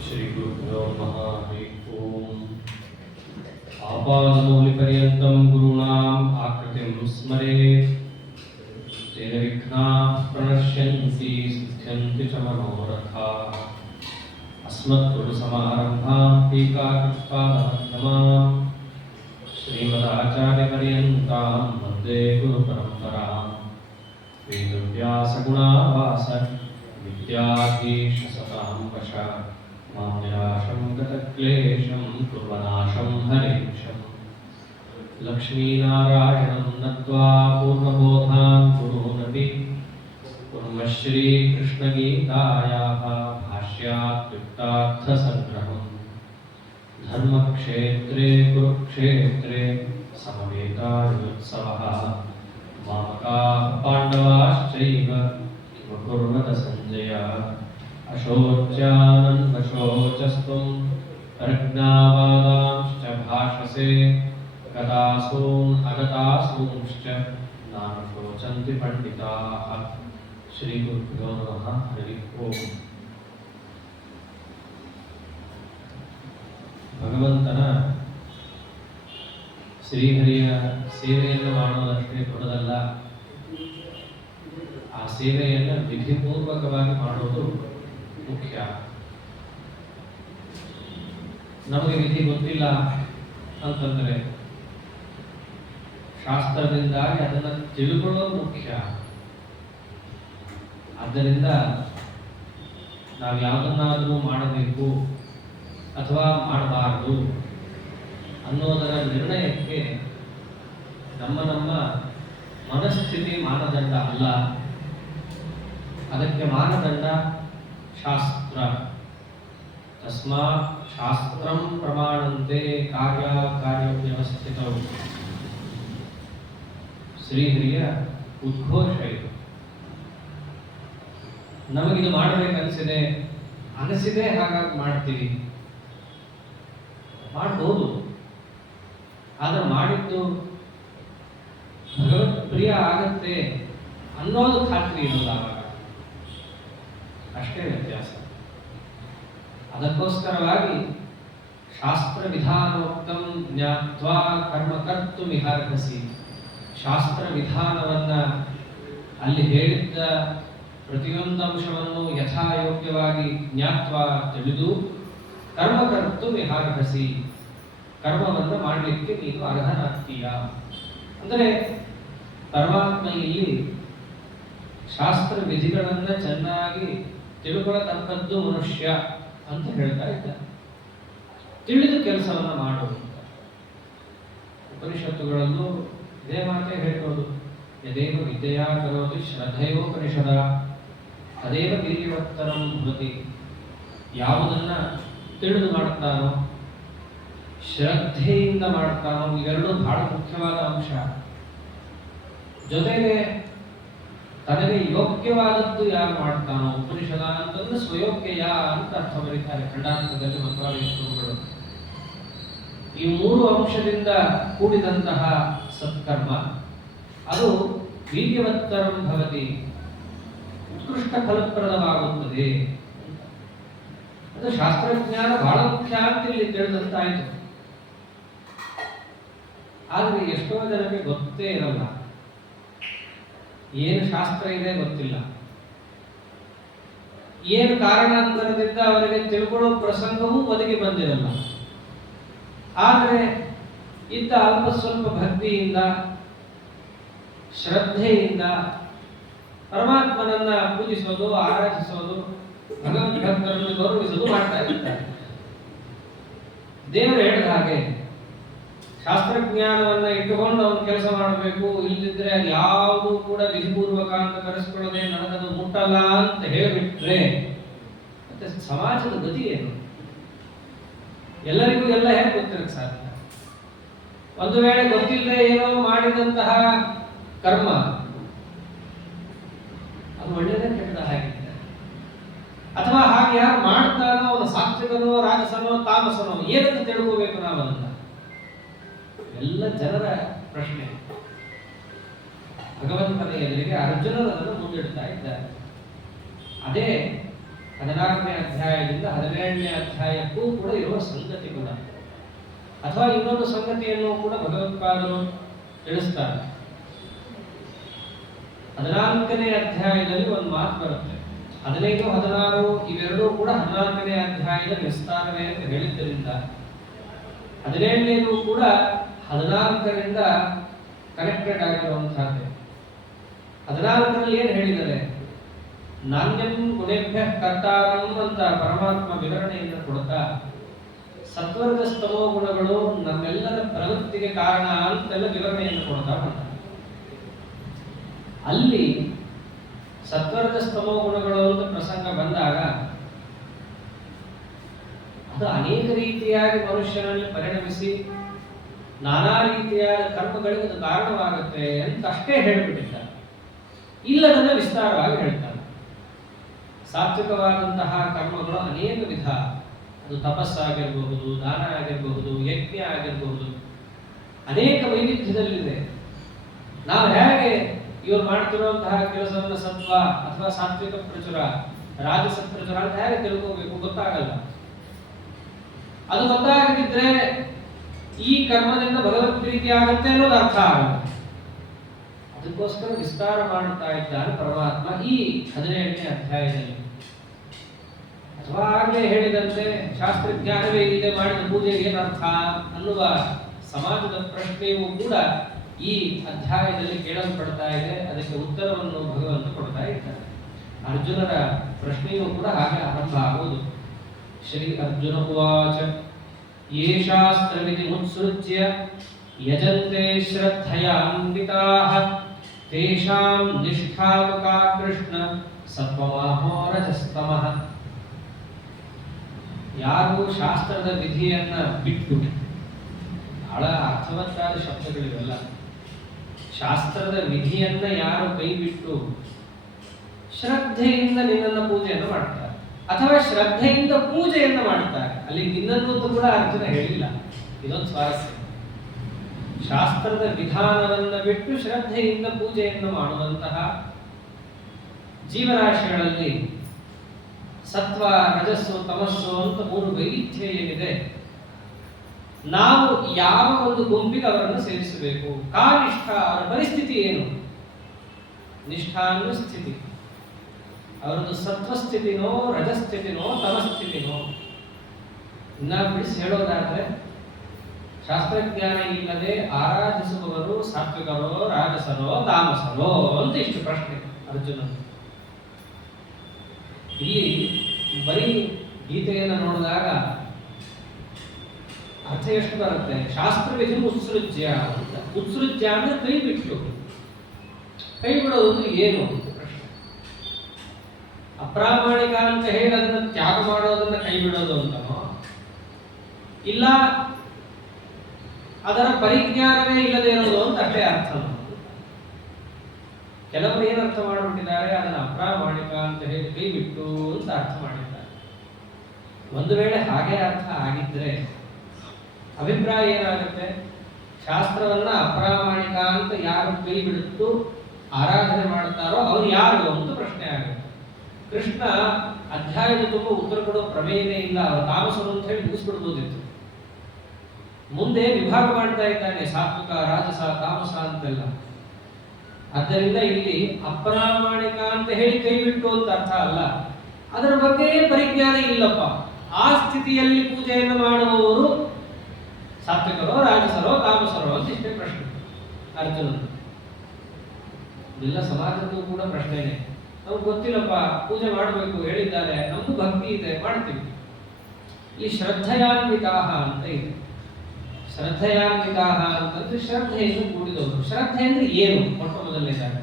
श्रीगुरुभ्यो नमः। हरि ओम्। आपादमौलिपर्यन्तं गुरूणाम् आकृतिं स्मरेत्। तेन विघ्नाः प्रणश्यन्ति सिद्ध्यन्ति च मनोरथाः। अस्मद्गुरुसमारम्भां टीकाकृत्पादमध्यमाम् श्रीमदाचार्यपर्यन्तां वन्दे गुरुपरम्पराम्। वेदव्यासगुणावास विद्याधीशसतां वश माम्याशं गतक्लेशं कुर्वनाशं हरेशम्। लक्ष्मीनारायणं नत्वा पूर्णबोधान् कुरूनपि कुर्मः श्रीकृष्णगीतायाः भाष्यात्युक्तार्थसङ्ग्रहम्। धर्मक्षेत्रे कुरुक्षेत्रे समवेतायुत्सवः। मामकाः पाण्डवाश्चैव कुर्वत सञ्जय। अशोच्यानन्वशोचस्त्वं प्रज्ञावादांश्च भाषसे। गतासून् अगतासूंश्च नानुशोचन्ति पण्डिताः। श्रीगुरुभ्यो नमः। हरि ओम्। ಭಗವಂತನ ಶ್ರೀಹರಿಯ ಸೇವೆಯನ್ನು ಮಾಡುವುದಷ್ಟೇ ದೊಡ್ಡದಲ್ಲ, ಆ ಸೇವೆಯನ್ನು ವಿಧಿಪೂರ್ವಕವಾಗಿ ಮಾಡುವುದು ಮುಖ್ಯ. ನಮಗೆ ವಿಧಿ ಗೊತ್ತಿಲ್ಲ ಅಂತಂದರೆ ಶಾಸ್ತ್ರದಿಂದಾಗಿ ಅದನ್ನು ತಿಳ್ಕೊಳ್ಳೋದು ಮುಖ್ಯ. ಆದ್ದರಿಂದ ನಾವು ಯಾವುದನ್ನಾದರೂ ಮಾಡಬೇಕು ಅಥವಾ ಮಾಡಬಾರದು ಅನ್ನೋದರ ನಿರ್ಣಯಕ್ಕೆ ನಮ್ಮ ಮನಸ್ಥಿತಿ ಮಾನದಂಡ ಅಲ್ಲ. ಅದಕ್ಕೆ ಮಾನದಂಡ ಶಾಸ್ತ್ರ. ತಸ್ಮಾತ್ ಶಾಸ್ತ್ರಂ ಪ್ರಮಾಣಂತೆ ಕಾರ್ಯ ವ್ಯವಸ್ಥಿತವು. ಶ್ರೀಹರಿಯ ಉದ್ಘೋಷ ಇದು. ನಮಗಿದು ಮಾಡಬೇಕನ್ಸಿದೆ, ಅನಿಸಿದೆ, ಹಾಗಾಗಿ ಮಾಡ್ತೀವಿ. ಮಾಡಬಹುದು, ಆದರೆ ಮಾಡಿದ್ದು ಭಗವತ್ ಪ್ರಿಯ ಆಗತ್ತೆ ಅನ್ನೋದು ಖಾತ್ರಿ ಇರೋಲ್ಲ. ಅಷ್ಟೇ ವ್ಯತ್ಯಾಸ. ಅದಕ್ಕೋಸ್ಕರವಾಗಿ ಶಾಸ್ತ್ರ ವಿಧಾನೋಕ್ತಂ ಜ್ಞಾತ್ವಾ ಕರ್ಮ ಕರ್ತುಮಿಹಾರ್ಹಸಿ. ಶಾಸ್ತ್ರ ವಿಧಾನವನ್ನ ಅಲ್ಲಿ ಹೇಳಿದ್ದ ಪ್ರತಿಯೊಂದು ಅಂಶವನ್ನು ಯಥಾಯೋಗ್ಯವಾಗಿ ಜ್ಞಾತ್ವಾ ತಿಳಿದು ಕರ್ಮ ಕರ್ತುಮಿಹಾರ್ಹಸಿ, ಕರ್ಮವನ್ನು ಮಾಡಲಿಕ್ಕೆ ನೀನು ಅರ್ಹನಾಗ್ತೀಯ. ಅಂದರೆ ಪರಮಾತ್ಮ ಇಲ್ಲಿ ಶಾಸ್ತ್ರ ವಿಧಿಗಳನ್ನು ಚೆನ್ನಾಗಿ ತಿಳ್ಕೊಳ್ಳತಕ್ಕದ್ದು ಮನುಷ್ಯ ಅಂತ ಹೇಳ್ತಾ ಇದ್ದಾರೆ. ತಿಳಿದು ಕೆಲಸವನ್ನು ಮಾಡುವುದು. ಉಪನಿಷತ್ತುಗಳಲ್ಲೂ ಇದೇ ಮಾತೇ ಹೇಳೋದು. ಯದೇವ ವಿದ್ಯೆಯ ಕರೋತಿ ಶ್ರದ್ಧೆಯೋಪನಿಷದ ತದೇವ ವೀರ್ಯವತ್ತರಂ ಭವತಿ. ಯಾವುದನ್ನ ತಿಳಿದು ಮಾಡ್ತಾನೋ, ಶ್ರದ್ಧೆಯಿಂದ ಮಾಡ್ತಾನೋ, ಇವೆರಡೂ ಬಹಳ ಮುಖ್ಯವಾದ ಅಂಶ. ಜೊತೆಗೆ ತನಗೆ ಯೋಗ್ಯವಾದದ್ದು ಯಾರು ಮಾಡ್ತಾನೋ, ಉಪನಿಷದ ಅಂತಂದ್ರೆ ಸ್ವಯೋಗ್ಯ ಅಂತ ಅರ್ಥ ಬರೀತಾರೆ ಖಂಡಾಂತದಲ್ಲಿ ಮಧ್ವಾಚಾರ್ಯರು. ಈ ಮೂರು ಅಂಶದಿಂದ ಕೂಡಿದಂತಹ ಸತ್ಕರ್ಮ ಅದು ವೀರ್ಯವತ್ತರಂ ಭವತಿ, ಉತ್ಕೃಷ್ಟ ಫಲಪ್ರದವಾಗುತ್ತದೆ. ಅದು ಶಾಸ್ತ್ರಜ್ಞಾನ ಬಹಳ ಮುಖ್ಯ ಅಂತ ಇಲ್ಲಿ ತಿಳಿದಂತಾಯಿತು. ಆದರೆ ಎಷ್ಟೋ ಜನಕ್ಕೆ ಗೊತ್ತೇ ಇರಲ್ಲ, ಏನು ಶಾಸ್ತ್ರ ಇದೆ ಗೊತ್ತಿಲ್ಲ. ಏನು ಕಾರಣಾಂತರದಿಂದ ಅವರಿಗೆ ತಿಳ್ಕೊಳ್ಳೋ ಪ್ರಸಂಗವೂ ಒದಗಿ ಬಂದಿರಲ್ಲ. ಆದರೆ ಇದ್ದ ಅಲ್ಪ ಸ್ವಲ್ಪ ಭಕ್ತಿಯಿಂದ, ಶ್ರದ್ಧೆಯಿಂದ ಪರಮಾತ್ಮನನ್ನ ಪೂಜಿಸೋದು, ಆರಾಧಿಸೋದು, ಭಗವಂತ ಭಕ್ತರನ್ನು ಗೌರವಿಸೋದು ಮಾಡ್ತಾ ಇರ್ತಾರೆ. ದೇವರು ಹೇಳಿದ ಹಾಗೆ ಶಾಸ್ತ್ರಜ್ಞಾನವನ್ನ ಇಟ್ಟುಕೊಂಡು ಅವನು ಕೆಲಸ ಮಾಡಬೇಕು, ಇಲ್ಲದಿದ್ರೆ ಅದು ಯಾವುದು ಕೂಡ ವಿಧಿಪೂರ್ವಕ ಅಂತ ಕರೆಸ್ಕೊಳ್ಳದೆ ನನಗದು ಮುಟ್ಟಲ್ಲ ಅಂತ ಹೇಳಿಬಿಟ್ರೆ ಮತ್ತೆ ಸಮಾಜದ ಗತಿ ಏನು? ಎಲ್ಲರಿಗೂ ಎಲ್ಲ ಹೇಗೆ ಗೊತ್ತಿರಕ್ಕೆ ಸಾಧ್ಯ? ಒಂದು ವೇಳೆ ಗೊತ್ತಿಲ್ಲದೆ ಏನೋ ಮಾಡಿದಂತಹ ಕರ್ಮ ಅದು ಒಳ್ಳೆಯದೇ ಕೆಟ್ಟದ ಹಾಗಿದೆ, ಅಥವಾ ಹಾಗೆ ಯಾರು ಮಾಡ್ತಾನೋ ಅವನು ಸಾತ್ವಿಕನೋ ರಾಜಸನೋ ತಾಮಸನೋ ಏನಂತ ತಿಳ್ಕೋಬೇಕು ನಾವಂತ ಎಲ್ಲ ಜನರ ಪ್ರಶ್ನೆ. ಭಗವಂತನ ಎದುರಿಗೆ ಅರ್ಜುನನನ್ನು ಮುಂದಿಡ್ತಾ ಇದ್ದಾರೆ. ಅದೇ 14ನೇ ಅಧ್ಯಾಯದಿಂದ 17ನೇ ಅಧ್ಯಾಯಕ್ಕೂ ಕೂಡ ಇರುವ ಸಂಗತಿ ಕೂಡ, ಅಥವಾ ಇನ್ನೊಂದು ಸಂಗತಿಯನ್ನು ಕೂಡ ಭಗವತ್ಪಾದರು ತಿಳಿಸ್ತಾರೆ. 14ನೇ ಅಧ್ಯಾಯದಲ್ಲಿ ಒಂದು ಮಾತು ಬರುತ್ತೆ. 15, 16 ಇವೆರಡೂ ಕೂಡ 14ನೇ ಅಧ್ಯಾಯದ ವಿಸ್ತಾರವೇ ಅಂತ ಹೇಳಿದ್ದರಿಂದ 17ನೇದು ಕೂಡ 14ರಿಂದ ಕನೆಕ್ಟೆಡ್ ಆಗಿರುವಂತಹದ್ದೇ. 14ರಲ್ಲಿ ಏನು ಹೇಳಿದರೆ, ನಾಣ್ಯಂ ಗುಣೇಭ್ಯ ಕರ್ತಾರಂ ಅಂತ ಪರಮಾತ್ಮ ವಿವರಣೆಯನ್ನು ಕೊಡ್ತಾ ಸತ್ವರ್ಗ ಸ್ತಮೋ ಗುಣಗಳು ನಮ್ಮೆಲ್ಲರ ಪ್ರವೃತ್ತಿಗೆ ಕಾರಣ ಅಂತೆಲ್ಲ ವಿವರಣೆಯನ್ನು ಕೊಡ್ತಾ ಬಂದ. ಅಲ್ಲಿ ಸತ್ವರ್ಗ ಸ್ತಮೋ ಗುಣಗಳು ಅಂತ ಪ್ರಸಂಗ ಬಂದಾಗ ಅದು ಅನೇಕ ರೀತಿಯಾಗಿ ಮನುಷ್ಯನಲ್ಲಿ ಪರಿಣಮಿಸಿ ನಾನಾ ರೀತಿಯಾದ ಕರ್ಮಗಳಿಗೆ ಅದು ಕಾರಣವಾಗುತ್ತೆ ಅಂತ ಅಷ್ಟೇ ಹೇಳಿಬಿಟ್ಟಿದ್ದಾರೆ. ಇಲ್ಲದನ್ನ ವಿಸ್ತಾರವಾಗಿ ಹೇಳ್ತಾರೆ. ಸಾತ್ವಿಕವಾದಂತಹ ಕರ್ಮಗಳು ಅನೇಕ ವಿಧ, ಅದು ತಪಸ್ಸಾಗಿರಬಹುದು, ದಾನ ಆಗಿರಬಹುದು, ಯಜ್ಞ ಆಗಿರಬಹುದು, ಅನೇಕ ವೈವಿಧ್ಯದಲ್ಲಿದೆ. ನಾವು ಹೇಗೆ ಇವರು ಮಾಡ್ತಿರುವಂತಹ ಕೆಲಸವನ್ನು ಸತ್ವ ಅಥವಾ ಸಾತ್ವಿಕ ಪ್ರಚುರ, ರಾಜಸ ಪ್ರಚುರ ಅಂತ ಹೇಗೆ ತಿಳ್ಕೋಬೇಕು ಗೊತ್ತಾಗಲ್ಲ. ಅದು ಗೊತ್ತಾಗದಿದ್ರೆ ಈ ಕರ್ಮದಿಂದ ಭಗವತ್ ಪ್ರೀತಿ ಆಗುತ್ತೆ ಅನ್ನೋದು ಅರ್ಥ ಆಗಲ್ಲ. ಅದಕ್ಕೋಸ್ಕರ ವಿಸ್ತಾರ ಮಾಡುತ್ತಾ ಇದ್ದಾನೆ ಪರಮಾತ್ಮ ಈ 17ನೇ ಅಧ್ಯಾಯದಲ್ಲಿ. ಅಥವಾ ಆಗಲೇ ಹೇಳಿದಂತೆ ಶಾಸ್ತ್ರಜ್ಞಾನವೇ ಇಲ್ಲದೆ ಮಾಡಿದ ಪೂಜೆಗೆ ಏನರ್ಥ ಅನ್ನುವ ಸಮಾಜದ ಪ್ರಶ್ನೆಯೂ ಕೂಡ ಈ ಅಧ್ಯಾಯದಲ್ಲಿ ಕೇಳಲ್ಪಡ್ತಾ ಇದೆ. ಅದಕ್ಕೆ ಉತ್ತರವನ್ನು ಭಗವಂತ ಕೊಡ್ತಾ ಇದ್ದಾರೆ. ಅರ್ಜುನರ ಪ್ರಶ್ನೆಯೂ ಕೂಡ ಹಾಗೆ ಆರಂಭ ಆಗುವುದು. ಶ್ರೀ ಅರ್ಜುನ ಉವಾಚ ಯೇ ಶಾಸ್ತ್ರವಿಧಿ ಮುತ್ಸೃಜ್ಯ ಯಜಂತೆ ಶ್ರದ್ಧಯಾನ್ವಿತಾಃ ತೇಷಾಂ ನಿಷ್ಠಾಮಕಾ ಕೃಷ್ಣ ಸತ್ವಮಾಹೋ ರಜಸ್ತಮಃ. ಯಾರು ಶಾಸ್ತ್ರದ ವಿಧಿಯನ್ನ ಬಿಟ್ಟು, ಬಹಳ ಅರ್ಥವತ್ತಾದ ಶಬ್ದಗಳಿವೆಲ್ಲ, ಶಾಸ್ತ್ರದ ವಿಧಿಯನ್ನ ಯಾರು ಕೈ ಬಿಟ್ಟು ಶ್ರದ್ಧೆಯಿಂದ ನಿನ್ನನ್ನು ಪೂಜೆಯನ್ನು ಮಾಡ್ತಾರೆ ಅಥವಾ ಶ್ರದ್ಧೆಯಿಂದ ಪೂಜೆಯನ್ನು ಮಾಡ್ತಾರೆ. ಅಲ್ಲಿ ನಿನ್ನನ್ನು ಕೂಡ ಅರ್ಜುನ ಹೇಳಿಲ್ಲ. ಇದೊಂದು ಸ್ವಾರಸ್ಯ. ಶಾಸ್ತ್ರದ ವಿಧಾನವನ್ನ ಬಿಟ್ಟು ಶ್ರದ್ಧೆಯಿಂದ ಪೂಜೆಯನ್ನು ಮಾಡುವಂತಹ ಜೀವರಾಶಿಗಳಲ್ಲಿ ಸತ್ವ, ರಜಸ್ಸು, ತಮಸ್ಸು ಅಂತ 3 ವೈವಿಧ್ಯ ಏನಿದೆ, ನಾವು ಯಾವ ಒಂದು ಗುಂಪಿಗೆ ಅವರನ್ನು ಸೇರಿಸಬೇಕು? ಕಾನಿಷ್ಠ, ಅವರ ಪರಿಸ್ಥಿತಿ ಏನು? ನಿಷ್ಠಾಂಗ ಸ್ಥಿತಿ, ಅವರದ್ದು ಸತ್ವಸ್ಥಿತಿನೋ, ರಜಸ್ಥಿತಿನೋ, ತಮಸ್ಥಿತಿನೋ? ಇನ್ನ ಬಿಡಿಸಿ ಹೇಳೋದಾದ್ರೆ, ಶಾಸ್ತ್ರಜ್ಞಾನ ಇಲ್ಲದೆ ಆರಾಧಿಸುವವರು ಸಾತ್ವಿಕರೋ, ರಾಜಸರೋ, ತಾಮಸರೋ ಅಂತ ಇಷ್ಟು ಪ್ರಶ್ನೆ ಅರ್ಜುನ. ಇಲ್ಲಿ ಬರೀ ಗೀತೆಯನ್ನು ನೋಡಿದಾಗ ಅರ್ಥ ಎಷ್ಟು ಬರುತ್ತೆ? ಶಾಸ್ತ್ರವಿಧಿ ಉತ್ಸೃಜ್ಯ ಅಂತ. ಉತ್ಸೃಜ್ಯ ಅಂದ್ರೆ ಕೈ ಬಿಟ್ಟು. ಕೈ ಬಿಡೋದು ಏನು ಅಂತ ಪ್ರಶ್ನೆ. ಅಪ್ರಾಮಾಣಿಕ ಅಂತ ಹೇಳಿ ಅದನ್ನ ತ್ಯಾಗ ಮಾಡೋದನ್ನ ಕೈ ಬಿಡೋದು ಅಂತನೋ, ಇಲ್ಲ ಅದರ ಪರಿಜ್ಞಾನವೇ ಇಲ್ಲದೆ ಇರೋದು ಅಂತ ಅಷ್ಟೇ ಅರ್ಥ. ಕೆಲವರು ಏನು ಅರ್ಥ ಮಾಡಿಬಿಟ್ಟಿದ್ದಾರೆ, ಅದನ್ನು ಅಪ್ರಾಮಾಣಿಕ ಅಂತ ಹೇಳಿ ಕೈ ಬಿಟ್ಟು ಅಂತ ಅರ್ಥ ಮಾಡಿದ್ದಾರೆ. ಒಂದು ವೇಳೆ ಹಾಗೆ ಅರ್ಥ ಆಗಿದ್ರೆ ಅಭಿಪ್ರಾಯ ಏನಾಗುತ್ತೆ? ಶಾಸ್ತ್ರವನ್ನ ಅಪ್ರಾಮಾಣಿಕ ಅಂತ ಯಾರು ಕೈ ಬಿಡುತ್ತು ಆರಾಧನೆ ಮಾಡ್ತಾರೋ ಅವರು ಯಾರು ಅಂತ ಪ್ರಶ್ನೆ ಆಗುತ್ತೆ. ಕೃಷ್ಣ ಅಧ್ಯಾಯದ ತುಂಬ ಉತ್ತರ ಕೊಡೋ ಪ್ರಮೇಯನೇ ಇಲ್ಲ. ಅವರು ತಾಮಸರು ಅಂತ ಹೇಳಿ ಮುಗಿಸ್ಬಿಡ್ಬೋದಿತ್ತು. ಮುಂದೆ ವಿಭಾಗ ಮಾಡ್ತಾ ಇದ್ದಾನೆ, ಸಾತ್ವಿಕ, ರಾಜಸ, ತಾಮಸ ಅಂತೆಲ್ಲ. ಆದ್ದರಿಂದ ಇಲ್ಲಿ ಅಪ್ರಾಮಾಣಿಕ ಅಂತ ಹೇಳಿ ಕೈ ಬಿಟ್ಟು ಅಂತ ಅರ್ಥ ಅಲ್ಲ, ಅದರ ಬಗ್ಗೆ ಪರಿಜ್ಞಾನ ಇಲ್ಲಪ್ಪ, ಆ ಸ್ಥಿತಿಯಲ್ಲಿ ಪೂಜೆಯನ್ನು ಮಾಡುವವರು ಸಾತ್ವಿಕರೋ, ರಾಜಸರೋ, ತಾಮಸರೋ ಅಂತ ಇಷ್ಟೇ ಪ್ರಶ್ನೆ ಅರ್ಜುನನು. ಇದೆಲ್ಲ ಸಮಾಜಕ್ಕೂ ಕೂಡ ಪ್ರಶ್ನೆನೇ. ನಮ್ಗೆ ಗೊತ್ತಿಲ್ಲಪ್ಪ, ಪೂಜೆ ಮಾಡಬೇಕು ಹೇಳಿದ್ದಾರೆ, ನಮಗೂ ಭಕ್ತಿ ಇದೆ, ಮಾಡ್ತೀವಿ. ಈ ಶ್ರದ್ಧೆಯಾನ್ವಿತಾಹ ಅಂತ ಇದೆ. ಶ್ರದ್ಧೆಯಾನ್ವಿತಾಹ ಅಂತಂದ್ರೆ ಶ್ರದ್ಧೆಯನ್ನು ಕೂಡಿದವರು. ಶ್ರದ್ಧೆ ಅಂದ್ರೆ ಏನು? ಮೊಟ್ಟ ಮೊದಲನೇದಾಗಿ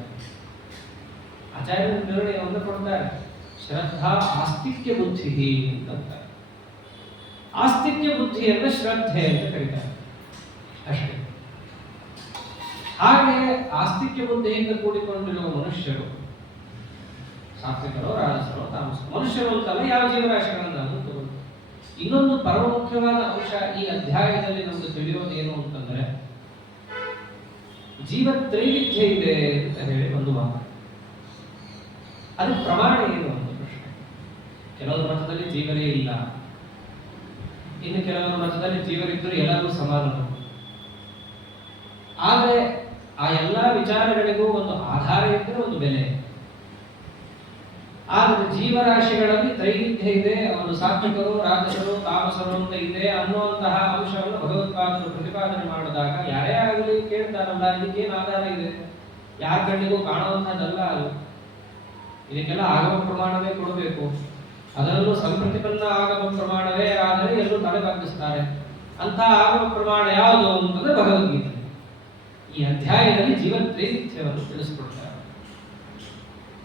ಆಚಾರ್ಯರು ನಿರ್ಣಯವನ್ನು ಕೊಡ್ತಾರೆ. ಶ್ರದ್ಧಾ ಆಸ್ತಿಕ್ಯ ಬುದ್ಧಿ ಅಂತಾರೆ. ಆಸ್ತಿಕ್ಯ ಬುದ್ಧಿಯನ್ನು ಶ್ರದ್ಧೆ ಅಂತ ಕರೀತಾರೆ ಅಷ್ಟೇ. ಹಾಗೆ ಆಸ್ತಿಕ್ಯ ಬುದ್ಧಿಯಿಂದ ಕೂಡಿಕೊಂಡಿರುವ ಮನುಷ್ಯರು ಸಾತ್ವಿಕರೋ ರಾಜಸರೋ ತಾಮಸರೋ, ಮನುಷ್ಯರು ಅಂತಲ್ಲ, ಯಾವ ಜೀವರಾಶಿಗಳನ್ನು ತಗೊಳ್ಳಿ. ಇನ್ನೊಂದು ಪರಮ ಮುಖ್ಯವಾದ ಅಂಶ ಈ ಅಧ್ಯಾಯದಲ್ಲಿ ನಮಗೆ ತಿಳಿಯೋದೇನು ಅಂತಂದ್ರೆ ಜೀವ ತ್ರೈವಿಧ್ಯ ಇದೆ ಅಂತ ಹೇಳಿ ಒಂದು ಮಾತು. ಅದಕ್ಕೆ ಪ್ರಮಾಣ ಏನು ಅಂತ ಪ್ರಶ್ನೆ. ಕೆಲವರ ಮತದಲ್ಲಿ ಜೀವನೇ ಇಲ್ಲ, ಇನ್ನು ಕೆಲವರ ಮತದಲ್ಲಿ ಜೀವರಿದ್ದರೂ ಎಲ್ಲರೂ ಸಮಾನರು. ಆದರೆ ಆ ಎಲ್ಲ ವಿಚಾರಗಳಿಗೂ ಒಂದು ಆಧಾರ ಇದ್ದರೆ ಒಂದು ಬೆಲೆ. ಆದರೆ ಜೀವರಾಶಿಗಳಲ್ಲಿ ತ್ರೈವಿಧ್ಯ ಇದೆ, ಅವರು ಸಾತ್ವಿಕರು ರಾಜಸರು ತಾಮಸರು ಅಂತ ಇದೆ ಅನ್ನುವಂತಹ ಅಂಶವನ್ನು ಭಗವತ್ಪಾದರು ಪ್ರತಿಪಾದನೆ ಮಾಡಿದಾಗ ಯಾರೇ ಆಗಲಿ ಕೇಳ್ತಾರಲ್ಲ, ಇದಕ್ಕೇನು ಆಧಾರ ಇದೆ? ಯಾರ ಕಣ್ಣಿಗೂ ಕಾಣುವಂತಹದ್ದಲ್ಲ ಅದು. ಇದಕ್ಕೆಲ್ಲ ಆಗಮ ಪ್ರಮಾಣವೇ ಕೊಡಬೇಕು. ಅದರಲ್ಲೂ ಸಂಪ್ರತಿಪನ್ನ ಆಗಮ ಪ್ರಮಾಣವೇ ಆದರೆ ಎಲ್ಲರೂ ತಲೆ ಬಗ್ಗಿಸ್ತಾರೆ. ಅಂತ ಆಗಮ ಪ್ರಮಾಣ ಯಾವುದು ಅಂತಂದ್ರೆ ಭಗವದ್ಗೀತೆ. ಈ ಅಧ್ಯಾಯದಲ್ಲಿ ಜೀವ ತ್ರೈವಿಧ್ಯವನ್ನು ತಿಳಿಸಿಕೊಡ್ತಾರೆ.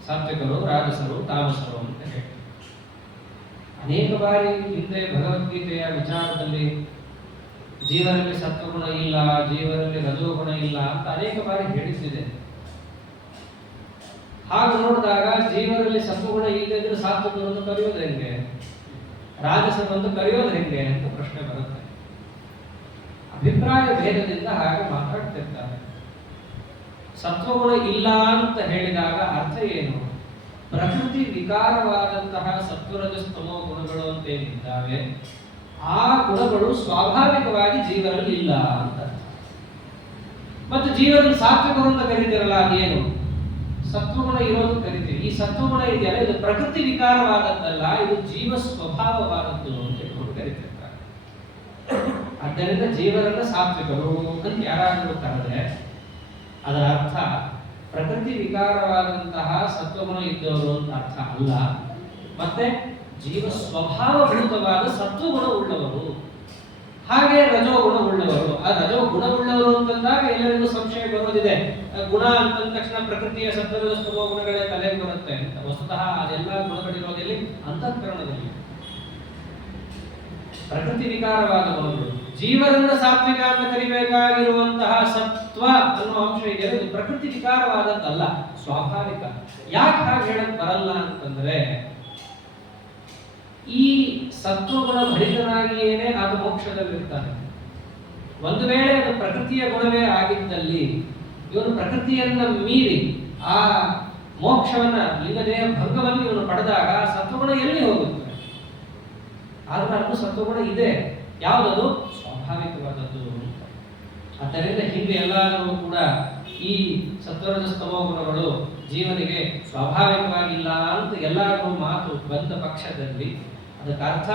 ಸಾತ್ವಿಕರು ರಾಜಸರು ತಾಮಸರು ಅಂತ ಹೇಳಿ ಅನೇಕ ಬಾರಿ ಹಿಂದೆ ಭಗವದ್ಗೀತೆಯ ವಿಚಾರದಲ್ಲಿ ಜೀವನಲ್ಲಿ ಸತ್ವಗುಣ ಇಲ್ಲ, ಜೀವನಲ್ಲಿ ರಜೋಗುಣ ಇಲ್ಲ ಅಂತ ಅನೇಕ ಬಾರಿ ಹೇಳಿಸಿದೆ. ಹಾಗೆ ನೋಡಿದಾಗ ಜೀವನಲ್ಲಿ ಸತ್ವಗುಣ ಇಲ್ಲದಿದ್ರೆ ಸಾತ್ವಿಕರನ್ನು ಕರೆಯೋದು ಹೆಂಗೆ, ರಾಜಸರನ್ನು ಕರೆಯೋದು ಹೆಂಗೆ ಅಂತ ಪ್ರಶ್ನೆ ಬರುತ್ತೆ. ಅಭಿಪ್ರಾಯ ಭೇದದಿಂದ ಹಾಗೆ ಮಾತಾಡ್ತಿರ್ತಾರೆ. ಸತ್ವಗುಣ ಇಲ್ಲ ಅಂತ ಹೇಳಿದಾಗ ಅರ್ಥ ಏನು? ಪ್ರಕೃತಿ ವಿಕಾರವಾದಂತಹ ಸತ್ವರಜಸ್ತಮೋ ಗುಣಗಳು ಅಂತ ಏನಿದ್ದಾವೆ ಆ ಗುಣಗಳು ಸ್ವಾಭಾವಿಕವಾಗಿ ಜೀವರಲ್ಲಿ ಇಲ್ಲ ಅಂತ. ಮತ್ತು ಜೀವರಲ್ಲಿ ಸಾತ್ವಿಕರು ಅಂತ ಕರೀತಿರಲ್ಲ, ಅದೇನು? ಸತ್ವಗುಣ ಇರೋದು ಕರಿತೀವಿ. ಈ ಸತ್ವಗುಣ ಇದೆಯಲ್ಲ, ಇದು ಪ್ರಕೃತಿ ವಿಕಾರವಾದದ್ದಲ್ಲ, ಇದು ಜೀವ ಸ್ವಭಾವವಾದದ್ದು ಅಂತ ಹೇಳ್ಕೊಂಡು ಕರಿತಿರ್ತಾರೆ. ಆದ್ದರಿಂದ ಜೀವರನ್ನ ಸಾತ್ವಿಕರು ಅಂತ ಯಾರಾದರೂ ಕರೆದ್ರೆ ಅದರ ಅರ್ಥ ಪ್ರಕೃತಿ ವಿಕಾರವಾದಂತಹ ಸತ್ವಗುಣ ಇದ್ದವರು ಅಂತ ಅರ್ಥ ಅಲ್ಲ. ಮತ್ತೆ ಜೀವ ಸ್ವಭಾವಭೂತವಾದ ಸತ್ವಗುಣ ಉಳ್ಳವರು, ಹಾಗೆ ರಜೋಗುಣ ಉಳ್ಳವರು. ಆ ರಜೋ ಗುಣ ಉಳ್ಳವರು ಅಂತಂದಾಗ ಎಲ್ಲರಿಗೂ ಸಂಶಯ ಬರೋದಿದೆ. ಗುಣ ಅಂತಂದ ತಕ್ಷಣ ಪ್ರಕೃತಿಯ ಸತ್ವದ ಸ್ತವ ಗುಣಗಳೇ ತಲೆಗೆ ಬರುತ್ತೆ ಅಂತ. ವಸ್ತುತಃ ಅದೆಲ್ಲ ಗುಣಗಳಿರೋದಿಲ್ಲಿ ಅಂತಃಕರಣದಲ್ಲಿ. ಪ್ರಕೃತಿ ವಿಕಾರವಾದ ಗುಣಗಳು ಜೀವರನ್ನ ಸಾತ್ವಿಕ ಅಂತ ಕರಿಬೇಕಾಗಿರುವಂತಹ ಸತ್ವ ಅನ್ನೋ ಅಂಶ ಇದೆ, ಇದು ಪ್ರಕೃತಿ ವಿಕಾರವಾದದ್ದಲ್ಲ, ಸ್ವಾಭಾವಿಕ. ಯಾಕೆ ಹಾಗೆ ಹೇಳಕ್ ಬರಲ್ಲ ಅಂತಂದ್ರೆ ಈ ಸತ್ವಗುಣ ಭರಿತನಾಗಿಯೇನೆ ಅದು ಮೋಕ್ಷದಲ್ಲಿರ್ತಾನೆ. ಒಂದು ವೇಳೆ ಅದು ಪ್ರಕೃತಿಯ ಗುಣವೇ ಆಗಿದ್ದಲ್ಲಿ ಇವನು ಪ್ರಕೃತಿಯನ್ನ ಮೀರಿ ಆ ಮೋಕ್ಷವನ್ನ ಲಿಂಗದೇಹ ಭಂಗವನ್ನು ಇವನು ಪಡೆದಾಗ ಸತ್ವಗುಣ ಎಲ್ಲಿ ಹೋಗುತ್ತೆ? ಆದ್ರೆ ಅದು ಸತ್ವಗುಣ ಇದೆ. ಯಾವುದದು? ಸ್ವಾಭಾವಿಕವಾದದ್ದು. ಆದ್ದರಿಂದ ಹಿಂದೆ ಎಲ್ಲರೂ ಕೂಡ ಈ ಸತ್ವರಜ ಸ್ತಮೋ ಗುಣಗಳು ಜೀವನಿಗೆ ಸ್ವಾಭಾವಿಕವಾಗಿಲ್ಲ ಅಂತ ಎಲ್ಲರೂ ಮಾತು ಬಂದ ಪಕ್ಷದಲ್ಲಿ ಅದಕ್ಕೆ ಅರ್ಥ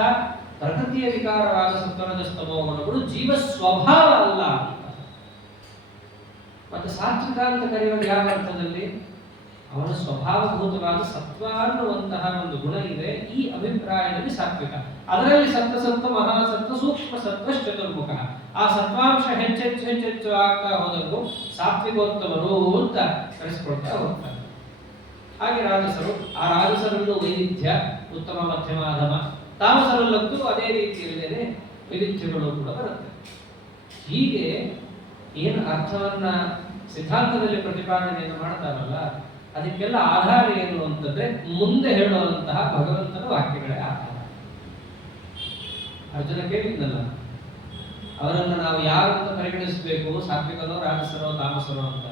ಪ್ರಕೃತಿಯ ವಿಕಾರವಾದ ಸತ್ವರಜ ಸ್ತಮೋ ಗುಣಗಳು ಜೀವ ಸ್ವಭಾವ ಅಲ್ಲ ಅಂತ. ಮತ್ತೆ ಸಾತ್ವಿಕ ಅಂತ ಕರೆಯುವಾಗ ಯಾವ ಅರ್ಥದಲ್ಲಿ? ಅವನ ಸ್ವಭಾವಭೂತವಾದ ಸತ್ವ ಅನ್ನುವಂತಹ ಒಂದು ಗುಣ ಇದೆ. ಈ ಅಭಿಪ್ರಾಯದಲ್ಲಿ ಸಾತ್ವಿಕ. ಅದರಲ್ಲಿ ಸತ್ವ ಮಹಾಸತ್ವ ಸೂಕ್ಷ್ಮ ಸತ್ವ ಚತುರ್ಮುಖ. ಆ ಸತ್ವಾಂಶ ಹೆಚ್ಚೆಚ್ಚು ಆಗ್ತಾ ಹೋದಕ್ಕೂ ಸಾತ್ವಿಕೋತ್ತಮರು ಅಂತ ಕರೆಸಿಕೊಳ್ತಾ ಹೋಗ್ತಾರೆ. ಹಾಗೆ ರಾಜಸರು, ಆ ರಾಜಸರಲ್ಲೂ ವೈವಿಧ್ಯ ಉತ್ತಮ ಮಧ್ಯಮ ಅಧಮ, ತಾಮಸರಲ್ಲಂತೂ ಅದೇ ರೀತಿಯಲ್ಲೇ ವೈವಿಧ್ಯಗಳು ಕೂಡ ಬರುತ್ತೆ. ಹೀಗೆ ಏನು ಅರ್ಥವನ್ನ ಸಿದ್ಧಾಂತದಲ್ಲಿ ಪ್ರತಿಪಾದನೆಯನ್ನು ಮಾಡ್ತಾರಲ್ಲ, ಅದಕ್ಕೆಲ್ಲ ಆಧಾರ ಏನು ಅಂತಂದ್ರೆ ಮುಂದೆ ಹೇಳುವಂತಹ ಭಗವಂತನ ವಾಕ್ಯಗಳೇ ಆಧಾರ. ಅರ್ಜುನ ಕೇಳಿದ್ನಲ್ಲ, ಅವರನ್ನ ನಾವು ಯಾರಂತ ಪರಿಗಣಿಸಬೇಕು, ಸಾತ್ವಿಕರೋ ರಾಜಸರೋ ತಾಮಸರೋ ಅಂತ.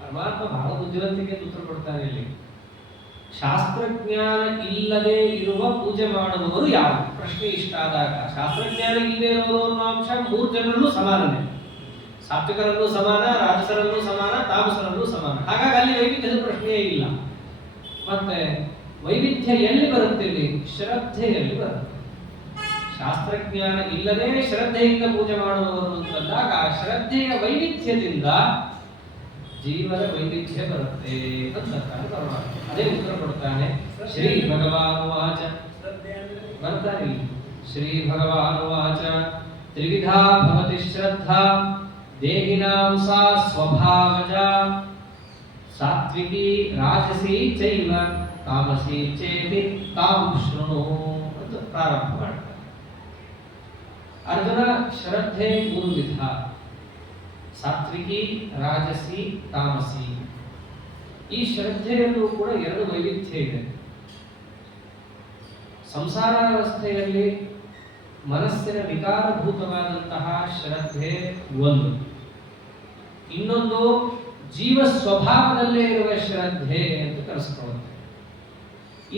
ಪರಮಾತ್ಮ ಬಹಳ ಬುದ್ಧಿವಂತಿಕೆ ಉತ್ತರ ಕೊಡ್ತಾರೆ ಇಲ್ಲಿ. ಶಾಸ್ತ್ರಜ್ಞಾನ ಇಲ್ಲದೆ ಇರುವ ಪೂಜೆ ಮಾಡುವವರು ಯಾರು? ಪ್ರಶ್ನೆ ಇಷ್ಟ ಆದಾಗ ಶಾಸ್ತ್ರಜ್ಞಾನ ಇಲ್ಲದೆ ಇರುವವರು ಅನ್ನೋ ಅಂಶ 3 ಜನರಲ್ಲೂ ಸಮಾನನೇ. ಸಾತ್ವಿಕರಲ್ಲೂ ಸಮಾನ, ರಾಜಸರಲ್ಲೂ ಸಮಾನ, ತಾಮಸರಲ್ಲೂ ಸಮಾನ. ಹಾಗಾಗಿ ಅಲ್ಲಿ ವೈವಿಧ್ಯದ ಪ್ರಶ್ನೆಯೇ ಇಲ್ಲ. ಮತ್ತೆ ವೈವಿಧ್ಯ ಎಲ್ಲಿ ಬರುತ್ತೆ? ಇಲ್ಲಿ ಶ್ರದ್ಧೆಯಲ್ಲಿ ಬರುತ್ತೆ. ಶಾಸ್ತ್ರಜ್ಞಾನ ಇಲ್ಲದೆ ಶ್ರದ್ಧೆಯಿಂದ ಪೂಜೆ ಮಾಡುವವರು ಅಂತಂದಾಗ ಆ ಶ್ರದ್ಧೆಯ ವೈವಿಧ್ಯದಿಂದ ಜೀವನ ವೈವಿಧ್ಯ ಬರುತ್ತೆ ಅಂತ ಅದೇ ಉತ್ತರ ಕೊಡ್ತಾನೆ ಶ್ರೀ ಭಗವಾನ್ ವಾಚ. ಬರ್ತಾನೆ ಶ್ರೀ ಭಗವಾನುವಾಚ ತ್ರಿವಿಧಾ ಭವತಿ ಶ್ರದ್ಧಾ ದೇಹಿನಾಂ ಸಾ ಸ್ವಭಾವಜ ಸಾತ್ವಿಕಿ ರಾಜಸಿ ಚೈವ ತಾಮಸಿ ಚೇತಿ ತಾಂ ಶೃಣು ಅಂತ ಪ್ರಾರಂಭ ಮಾಡ್ತಾರೆ. ಅರ್ಜುನ, ಶ್ರದ್ಧೆ ಮೂರು ವಿಧ: ಸಾತ್ವಿಕಿ, ರಾಜಸಿ, ತಾಮಸಿ. ಈ ಶ್ರದ್ಧೆಯಲ್ಲೂ ಕೂಡ ಎರಡು ವೈವಿಧ್ಯ ಇದೆ. ಸಂಸಾರ ವ್ಯವಸ್ಥೆಯಲ್ಲಿ ಮನಸ್ಸಿನ ವಿಕಾರಭೂತವಾದಂತಹ ಶ್ರದ್ಧೆ ಒಂದು, ಇನ್ನೊಂದು ಜೀವ ಸ್ವಭಾವದಲ್ಲೇ ಇರುವ ಶ್ರದ್ಧೆ ಅಂತ ಕರೆಸಿಕೊಳ್ಳುತ್ತೆ.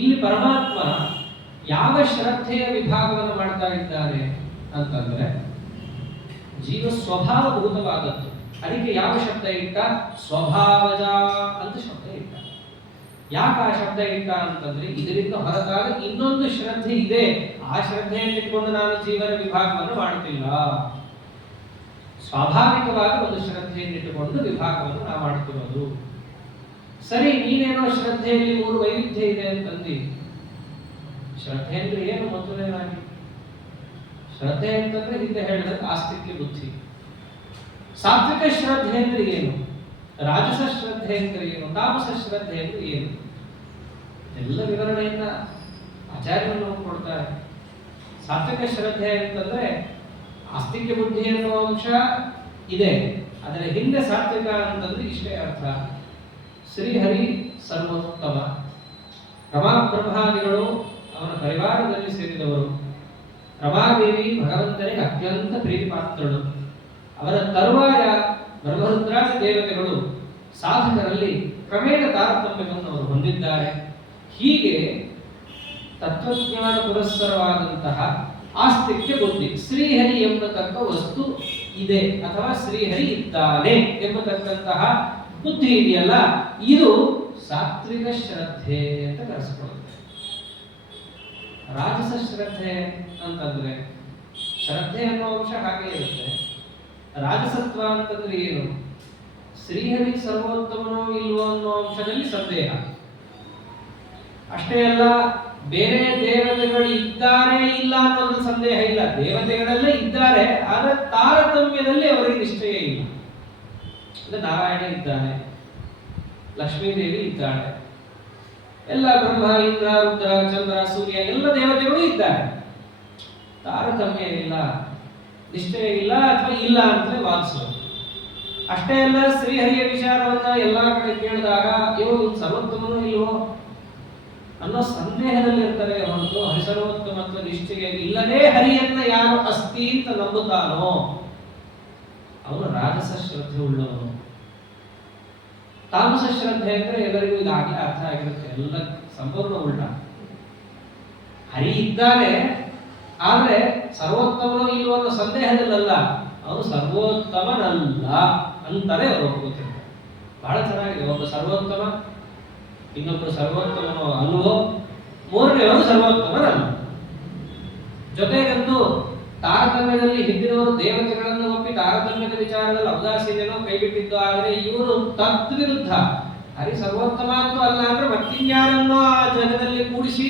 ಇಲ್ಲಿ ಪರಮಾತ್ಮ ಯಾವ ಶ್ರದ್ಧೆಯ ವಿಭಾಗವನ್ನು ಮಾಡ್ತಾ ಇದ್ದಾನೆ ಅಂತಂದ್ರೆ ಜೀವ ಸ್ವಭಾವಭೂತವಾದದ್ದು. ಅದಕ್ಕೆ ಯಾವ ಶಬ್ದ ಇಟ್ಟ? ಸ್ವಭಾವಜ ಅಂತ ಶಬ್ದ ಇಟ್ಟ. ಯಾಕೆ ಆ ಶಬ್ದ ಇಟ್ಟ ಅಂತಂದ್ರೆ ಇದರಿಂದ ಹೊರತಾಗ ಇನ್ನೊಂದು ಶ್ರದ್ಧೆ ಇದೆ, ಆ ಶ್ರದ್ಧೆಯನ್ನು ಇಟ್ಕೊಂಡು ನಾನು ಜೀವನ ವಿಭಾಗವನ್ನು ಮಾಡುತ್ತಿಲ್ಲ. ಸ್ವಾಭಾವಿಕವಾಗಿ ಒಂದು ಶ್ರದ್ಧೆಯನ್ನು ಇಟ್ಟುಕೊಂಡು ವಿಭಾಗವನ್ನು ನಾವು ಮಾಡುತ್ತಿರೋದು. ಸರಿ, ನೀನೇನೋ ಶ್ರದ್ಧೆಯಲ್ಲಿ ಮೂರು ವೈವಿಧ್ಯ ಇದೆ ಅಂತಂದಿ. ಶ್ರದ್ಧೆ ಅಂದ್ರೆ ಏನು? ಮೊದಲನೇದಾಗಿ ಶ್ರದ್ಧೆ ಅಂತಂದ್ರೆ ಹಿಂದೆ ಹೇಳಿದ ಆಸ್ತಿಕ್ಯ ಬುದ್ಧಿ. ಸಾತ್ವಿಕ ಶ್ರದ್ಧೆ ಅಂದ್ರೆ ಏನು? ರಾಜಸ ಶ್ರದ್ಧೆ ಅಂದ್ರೆ ಏನು? ತಾಮಸ ಶ್ರದ್ಧೆ ಅಂದ್ರೆ ಏನು? ಎಲ್ಲ ವಿವರಣೆಯನ್ನ ಆಚಾರ್ಯರು ಕೊಡ್ತಾರೆ. ಸಾತ್ವಿಕ ಶ್ರದ್ಧೆ ಅಂತಂದ್ರೆ ಆಸ್ತಿಕ್ಯ ಬುದ್ಧಿ ಎನ್ನುವ ಅಂಶ ಇದೆ, ಅದರ ಹಿಂದೆ ಸಾತ್ವಿಕ ಅಂತಂದ್ರೆ ಇಷ್ಟೇ ಅರ್ಥ: ಶ್ರೀಹರಿ ಸರ್ವೋತ್ತಮ, ರಮಾಬ್ರಹ್ಮಾದಿಗಳು ಅವನ ಪರಿವಾರದಲ್ಲಿ ಸೇರಿದವರು, ರಮಾದೇವಿ ಭಗವಂತನಿಗೆ ಅತ್ಯಂತ ಪ್ರೀತಿಪಾತ್ರಳು, ಅವರ ತರುವಾಯ ಬ್ರಹ್ಮರುದ್ರಾದಿ ದೇವತೆಗಳು ಸಾಧಕರಲ್ಲಿ ಕ್ರಮೇಣ ತಾರತಮ್ಯವನ್ನು ಅವರು ಹೊಂದಿದ್ದಾರೆ. ಹೀಗೆ ತತ್ವಜ್ಞಾನ ಪುರಸ್ಸರವಾದಂತಹ ಆಸ್ತಿಕ್ಯ ಬುದ್ಧಿ, ಶ್ರೀಹರಿ ಎಂಬತಕ್ಕ ವಸ್ತು ಇದೆ ಅಥವಾ ಶ್ರೀಹರಿ ಇದ್ದಾನೆ ಎಂಬತಕ್ಕಂತಹ ಬುದ್ಧಿ ಇದೆಯಲ್ಲ, ಇದು ಸಾತ್ವಿಕ ಶ್ರದ್ಧೆ ಅಂತ ಕರೆಸಿಕೊಳ್ಳುತ್ತೆ. ರಾಜಸ ಶ್ರದ್ಧೆ ಅಂತಂದ್ರೆ ಶ್ರದ್ಧೆ ಅನ್ನೋ ಅಂಶ ಹಾಗೆ ಇರುತ್ತೆ. ರಾಜಸತ್ವ ಅಂತಂದ್ರೆ ಏನು? ಶ್ರೀಹರಿ ಸರ್ವೋತ್ತಮನೋ ಇಲ್ವೋ ಅನ್ನೋ ಅಂಶದಲ್ಲಿ ಸಂದೇಹ. ಅಷ್ಟೇ ಅಲ್ಲ, ಬೇರೆ ದೇವತೆಗಳು ಇದ್ದಾರೆ ಇಲ್ಲ ಅನ್ನೋದ್ರ ಸಂದೇಹ ಇಲ್ಲ. ದೇವತೆಗಳೆಲ್ಲ ಇದ್ದಾರೆ, ಆದ್ರೆ ತಾರತಮ್ಯದಲ್ಲಿ ಅವರಿಗೆ ನಿಶ್ಚಯ ಇಲ್ಲ. ಅಂದ್ರೆ ನಾರಾಯಣ ಇದ್ದಾನೆ, ಲಕ್ಷ್ಮೀದೇವಿ ಇದ್ದಾಳೆ, ಎಲ್ಲ ಬ್ರಹ್ಮ, ಇಂದ್ರ, ರುದ್ರ, ಚಂದ್ರ, ಸೂರ್ಯ ಎಲ್ಲ ದೇವತೆಗಳು ಇದ್ದಾರೆ. ತಾರತಮ್ಯ ಇಲ್ಲ, ನಿಶ್ಚಯ ಇಲ್ಲ ಅಥವಾ ಇಲ್ಲ ಅಂತಲೇ ವಾದಿಸೋದು. ಅಷ್ಟೇ ಅಲ್ಲ, ಶ್ರೀಹರಿಯ ವಿಚಾರವನ್ನ ಎಲ್ಲಾ ಕಡೆ ಕೇಳಿದಾಗ ಇವರು ಸರ್ವೋತ್ತಮನೂ ಇಲ್ವೋ ಅನ್ನೋ ಸಂದೇಹದಲ್ಲಿ ಇರ್ತಾರೆ ಹೊರತು ಹರಿಸರ್ವೋತ್ತಮತ್ವ ನಿಶ್ಚಯ ಇಲ್ಲದೆ ಹರಿಯನ್ನ ಯಾರು ಅಸ್ತಿ ಅಂತ ನಂಬುತ್ತಾನೋ ಅವನು ರಾಜಸ ಶ್ರದ್ಧೆ ಉಳ್ಳವನು. ತಾಮಸ ಶ್ರದ್ಧೆ ಅಂದ್ರೆ ಎಲ್ಲರಿಗೂ ಇದಾಗಲೇ ಅರ್ಥ ಆಗಿರುತ್ತೆ, ಎಲ್ಲ ಸಂಪೂರ್ಣ ಉಲ್ಟ. ಹರಿ ಇದ್ದಾನೆ, ಆದ್ರೆ ಸರ್ವೋತ್ತಮನೋ ಇಲ್ವೋ ಅನ್ನೋ ಸಂದೇಹದಲ್ಲ, ಅವನು ಸರ್ವೋತ್ತಮನಲ್ಲ ಅಂತಾರೆ ಅವರು ಒಪ್ಕೋತಿರ್ತಾರೆ. ಬಹಳ ಚೆನ್ನಾಗಿದೆ. ಒಬ್ಬ ಸರ್ವೋತ್ತಮ, ಇನ್ನೊಬ್ಬರು ಸರ್ವೋತ್ತಮನೋ ಅಲ್ವೋ, ಮೂರನೆಯವರು ಸರ್ವೋತ್ತಮನಲ್ಲ. ಜೊತೆಗಂತೂ ತಾರತಮ್ಯದಲ್ಲಿ ಹಿಂದಿನವರು ದೇವತೆಗಳನ್ನು ಒಪ್ಪಿ ತಾರತಮ್ಯದ ವಿಚಾರದಲ್ಲಿ ಔದಾಸೀನ್ಯನೋ ಕೈಬಿಟ್ಟಿದ್ದು, ಆದರೆ ಇವರು ತದ್ವಿರುದ್ಧ ಹರಿ ಸರ್ವೋತ್ತಮ ಅಂತೂ ಅಲ್ಲ ಅಂದ್ರೆ ಮತ್ತಿನ್ಯಾರನ್ನೋ ಆ ಜಗದಲ್ಲಿ ಕೂಡಿಸಿ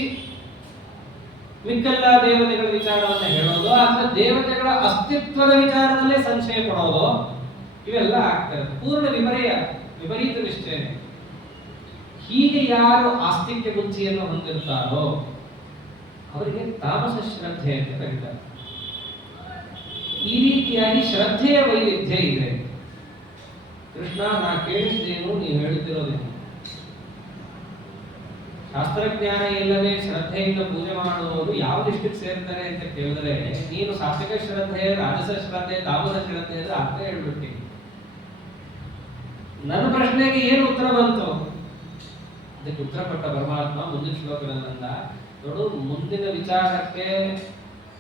ಮಿಕ್ಕೆಲ್ಲ ದೇವತೆಗಳ ವಿಚಾರವನ್ನು ಹೇಳೋದು ಅಥವಾ ದೇವತೆಗಳ ಅಸ್ತಿತ್ವದ ವಿಚಾರದಲ್ಲೇ ಸಂಶಯ ಪಡೋದು, ಇವೆಲ್ಲ ಆಗ್ತದೆ. ಪೂರ್ಣ ವಿಪರೀತ ನಿಶ್ಚಯ. ಹೀಗೆ ಯಾರು ಆಸ್ತಿಕ್ಯ ಬುದ್ಧಿಯನ್ನು ಹೊಂದಿರ್ತಾರೋ ಅವರಿಗೆ ತಾಮಸ ಶ್ರದ್ಧೆ ಅಂತ ಕರೀತಾರೆ. ಈ ರೀತಿಯಾಗಿ ಶ್ರದ್ಧೆಯ ವೈವಿಧ್ಯ ಇದೆ. ಕೃಷ್ಣ, ನಾ ಕೇಳಿದ್ದೇನು, ನೀವು ಹೇಳುತ್ತಿರೋದೇನು? ಶಾಸ್ತ್ರಜ್ಞಾನ ಇಲ್ಲದೆ ಶ್ರದ್ಧೆಯಿಂದ ಪೂಜೆ ಮಾಡುವವರು ಯಾವ ಲಿಸ್ಟಿಗೆ ಸೇರ್ತಾರೆ ಅಂತ ಕೇಳಿದ್ರೆ ನೀನು ಸಾತ್ವಿಕ ಶ್ರದ್ಧೆ, ರಾಜಸ ಶ್ರದ್ಧೆ, ತಾಮಸ ಶ್ರದ್ಧೆ ಅಂದ್ರೆ ಅರ್ಥ ಹೇಳ್ಬಿಡ್ತೀನಿ. ನನ್ನ ಪ್ರಶ್ನೆಗೆ ಏನು ಉತ್ತರ ಬಂತು? ಅದಕ್ಕೆ ಉತ್ತರ ಕೊಟ್ಟ ಪರಮಾತ್ಮ ಮುಂದಿನ ಶ್ಲೋಕದಲ್ಲ. ನೋಡು, ಮುಂದಿನ ವಿಚಾರಕ್ಕೆ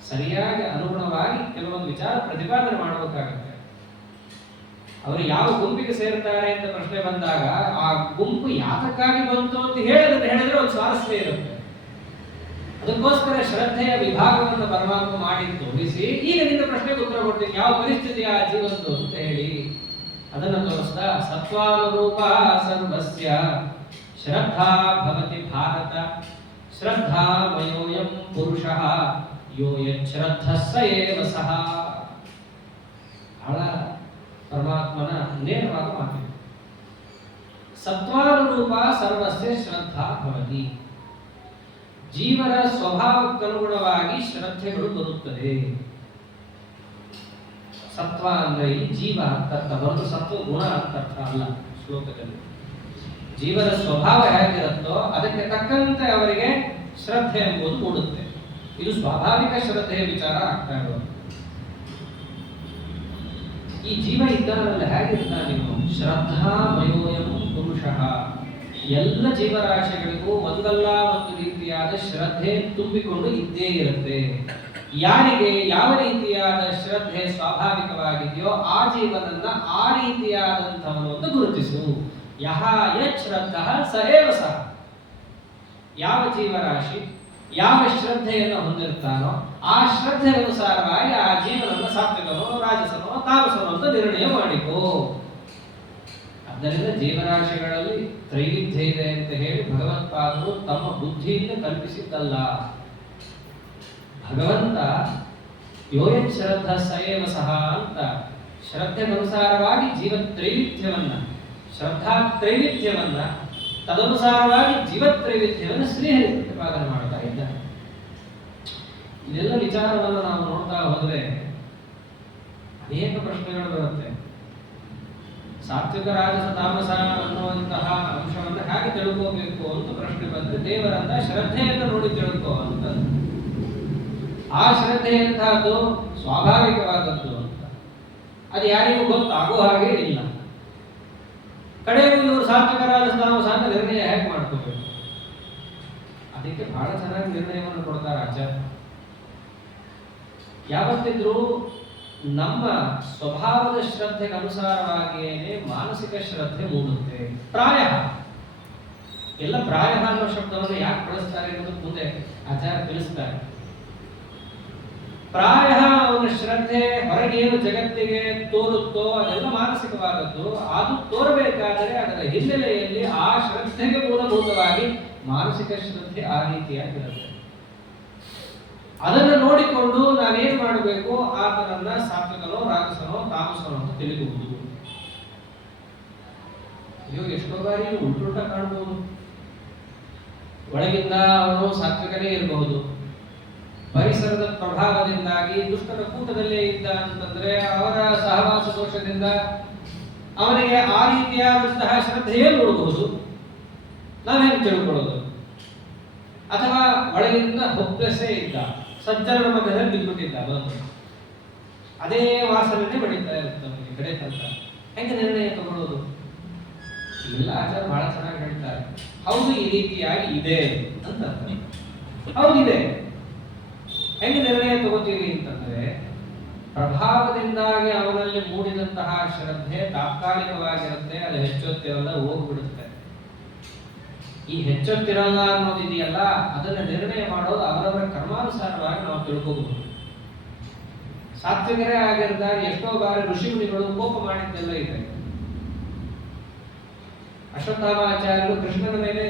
ಸರಿಯಾಗಿ ಅನುಗುಣವಾಗಿ ಕೆಲವೊಂದು ವಿಚಾರ ಪ್ರತಿಪಾದನೆ ಮಾಡಬೇಕಾಗುತ್ತೆ. ಅವರು ಯಾವ ಗುಂಪಿಗೆ ಸೇರ್ತಾರೆ ಅಂತ ಪ್ರಶ್ನೆ ಬಂದಾಗ ಆ ಗುಂಪು ಯಾತಕ್ಕಾಗಿ ಬಂತು ಅಂತ ಹೇಳಿದ್ರೆ ಒಂದು ಸ್ವಾರಸ್ಯ ಇರುತ್ತೆ. ಅದಕ್ಕೋಸ್ಕರ ಶ್ರದ್ಧೆಯ ವಿಭಾಗವನ್ನು ಪರಮಾತ್ಮ ಮಾಡಿ ತೋರಿಸಿ ಈಗ ನಿನ್ನ ಪ್ರಶ್ನೆಗೆ ಉತ್ತರ ಕೊಡ್ತೀನಿ, ಯಾವ ಪರಿಸ್ಥಿತಿ ಆ ಜೀವನದ್ದು ಅಂತ ಹೇಳಿ ಅದನ್ನು ತೋರಿಸ್ತಾ, ಸತ್ವಾನುರೂಪ ಸರ್ವಸ್ಯ ಶ್ರದ್ಧಾ ಭವತಿ ಭಾರತ ಶ್ರದ್ಧಾ ಮಯೋಯಂ ಪುರುಷಃ ಯೋ ಯಚ್ಛ್ರದ್ಧಸ್ಸ ಏವ ಸಹ. ಬಹಳ ಪರಮಾತ್ಮನ ನೇರವಾದ ಮಾತು. ಸತ್ವಾನುರೂಪ ಸರ್ವಸ್ಯ ಶ್ರದ್ಧಾ ಭವತಿ. ಜೀವನ ಸ್ವಭಾವಕ್ಕನುಗುಣವಾಗಿ ಶ್ರದ್ಧೆಗಳು ಬರುತ್ತದೆ. ಸತ್ವ ಅಂದ್ರೆ ಈ ಜೀವ ಅಂತ ಹೊರತು ಸತ್ವ ಗುಣ ಅಂತ ಅಲ್ಲ. ಶ್ಲೋಕದಲ್ಲಿ ಜೀವನ ಸ್ವಭಾವ ಹೇಗಿರುತ್ತೋ ಅದಕ್ಕೆ ತಕ್ಕಂತೆ ಅವರಿಗೆ ಶ್ರದ್ಧೆ ಎಂಬುದು ಮೂಡುತ್ತೆ. ಇದು ಸ್ವಾಭಾವಿಕ ಶ್ರದ್ಧೆಯ ವಿಚಾರ ಆಗ್ತಾ ಇರೋದು. ಈ ಜೀವ ಇದ್ದಾನಲ್ಲ, ಹೇಗಿರ್ತಾನೆ ನೀವು? ಶ್ರದ್ಧಾಮಯೋಯಂ ಪುರುಷಃ. ಎಲ್ಲ ಜೀವರಾಶಿಗಳಿಗೂ ಒಂದಲ್ಲ ಒಂದು ರೀತಿಯಾದ ಶ್ರದ್ಧೆ ತುಂಬಿಕೊಂಡು ಇದ್ದೇ ಇರುತ್ತೆ. ಯಾರಿಗೆ ಯಾವ ರೀತಿಯಾದ ಶ್ರದ್ಧೆ ಸ್ವಾಭಾವಿಕವಾಗಿದೆಯೋ ಆ ಜೀವನನ್ನ ಆ ರೀತಿಯಾದಂಥವನು ಅಂತ ಗುರುತಿಸು. ಯಹ ಯತ್ ಶ್ರದ್ಧಃ ಸ ಏವ ಸಹ. ಯಾವ ಜೀವರಾಶಿ ಯಾವ ಶ್ರದ್ಧೆಯನ್ನು ಹೊಂದಿರ್ತಾನೋ ಆ ಶ್ರದ್ಧೆ ಅನುಸಾರವಾಗಿ ಆ ಜೀವನವನ್ನು ಸಾತ್ವಿಕನೋ ರಾಜಸನೋ ತಾಮಸನೋ ಅಂತ ನಿರ್ಣಯ ಮಾಡಿಕೋ. ಆದ್ದರಿಂದ ಜೀವರಾಶಿಗಳಲ್ಲಿ ತ್ರೈವಿಧ್ಯ ಇದೆ ಅಂತ ಹೇಳಿ ಭಗವತ್ಪಾದರು ತಮ್ಮ ಬುದ್ಧಿಯಿಂದ ಕಲ್ಪಿಸಿದ್ದಲ್ಲ. ಭಗವಂತ ಯೋಯತ್ ಶ್ರದ್ಧ ಸಯೇವ ಸಹ ಅಂತ ಶ್ರದ್ಧೆಗನುಸಾರವಾಗಿ ಜೀವ ತ್ರೈವಿಧ್ಯವನ್ನ, ಶ್ರದ್ಧಾ ತ್ರೈವಿಧ್ಯವನ್ನ, ತದನುಸಾರವಾಗಿ ಜೀವತ್ರೈವಿಧ್ಯವನ್ನ ಶ್ರೀಹರಿ ಪ್ರತಿಪಾದನೆ ಮಾಡ್ತಾ ಇದ್ದಾರೆ. ಇದೆಲ್ಲ ವಿಚಾರವನ್ನು ನಾವು ನೋಡ್ತಾ ಹೋದ್ರೆ ಅನೇಕ ಪ್ರಶ್ನೆಗಳು ಬರುತ್ತೆ. ಸಾತ್ವಿಕ ರಾಜಸ ತಾಮಸ ಅನ್ನುವಂತಹ ಅಂಶವನ್ನು ಹೇಗೆ ತಿಳ್ಕೋಬೇಕು ಅಂತ ಪ್ರಶ್ನೆ ಬಂದ್ರೆ ದೇವರನ್ನ ಶ್ರದ್ಧೆಯನ್ನು ನೋಡಿ ತಿಳ್ಕೋ ಅಂತ. ಆ ಶ್ರದ್ಧೆ ಎಂತಹದ್ದು ಸ್ವಾಭಾವಿಕವಾದದ್ದು ಅಂತ ಅದು ಯಾರಿಗೂ ಗೊತ್ತಾಗೋ ಹಾಗೆ ಇಲ್ಲ. ಕಡೆಗೂ ಇವರು ಸಾತ್ವಿಕ ರಾಜಸ ತಾಮಸ ಅಂತ ನಿರ್ಣಯ ಹೇಗೆ ಮಾಡ್ಕೋಬೇಕು? ಅದಕ್ಕೆ ಬಹಳ ಚೆನ್ನಾಗಿ ನಿರ್ಣಯವನ್ನು ಕೊಡ್ತಾರೆ ಆಚಾರ್ಯ. ಯಾವತ್ತಿದ್ರೂ ನಮ್ಮ ಸ್ವಭಾವದ ಶ್ರದ್ಧೆಗೆ ಅನುಸಾರವಾಗಿಯೇ ಮಾನಸಿಕ ಶ್ರದ್ಧೆ ಮೂಡುತ್ತೆ. ಪ್ರಾಯ ಎಲ್ಲ ಪ್ರಾಯ ಅನ್ನೋ ಶಬ್ದವನ್ನು ಯಾಕೆ ಬಳಸ್ತಾರೆ ಅನ್ನೋದು ಮುಂದೆ ಆಚಾರ್ಯ ತಿಳಿಸ್ತಾರೆ. ಪ್ರಾಯ ಅವನ ಶ್ರದ್ಧೆ ಹೊರಗೇನು ಜಗತ್ತಿಗೆ ತೋರುತ್ತೋ ಅದೆಲ್ಲ ಮಾನಸಿಕವಾದದ್ದು. ಅದು ತೋರಬೇಕಾದರೆ ಅದರ ಹಿನ್ನೆಲೆಯಲ್ಲಿ ಆ ಶ್ರದ್ಧೆಗೆ ಮೂಲಭೂತವಾಗಿ ಮಾನಸಿಕ ಶ್ರದ್ಧೆ ಆ ರೀತಿಯಾಗಿರುತ್ತೆ. ಅದನ್ನು ನೋಡಿಕೊಂಡು ನಾವೇನ್ ಮಾಡಬೇಕು? ಆತನನ್ನ ಸಾತ್ವಿಕನೋ ರಾಜಸನೋ ತಾಮಸನೋ ಅಂತ ತಿಳಿದುವುದು. ಅಯ್ಯೋ, ಎಷ್ಟೋ ಬಾರಿ ಉಲ್ಟುಲ್ಟ ಕಾಣಬಹುದು. ಒಳಗಿಂದ ಅವನು ಸಾತ್ವಿಕನೇ ಇರಬಹುದು, ಪರಿಸರದ ಪ್ರಭಾವದಿಂದಾಗಿ ದುಷ್ಟರ ಕೂಟದಲ್ಲೇ ಇದ್ದ ಅಂತಂದ್ರೆ ಅವರ ಸಹವಾಸ ದೋಷದಿಂದ ಅವನಿಗೆ ಆ ರೀತಿಯಾದಂತಹ ಶ್ರದ್ಧೆಯೇ ಮೂಡಬಹುದು. ನಾವೇನು ತಿಳ್ಕೊಳ್ಳೋದು? ಅಥವಾ ಒಳಗಿಂದ ಹೊಪ್ಪಸೇ ಇದ್ದ, ಸಜ್ಜನರ ಮಧ್ಯದಲ್ಲಿ ಬಿದ್ದುಬಿಟ್ಟಿದ್ದ, ಬಂದು ಅದೇ ವಾಸನೆ ಬೆಳೀತಾ ಇರುತ್ತೆ ಅವನಿಗೆ ಕಡೆ ತನಕ. ಹೆಂಗೆ ನಿರ್ಣಯ ತಗೊಳ್ಳೋದು? ಇಲ್ಲ, ಆಚಾರ್ಯ ಬಹಳ ಚೆನ್ನಾಗಿ ಹೇಳ್ತಾರೆ. ಹೌದು, ಈ ರೀತಿಯಾಗಿ ಇದೆ ಅಂತ. ಹೌದಿದೆ. ಹೆಂಗೆ ನಿರ್ಣಯ ತಗೋತೀವಿ ಅಂತಂದ್ರೆ, ಪ್ರಭಾವದಿಂದಾಗಿ ಅವನಲ್ಲಿ ಮೂಡಿದಂತಹ ಶ್ರದ್ಧೆ ತಾತ್ಕಾಲಿಕವಾಗಿರುತ್ತೆ, ಅದು ಹೆಚ್ಚೊತ್ತಿರಲ್ಲ, ಹೋಗ್ಬಿಡುತ್ತೆ. ಈ ಹೆಚ್ಚೊತ್ತಿರಲ್ಲ ಅನ್ನೋದಿದೆಯಲ್ಲ, ಅದನ್ನ ನಿರ್ಣಯ ಮಾಡೋದು ಅವರವರ ಕರ್ಮಾನುಸಾರವಾಗಿ ನಾವು ತಿಳ್ಕೋಬಹುದು. ಸಾತ್ವಿಕರೇ ಆಗಿರ್ತಾರೆ. ಎಷ್ಟೋ ಬಾರಿ ಋಷಿಮುನಿಗಳು ಕೋಪ ಮಾಡಿದ್ದೆಲ್ಲ ಇದೆ. ಅಶ್ವತ್ಥಾಮಾಚಾರ್ಯರು ಕೃಷ್ಣನ ಮೇಲೆ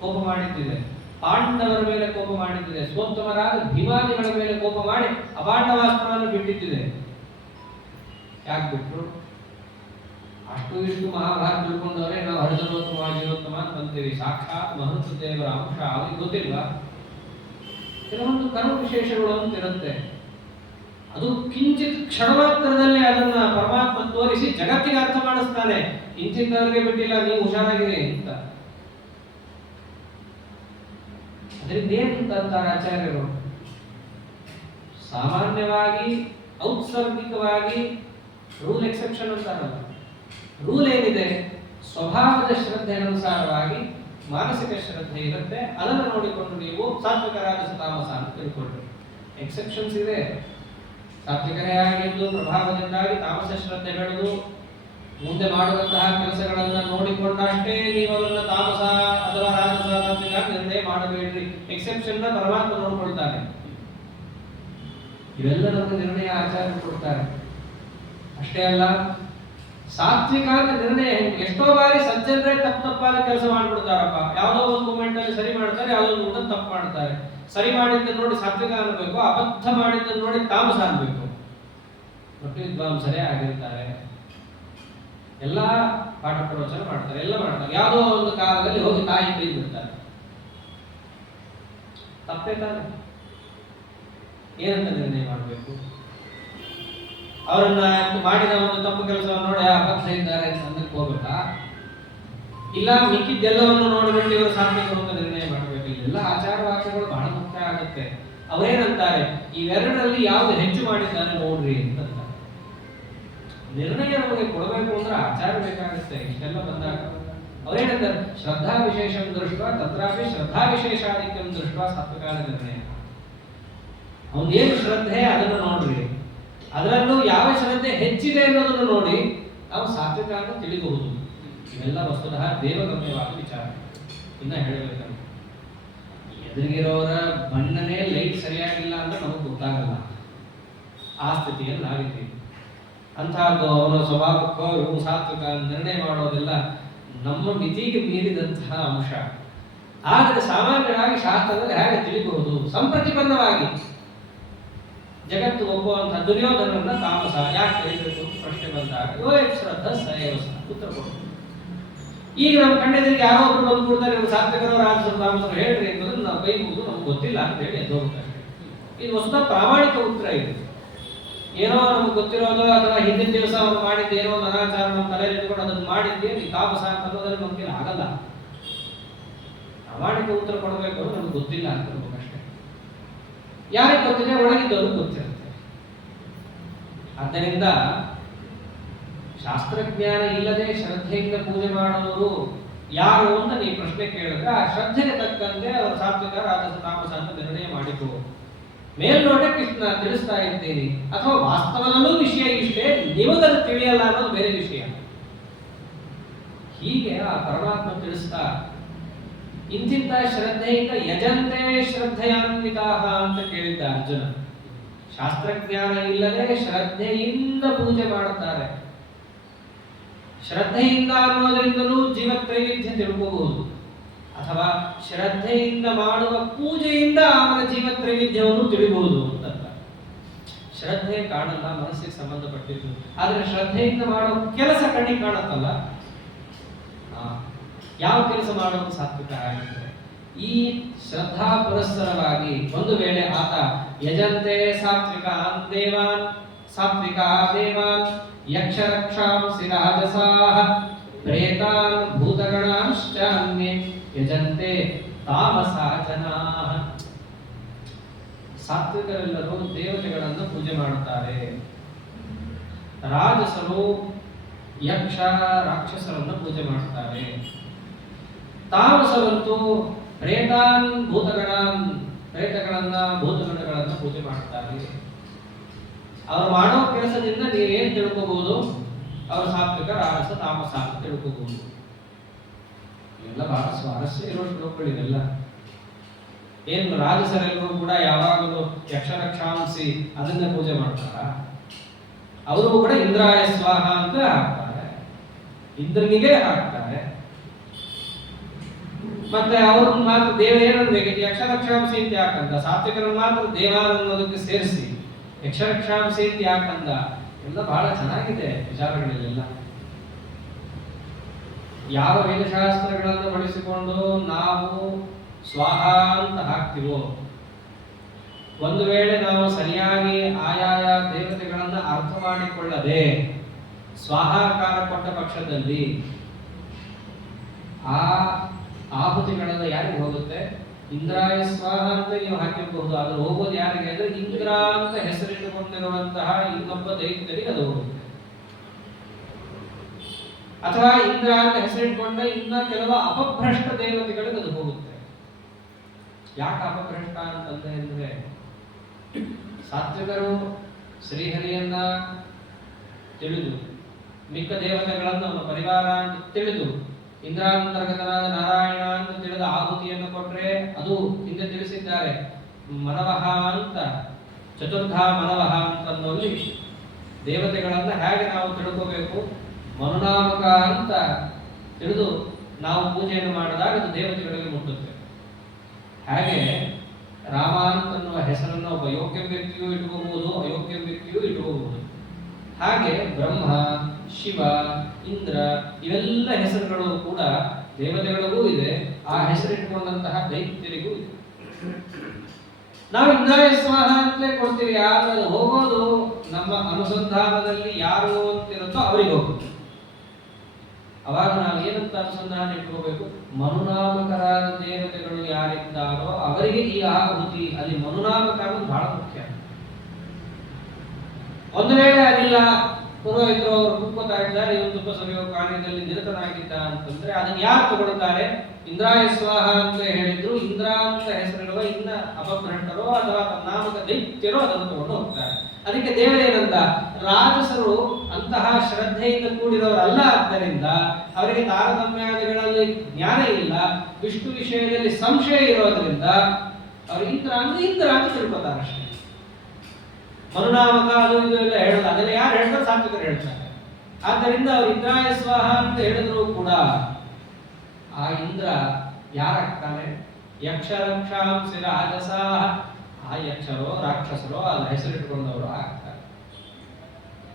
ಕೋಪ ಮಾಡಿದ್ದಿದೆ, ಪಾಂಡವರ ಮೇಲೆ ಕೋಪ ಮಾಡಿದ್ದಿದೆ, ಸ್ವೋತ್ತಮರಾದ ಭೀಮಾದಿಗಳ ಮೇಲೆ ಕೋಪ ಮಾಡಿ ಅಪಾಂಡವಾಸ್ತ್ರವನ್ನು ಬಿಟ್ಟಿದ್ದಿದೆ. ಯಾಕೆ ಬಿಟ್ರು? ಅಷ್ಟು ಇಷ್ಟು ಮಹಾಭಾರತ ತಿಳ್ಕೊಂಡವರೇ ನಾವು ಹರಿಸರೋತ್ತಮ ಜೀವೋತ್ತಮ ಅಂತ ಅಂತೀವಿ. ಸಾಕ್ಷಾತ್ ಮಹಂತ ದೇವರ ಅಂಶ ಅವರಿಗೆ ಗೊತ್ತಿಲ್ವಾ? ಕೆಲವೊಂದು ಕರ್ಮ ವಿಶೇಷಗಳು ಅಂತ ಇರುತ್ತೆ. ಅದು ಕಿಂಚಿತ್ ಕ್ಷಣ ಮಾತ್ರದಲ್ಲಿ ಅದನ್ನ ಪರಮಾತ್ಮ ತೋರಿಸಿ ಜಗತ್ತಿಗೆ ಅರ್ಥ ಮಾಡಿಸ್ತಾನೆ. ಕಿಂಚಿತ್ ಅವರಿಗೆ ಬಿಟ್ಟಿಲ್ಲ, ನೀವು ಹುಷಾರಾಗಿರಿ ಅಂತ. ಅದರಿಂದ ಏನಂತ ಅಂತಾರೆ ಆಚಾರ್ಯರು? ಸಾಮಾನ್ಯವಾಗಿ ಔತ್ಸರ್ಗಿಕವಾಗಿ ರೂಲ್ ಎಕ್ಸೆಪ್ಷನ್ ಅಂತಾರಲ್ಲ, ರೂಲ್ ಏನಿದೆ? ಸ್ವಭಾವದ ಶ್ರದ್ಧೆ ಅನುಸಾರವಾಗಿ ಮಾನಸಿಕ ಶ್ರದ್ಧೆ ಇರುತ್ತೆ. ಅದನ್ನು ನೋಡಿಕೊಂಡು ನೀವು ಸಾತ್ವಿಕ ರಾಜಸ ತಾಮಸ ಅಂತ ತಿಳ್ಕೊಳ್ರಿ. ಎಕ್ಸೆಪ್ಷನ್ಸ್ ಇದೆ. ಸಾತ್ವಿಕರೇ ಆಗಿದ್ದು ಪ್ರಭಾವದಿಂದಾಗಿ ತಾಮಸ ಶ್ರದ್ಧೆ ಬೆಳೆದು ಮುಂದೆ ಮಾಡುವಂತಹ ಕೆಲಸಗಳನ್ನ ನೋಡಿಕೊಂಡಷ್ಟೇ ನೀವು ಅದನ್ನ ತಾಮಸ ಅಥವಾ ರಾಜಸ ಸಾತ್ವಿಕ ನಿರ್ಣಯ ಮಾಡಬೇಡ್ರಿ. ಎಕ್ಸೆಪ್ಷನ್ ನ ಪರಮಾತ್ಮ ನೋಡ್ಕೊಳ್ತಾನೆ. ಇವೆಲ್ಲರನ್ನು ನಿರ್ಣಯ ಆಚಾರ್ಯ ಕೊಡ್ತಾರೆ. ಅಷ್ಟೇ ಅಲ್ಲ, ಸಾತ್ವಿಕ ಅಂತ ನಿರ್ಣಯ ಎಷ್ಟೋ ಬಾರಿ ಸಜ್ಜನರೇ ತಪ್ಪಾದ ಕೆಲಸ ಮಾಡ್ಬಿಡ್ತಾರಪ್ಪ. ಯಾವುದೋ ಒಂದು ಮೂಮೆಂಟ್ ಅಲ್ಲಿ ಸರಿ ಮಾಡ್ತಾರೆ, ಯಾವುದೋ ಒಂದು ಮೂಮೆಂಟ್ ತಪ್ಪು ಮಾಡ್ತಾರೆ. ಸರಿ ಮಾಡಿದ್ದನ್ನು ನೋಡಿ ಸಾತ್ವಿಕ ಅನ್ಬೇಕು, ಅಬದ್ಧ ಮಾಡಿದ್ದನ್ನು ನೋಡಿ ತಾಮಸ ಅನ್ಬೇಕು. ಒಟ್ಟು ವಿದ್ವಾಂಸರೇ ಆಗಿರ್ತಾರೆ, ಎಲ್ಲ ಪಾಠ ಪ್ರವಚನ ಮಾಡ್ತಾರೆ, ಎಲ್ಲ ಮಾಡ್ತಾರೆ. ಯಾವುದೋ ಒಂದು ಕಾಲದಲ್ಲಿ ಹೋಗಿ ತಾಯಿ ಕೈ ಬಿಡ್ತಾರೆ. ತಪ್ಪೇ ತಾನೆ? ಏನಂತ ನಿರ್ಣಯ ಮಾಡಬೇಕು? ಅವರನ್ನ ಮಾಡಿದ ಒಂದು ತಪ್ಪು ಕೆಲಸವನ್ನು ನೋಡಿ ಅಬದ್ಧ ಇದ್ದಾರೆ ಅಂತ ಅಂದಕ್ಕೆ ಹೋಗ್ಬೇಕಾ? ಇಲ್ಲ ಮಿಕ್ಕಿದ್ದೆಲ್ಲವನ್ನು ನೋಡಿಬಿಟ್ಟು ಇವರು ಸಾತ್ವಿಕರು ಅಂತ ನಿರ್ಣಯ ಮಾಡಬೇಕು. ಇಲ್ಲೆಲ್ಲ ಆಚಾರ ವಾಕ್ಯಗಳು ಬಹಳ ಮುಖ್ಯ ಆಗುತ್ತೆ. ಅವರೇನಂತಾರೆ, ಇವೆರಡರಲ್ಲಿ ಯಾವ್ದು ಹೆಚ್ಚು ಮಾಡಿದ್ದಾರೆ ನೋಡ್ರಿ ಅಂತ. ನಿರ್ಣಯ ನಮಗೆ ಕೊಡಬೇಕು ಅಂದ್ರೆ ಆಚಾರ ಬೇಕಾಗುತ್ತೆ. ಇಷ್ಟೆಲ್ಲ ಬಂದಾಗ ಅವರೇನಂತಾರೆ, ಶ್ರದ್ಧಾ ವಿಶೇಷಂ ದೃಷ್ಟ ತತ್ರಾಪಿ ಶ್ರದ್ಧಾ ವಿಶೇಷಾಧಿಕ್ಯಂ ದೃಷ್ಟ ಸಾತ್ವಿಕಾಲ ನಿರ್ಣಯ. ಅವನೇನು ಶ್ರದ್ಧೆ ಅದನ್ನು ನೋಡ್ರಿ, ಅದರಲ್ಲೂ ಯಾವ ಶ್ರದ್ಧೆ ಹೆಚ್ಚಿದೆ ಅನ್ನೋದನ್ನು ನೋಡಿ ನಾವು ಸಾತ್ವಿಕ ಅಂತ ತಿಳಿಬಹುದು. ಇವೆಲ್ಲ ವಸ್ತುತಃ ದೇವಗಮ್ಯವಾದ ವಿಚಾರ. ಇನ್ನ ಹೇಳಬೇಕಂದ್ರೆ ಎದುರಿಗಿರೋರ ಬಣ್ಣನೇ ಲೈಟ್ ಸರಿಯಾಗಿಲ್ಲ ಅಂತ ನಮಗೆ ಗೊತ್ತಾಗಲ್ಲ. ಆ ಸ್ಥಿತಿಯಲ್ಲಿ ನಾವಿದ್ದೀವಿ. ಅಂತಹದ್ದು ಅವನ ಸ್ವಭಾವಕ್ಕೋ ಇವು ಸಾತ್ವಿಕ ನಿರ್ಣಯ ಮಾಡೋದೆಲ್ಲ ನಮ್ಮ ಮಿತಿಗೆ ಮೀರಿದಂತಹ ಅಂಶ. ಆದರೆ ಸಾಮಾನ್ಯವಾಗಿ ಶಾಸ್ತ್ರದಲ್ಲಿ ಹೇಗೆ ತಿಳಿಬಹುದು? ಸಂಪ್ರತಿಬಂಧವಾಗಿ ಜಗತ್ತು ಒಪ್ಪುವಂತಹ ದುರ್ಯೋಧನನ್ನ ತಾಮಸ ಯಾಕೆ ಕರೀಬೇಕು ಪ್ರಶ್ನೆ ಬಂದಾಗ ಶ್ರದ್ಧ ಸಯವಸ ಉತ್ತರ ಕೊಡ್ತಾರೆ. ಈಗ ನಮ್ಮ ಕಣ್ಣೆದುರಿಗೆ ಯಾರೋ ಒಬ್ರು ಬಂದು ಕೊಡ್ತಾರೆ, ಇವರು ಸಾತ್ವಿಕರು ರಾಜರು ತಾಮಸರು ಹೇಳ್ರಿ ಅನ್ನೋದನ್ನ ನಾವು ಕೈ ಮುಗಿದು ನಮ್ಗೆ ಗೊತ್ತಿಲ್ಲ ಅಂತ ಹೇಳಿ ಎದ್ದು ಹೋಗ್ತಾರೆ. ಇದು ಹೊಸ ಪ್ರಾಮಾಣಿಕ ಉತ್ತರ ಇದೆ. ಏನೋ ನಮ್ಗೆ ಗೊತ್ತಿರೋದು ಅಥವಾ ಹಿಂದಿನ ದಿವಸ ಅವ್ರು ಮಾಡಿದ್ದು ಏನೋ ಒಂದು ಅನಾಚಾರ ನಮ್ಮ ತಲೆಯಲ್ಲಿ ಇಟ್ಕೊಂಡು ಅದನ್ನು ಮಾಡಿದ್ದೆ ಈ ತಾಮಸ ಅಂತ ಅನ್ನೋದ್ರಲ್ಲಿ ನಮ್ಗೆ ಆಗಲ್ಲ. ಪ್ರಾಮಾಣಿಕ ಉತ್ತರ ಕೊಡಬೇಕು ಅಂದ್ರೆ ನಮ್ಗೆ ಗೊತ್ತಿಲ್ಲ ಅಂತ ಅಷ್ಟೇ. ಯಾರಿಗೆ ಗೊತ್ತಿದೆ? ಒಳಗಿದ್ದವರು ಗೊತ್ತಿರುತ್ತೆ. ಆದ್ದರಿಂದ ಶಾಸ್ತ್ರಜ್ಞಾನ ಇಲ್ಲದೆ ಶ್ರದ್ಧೆಯಿಂದ ಪೂಜೆ ಮಾಡುವವರು ಯಾರು ಅಂತ ನೀವು ಪ್ರಶ್ನೆ ಕೇಳಿದ್ರೆ ಆ ಶ್ರದ್ಧೆಗೆ ತಕ್ಕಂತೆ ಅವರು ಸಾತ್ವಿಕ ರಾಜಸ ತಾಮಸ ಅಂತ ನಿರ್ಣಯ ಮಾಡಿಕೋ. ಮೇಲ್ನೋಟಕ್ಕೆ ಇಷ್ಟು ನಾನು ತಿಳಿಸ್ತಾ ಇದ್ದೀನಿ, ಅಥವಾ ವಾಸ್ತವದಲ್ಲೂ ವಿಷಯ ಇಷ್ಟೇ, ನಿಮಗದು ತಿಳಿಯಲ್ಲ ಅನ್ನೋದು ಬೇರೆ ವಿಷಯ. ಹೀಗೆ ಆ ಪರಮಾತ್ಮ ತಿಳಿಸ್ತಾ ಇಂತಿಂತ ಶ್ರದ್ಧೆಯಿಂದ ಯಜಂತೆ ಶ್ರದ್ಧೆಯಾನ್ವಿತಾಹ ಅಂತ ಕೇಳಿದ್ದ ಅರ್ಜುನ. ಶಾಸ್ತ್ರಜ್ಞಾನ ಇಲ್ಲದೆ ಶ್ರದ್ಧೆಯಿಂದ ಪೂಜೆ ಮಾಡುತ್ತಾರೆ. ಶ್ರದ್ಧೆಯಿಂದ ಅನ್ನೋದ್ರಿಂದಲೂ ಜೀವತ್ರೈವಿಧ್ಯ ತಿಳ್ಕೋಬಹುದು, ಅಥವಾ ಶ್ರದ್ಧೆಯಿಂದ ಮಾಡುವ ಪೂಜೆಯಿಂದ ಅವನ ಜೀವತ್ರೈವಿಧ್ಯವನ್ನು ತಿಳಿಬಹುದು ಅಂತ. ಶ್ರದ್ಧೆ ಕಾಣಲ್ಲ, ಮನಸ್ಸಿಗೆ ಸಂಬಂಧಪಟ್ಟಿದ್ದು. ಆದರೆ ಶ್ರದ್ಧೆಯಿಂದ ಮಾಡೋ ಕೆಲಸ ಕಣ್ಣಿಗೆ ಕಾಣುತ್ತಲ್ಲ, ಯಾವ ಕೆಲಸ ಮಾಡೋದು ಸಾತ್ವಿಕ ಆಗಿದೆ. ಈ ಶ್ರದ್ಧಾ ಪುರಸ್ಸರವಾಗಿ ಒಂದು ವೇಳೆ ಆತ ಯಜಂತೆ ಸಾತ್ವಿಕ ದೇವಾನ್ ಸಾತ್ವಿಕ ದೇವಾನ್ ಯಕ್ಷರಕ್ಷಾಂಸಿ ರಾಜಸಾಃ ಪ್ರೇತಾನ್ ಭೂತಗಣಾಶ್ಚಾನ್ಯೇ ಯಜಂತೆ ತಾಮಸಾ ಜನಾಃ. ಸಾತ್ವಿಕರೆಲ್ಲರೂ ದೇವತೆಗಳನ್ನು ಪೂಜೆ ಮಾಡುತ್ತಾರೆ, ರಾಜಸರು ಯಕ್ಷ ರಾಕ್ಷಸರನ್ನು ಪೂಜೆ ಮಾಡುತ್ತಾರೆ, ತಾಮಸರಂತೂ ಪ್ರೇತಾನ್ ಪ್ರೇತಗಳನ್ನ ಭೂತಗಣಗಳನ್ನ ಪೂಜೆ ಮಾಡುತ್ತಾರೆ. ಅವರು ಮಾಡೋ ಕೆಲಸದಿಂದ ನೀವೇನ್ ತಿಳ್ಕೋಬಹುದು? ಅವರು ಸಾತ್ವಿಕ ರಾಜಸ ತಾಮಸ ಅಂತ ತಿಳ್ಕೋಬಹುದು. ಇವೆಲ್ಲ ಬಹಳ ಸ್ವಾರಸ್ಯ ಇರೋ ಶ್ಲೋಕಗಳಿವೆಲ್ಲ. ಏನು ರಾಜಸರೆಲ್ಲರೂ ಕೂಡ ಯಾವಾಗಲೂ ಯಕ್ಷರಕ್ಷಾಂಸಿ ಅದನ್ನ ಪೂಜೆ ಮಾಡ್ತಾರ? ಅವರು ಕೂಡ ಇಂದ್ರಾಯ ಸ್ವಾಹ ಅಂತ ಹಾಕ್ತಾರೆ, ಇಂದ್ರನಿಗೆ ಹಾಕ್ತಾರೆ. ಮತ್ತೆ ಅವ್ರನ್ನ ಮಾತ್ರ ದೇವ ಏನನ್ಬೇಕು, ಯಕ್ಷರಕ್ಷಾಂಸಿ ಅಂತ ಯಾಕಂದ? ಸಾತ್ವಿಕರನ್ನು ಮಾತ್ರ ದೇವಾನ ಅನ್ನೋದಕ್ಕೆ ಸೇರಿಸಿ ಯಕ್ಷರಕ್ಷಾಂಸಿ ಅಂತ ಯಾಕಂದ? ಎಲ್ಲ ಬಹಳ ಚೆನ್ನಾಗಿದೆ ವಿಚಾರಗಳಲ್ಲೆಲ್ಲ. ಯಾವ ವೇದಶಾಸ್ತ್ರಗಳನ್ನು ಬಳಸಿಕೊಂಡು ನಾವು ಸ್ವಾಹ ಅಂತ ಹಾಕ್ತಿವೋ, ಒಂದು ವೇಳೆ ನಾವು ಸರಿಯಾಗಿ ಆಯಾಯ ದೇವತೆಗಳನ್ನ ಅರ್ಥ ಮಾಡಿಕೊಳ್ಳದೆ ಸ್ವಾಹಾಕಾರ ಕೊಟ್ಟ ಪಕ್ಷದಲ್ಲಿ ಆ ಆಹುತಿಗಳೆಲ್ಲ ಯಾರಿಗೆ ಹೋಗುತ್ತೆ? ಇಂದ್ರಾಯ ಸ್ವಾಹ ಅಂತ ನೀವು ಹಾಕಿರಬಹುದು. ಅದು ಹೋಗೋದು ಯಾರಿಗೆ ಅಂದ್ರೆ ಇಂದ್ರ ಅಂತ ಹೆಸರಿಟ್ಟುಕೊಂಡಿರುವಂತಹ ಇನ್ನೊಬ್ಬ ದೈತ್ಯರಿಗೆ ಅದು ಹೋಗುತ್ತೆ. ಅಥವಾ ಇಂದ್ರ ಅಂತ ಹೆಸರಿಟ್ಕೊಂಡ ಇನ್ನ ಕೆಲವು ಅಪಭ್ರಷ್ಟ ದೇವತೆಗಳಿಗೆ ಅದು ಹೋಗುತ್ತೆ. ಯಾಕೆ ಅಪಭ್ರಷ್ಟ ಅಂತಂದ್ರೆ ಅಂದ್ರೆ ಸಾತ್ವಿಕರು ಶ್ರೀಹರಿಯನ್ನ ತಿಳಿದು ಮಿಕ್ಕ ದೇವತೆಗಳನ್ನು ಅವನ ಪರಿವಾರ ಅಂತ ತಿಳಿದು ಇಂದ್ರಾಂತರ್ಗತನಾದ ನಾರಾಯಣ ಅಂತ ತಿಳಿದ ಆಹುತಿಯನ್ನು ಕೊಟ್ರೆ ಅದು ಹಿಂದೆ ತಿಳಿಸಿದ್ದಾರೆ ಮನವಹ ಅಂತ, ಚತುರ್ಧ ಮನವಹ ಅಂತನ್ನಲ್ಲಿ ದೇವತೆಗಳನ್ನ ಹೇಗೆ ನಾವು ತಿಳ್ಕೋಬೇಕು? ಮನುನಾಮಕ ಅಂತ ತಿಳಿದು ನಾವು ಪೂಜೆಯನ್ನು ಮಾಡಿದಾಗ ಅದು ದೇವತೆಗಳಿಗೆ ಮುಟ್ಟುತ್ತೆ. ಹಾಗೆ ರಾಮ ಅಂತನ್ನುವ ಹೆಸರನ್ನು ಒಬ್ಬ ಯೋಗ್ಯ ವ್ಯಕ್ತಿಯೂ ಇಟ್ಕೋಬಹುದು, ಅಯೋಗ್ಯ ವ್ಯಕ್ತಿಯೂ ಇಟ್ಕೋಬಹುದು. ಹಾಗೆ ಬ್ರಹ್ಮ, ಶಿವ, ಇಂದ್ರ ಇವೆಲ್ಲ ಹೆಸರುಗಳು ಕೂಡ ದೇವತೆಗಳಿಗೂ ಇದೆ, ಆ ಹೆಸರಿಟ್ಟುಕೊಂಡಂತಹ ದೈತ್ಯರಿಗೂ ಇದೆ. ನಾವು ಇಂದ್ರಾಯ ಸ್ವಾಹ ಅಂತಲೇ ಕೊಡ್ತೀವಿ. ಯಾರು ಅದು ಹೋಗೋದು ನಮ್ಮ ಅನುಸಂಧಾನದಲ್ಲಿ ಯಾರು ಅಂತಿರುತ್ತೋ ಅವರಿಗೆ ಹೋಗುತ್ತೆ. ಅವಾಗ ನಾವು ಏನಂತ ಅನುಸಂಧಾನ ಇಟ್ಕೋಬೇಕು? ಮನುನಾಮಕರಾದ ದೇವತೆಗಳು ಯಾರಿದ್ದಾರೋ ಅವರಿಗೆ ಈ ಆಹುತಿ. ಅಲ್ಲಿ ಮನುನಾಮಕ ಬಹಳ ಮುಖ್ಯ. ಒಂದು ವೇಳೆ ಅದಿಲ್ಲ, ಪುರೋಹಿತರು ಅವರು ಕೂತ್ಕೋತಾ ಇದ್ದಾರೆ, ಇವನು ತುಪ್ಪ ಸವಿಯುವ ಕಾರ್ಯದಲ್ಲಿ ನಿರತನಾಗಿದ್ದ ಅಂತಂದ್ರೆ ಅದನ್ನ ಯಾರು ತಗೊಳ್ತಾರೆ? ಇಂದ್ರಾಯ ಸ್ವಾಹ ಅಂತ ಹೇಳಿದ್ರು, ಇಂದ್ರ ಅಂತ ಹೆಸರಿಡುವ ಇನ್ನ ಅಪಭ್ರಂಟರೋ ಅಥವಾ ತನ್ನ ನಾಮಕ ದೈತ್ಯರೋ ಅದನ್ನು ತಗೊಂಡು ಹೋಗ್ತಾರೆ. ಅದಕ್ಕೆ ದೇವರೇನಂತ, ರಾಜಸರು ಅಂತಹ ಶ್ರದ್ಧೆಯಿಂದ ಕೂಡಿರೋರಲ್ಲ. ಆದ್ದರಿಂದ ಅವರಿಗೆ ತಾರತಮ್ಯಾದಿಗಳಲ್ಲಿ ಜ್ಞಾನ ಇಲ್ಲ, ವಿಷ್ಣು ವಿಷಯದಲ್ಲಿ ಸಂಶಯ ಇರೋದ್ರಿಂದ ಅವರು ಇಂದ್ರ ಅಂತ ತಿಳ್ಕೊತಾರೆ ಅಷ್ಟೇ. ಮನುನಾಮಕ ಅದು ಇದು ಎಲ್ಲ ಹೇಳೋದು, ಅದೆಲ್ಲ ಯಾರು ಹೇಳ್ತಾರೆ? ಸಾತ್ವಿಕರು ಹೇಳ್ತಾರೆ. ಆದ್ದರಿಂದ ಅವರು ಇಂದ್ರಾಯ ಸ್ವಾಹ ಅಂತ ಹೇಳಿದ್ರು ಕೂಡ ಆ ಇಂದ್ರ ಯಾರಾಗ್ತಾನೆ? ಯಕ್ಷರಕ್ಷಾಂಸಿ ರಾಜಸಾಹ. ಆ ಯಕ್ಷರೋ ರಾಕ್ಷಸರೋ ಅದ್ರ ಹೆಸರಿಟ್ಟುಕೊಂಡವರು ಆಗ್ತಾರೆ.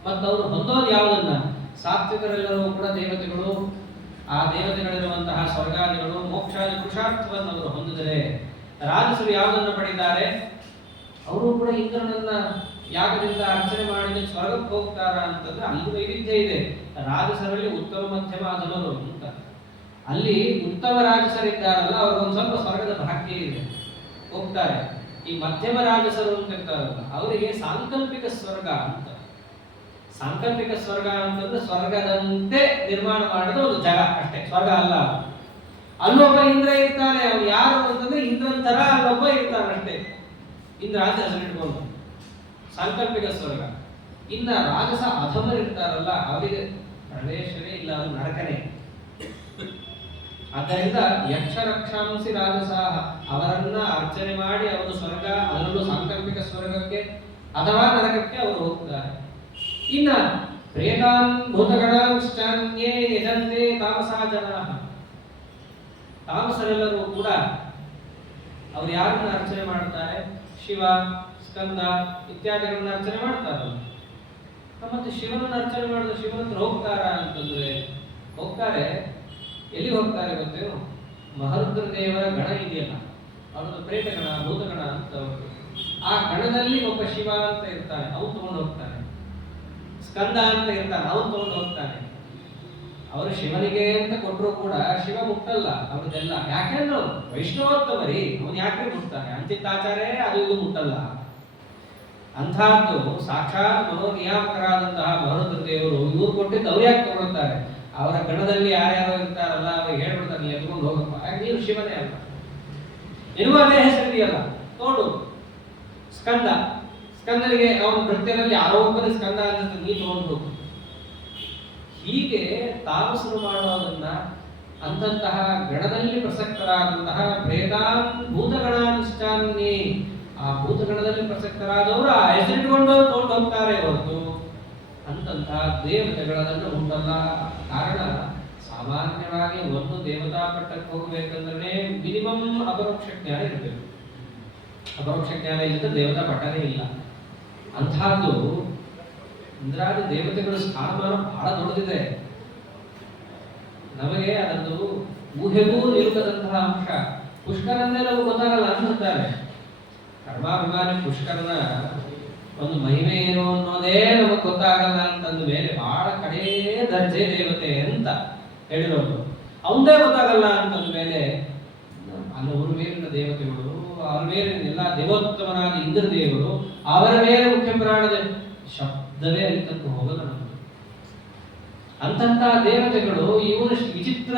ಮತ್ತವರು ಹೊಂದೋದು ಯಾವುದನ್ನ? ಸಾತ್ವಿಕರೆಲ್ಲರೂ ಕೂಡ ದೇವತೆಗಳು, ಆ ದೇವತೆಗಳಿರುವಂತಹ ಸ್ವರ್ಗಾದಿಗಳು, ಮೋಕ್ಷಾದಿ ಪುರುಷಾರ್ಥವನ್ನು ಅವರು ಹೊಂದಿದರೆ, ರಾಜಸರು ಯಾವುದನ್ನು ಪಡೆದಿದ್ದಾರೆ? ಅವರು ಕೂಡ ಇಂದ್ರನನ್ನ ಯಾಗದಿಂದ ಅರ್ಚನೆ ಮಾಡಿದ ಸ್ವರ್ಗಕ್ಕೆ ಹೋಗ್ತಾರ ಅಂತಂದ್ರೆ ಅಲ್ಲಿ ವೈವಿಧ್ಯ ಇದೆ. ರಾಜಸರಲ್ಲಿ ಉತ್ತಮ ಮಧ್ಯಮ ಅಧಮರು ಅಂತ. ಅಲ್ಲಿ ಉತ್ತಮ ರಾಜಸರಿದ್ದಾರಲ್ಲ ಅವ್ರಿಗೊಂದು ಸ್ವಲ್ಪ ಸ್ವರ್ಗದ ಭಾಗ್ಯ ಇದೆ, ಹೋಗ್ತಾರೆ. ಈ ಮಧ್ಯಮ ರಾಜಸರು ಅಂತ ಇರ್ತಾರಲ್ಲ ಅವರಿಗೆ ಸಾಂಕಲ್ಪಿಕ ಸ್ವರ್ಗ ಅಂತ. ಸಾಂಕಲ್ಪಿಕ ಸ್ವರ್ಗ ಅಂತಂದ್ರೆ ಸ್ವರ್ಗದಂತೆ ನಿರ್ಮಾಣ ಮಾಡಿದ ಒಂದು ಜಾಗ ಅಷ್ಟೇ, ಸ್ವರ್ಗ ಅಲ್ಲ. ಅಲ್ಲೊಬ್ಬ ಇಂದ್ರ ಇರ್ತಾನೆ. ಅವ್ನು ಯಾರು ಅಂತಂದ್ರೆ ಇಂದ್ರನ ತರ ಅಲ್ಲೊಬ್ಬ ಇರ್ತಾನೆ ಅಷ್ಟೇ, ಇಂದ್ರ ಅಂತ ಹೆಸರಿಟ್ಕೊಂಡು. ಸಾಂಕಲ್ಪಿಕ ಸ್ವರ್ಗ. ಇನ್ನ ರಾಜಸ ಅಧಮರು ಇರ್ತಾರಲ್ಲ ಅವರಿಗೆ ಪ್ರವೇಶವೇ ಇಲ್ಲ, ಅದು ನರಕನೇ. ಆದ್ದರಿಂದ ಯಕ್ಷ ರಕ್ಷಾಂಸಿ ರಾಜಸಾಹ, ಅವರನ್ನ ಅರ್ಚನೆ ಮಾಡಿ ಅವರು ಸ್ವರ್ಗ, ಅದರಲ್ಲೂ ಸಾಂಕಲ್ಪಿಕ ಸ್ವರ್ಗಕ್ಕೆ ಅಥವಾ ನರಕಕ್ಕೆ ಅವರು ಹೋಗ್ತಾರೆ. ಇನ್ನ ಪ್ರೇತಾನ್ ಭೂತಗಣಾಂಶ್ಚಾನ್ಯೇ ಯಜಂತೆ ತಾಮಸಾ ಜನಾಃ. ತಾಮಸರೆಲ್ಲರೂ ಕೂಡ ಅವರು ಯಾರನ್ನ ಅರ್ಚನೆ ಮಾಡ್ತಾರೆ? ಶಿವ, ಸ್ಕಂದ ಇತ್ಯಾದಿಗಳನ್ನ ಅರ್ಚನೆ ಮಾಡ್ತಾರಲ್ಲ. ಮತ್ತೆ ಶಿವನನ್ನ ಅರ್ಚನೆ ಮಾಡಿದ ಶಿವನ ಹತ್ರ ಹೋಗ್ತಾರ ಅಂತಂದ್ರೆ ಹೋಗ್ತಾರೆ. ಎಲ್ಲಿ ಹೋಗ್ತಾರೆ ಗೊತ್ತೇನು? ಮಹರುದ್ರ ದೇವರ ಗಣ ಇದೆಯಲ್ಲ, ಅವರದ್ದು ಪ್ರೇತಗಣ, ಭೂತಗಣ ಅಂತ. ಆ ಗಣದಲ್ಲಿ ಒಬ್ಬ ಶಿವ ಅಂತ ಇರ್ತಾನೆ, ಅವನು ತಗೊಂಡು ಹೋಗ್ತಾನೆ. ಸ್ಕಂದ ಅಂತ ಇರ್ತಾನೆ, ಅವನು ತಗೊಂಡು ಹೋಗ್ತಾನೆ. ಅವರು ಶಿವನಿಗೆ ಅಂತ ಕೊಟ್ಟರು ಕೂಡ ಶಿವ ಮುಟ್ಟಲ್ಲ ಅವ್ರದ್ದೆಲ್ಲ. ಯಾಕೆಂದ್ರೆ ವೈಷ್ಣವೋತ್ತಮರಿ, ಅವನು ಯಾಕೆ ಮುಟ್ತಾನೆ? ಅಂತಿತ್ತಾಚಾರ್ಯ ಅದು ಇದು ಮುಟ್ಟಲ್ಲ. ಅಂಥದ್ದು ಸಾಕ್ಷಾತ್ ಮನೋನಿಯಾಮಕರಾದಂತಹ ಮಹರುದ್ರ ದೇವರು ಇವ್ರು ಕೊಟ್ಟಿದ್ದು ಅವ್ರು ಯಾಕೆ ತಗೊಳ್ತಾರೆ? ಅವರ ಗಣದಲ್ಲಿ ಯಾರ್ಯಾರು ಇರ್ತಾರಲ್ಲ ಅವ್ರಿಗೆ ಹೇಳ್ಬಿಡ್ತಾರೆ, ನೀ ಎತ್ಕೊಂಡು ಹೋಗಪ್ಪ, ಯಾಕೆ ನೀನು ಶಿವನೇ ಅಲ್ಲ, ನಿನಗೂ ಅದೇ ಹೆಸರಿದೆಯಲ್ಲ, ನೋಡು ಸ್ಕಂದ. ಸ್ಕಂದನಿಗೆ ಅವನ ನೃತ್ಯದಲ್ಲಿ ಆರೋಪದ ಸ್ಕಂದ ಅಂತ ನೀ ತಗೊಂಡು ಹೋಗು. ಹೀಗೆ ತಾಮಸರು ಮಾಡೋದನ್ನ ಅಂತಹ ಗಣದಲ್ಲಿ ಪ್ರಸಕ್ತರಾದಂತಹ ಪ್ರೇತಾನ್ ಭೂತಗಣಾನುಷ್ಠಾನ್ನೇ, ಆ ಭೂತಗಣದಲ್ಲಿ ಪ್ರಸಕ್ತರಾದವರು ಆ ಹೆಸರಿಟ್ಕೊಂಡವರು ತಗೊಂಡು ಹೋಗ್ತಾರೆ ಹೊರತು ಅಂತಹ ದೇವತೆಗಳನ್ನ ಉಂಟಲ್ಲ. ಕಾರಣ ಸಾಮಾನ್ಯವಾಗಿ ಒಂದು ದೇವತಾ ಪಟ್ಟಕ್ಕೆ ಹೋಗಬೇಕಂದ್ರೆ ಮಿನಿಮಮ್ ಅಪರೋಕ್ಷ ಜ್ಞಾನ ಇರಬೇಕು. ಅಪರೋಕ್ಷ ಜ್ಞಾನ ಇಲ್ಲದ ದೇವತಾ ಪಟ್ಟನೇ ಇಲ್ಲ. ಅಂಥದ್ದು ಇಂದ್ರಾದಿ ದೇವತೆಗಳ ಸ್ಥಾನಮಾನ ಬಹಳ ದೊಡ್ಡದಿದೆ. ನಮಗೆ ಅದೊಂದು ಊಹೆಗೂ ನಿಲುಕದಂತಹ ಅಂಶ. ಪುಷ್ಕರನ್ನೇ ನಮಗೆ ಗೊತ್ತಾಗಲ್ಲ ಅಂತಾರೆ. ಕರ್ಮಾಭಿಮಾನಿ ಪುಷ್ಕರನ ಒಂದು ಮಹಿಮೆ ಏನು ಅನ್ನೋದೇ ನಮಗೆ ಗೊತ್ತಾಗಲ್ಲ ಅಂತಂದ ಮೇಲೆ ಬಹಳ ಕಡೇ ದರ್ಜೆ ದೇವತೆ ಅಂತ ಹೇಳಿರೋದು. ಅವಂದೇ ಗೊತ್ತಾಗಲ್ಲ ಅಂತಂದ ಮೇಲೆ ಅವರ ಮೇಲಿನ ದೇವತೆಗಳು, ಅವರ ಮೇಲಿನ ಎಲ್ಲ ದೇವೋತ್ತಮನಾದ ಇಂದ್ರ ದೇವರು, ಅವರ ಮೇಲೆ ಮುಖ್ಯ ಪ್ರಾಣದ ಶಬ್ದವೇ ಅಲ್ಲಿ ತನಕ ಹೋಗಲ್ಲ ನಮಗೆ. ಅಂತಹ ದೇವತೆಗಳು ಇವನು ವಿಚಿತ್ರ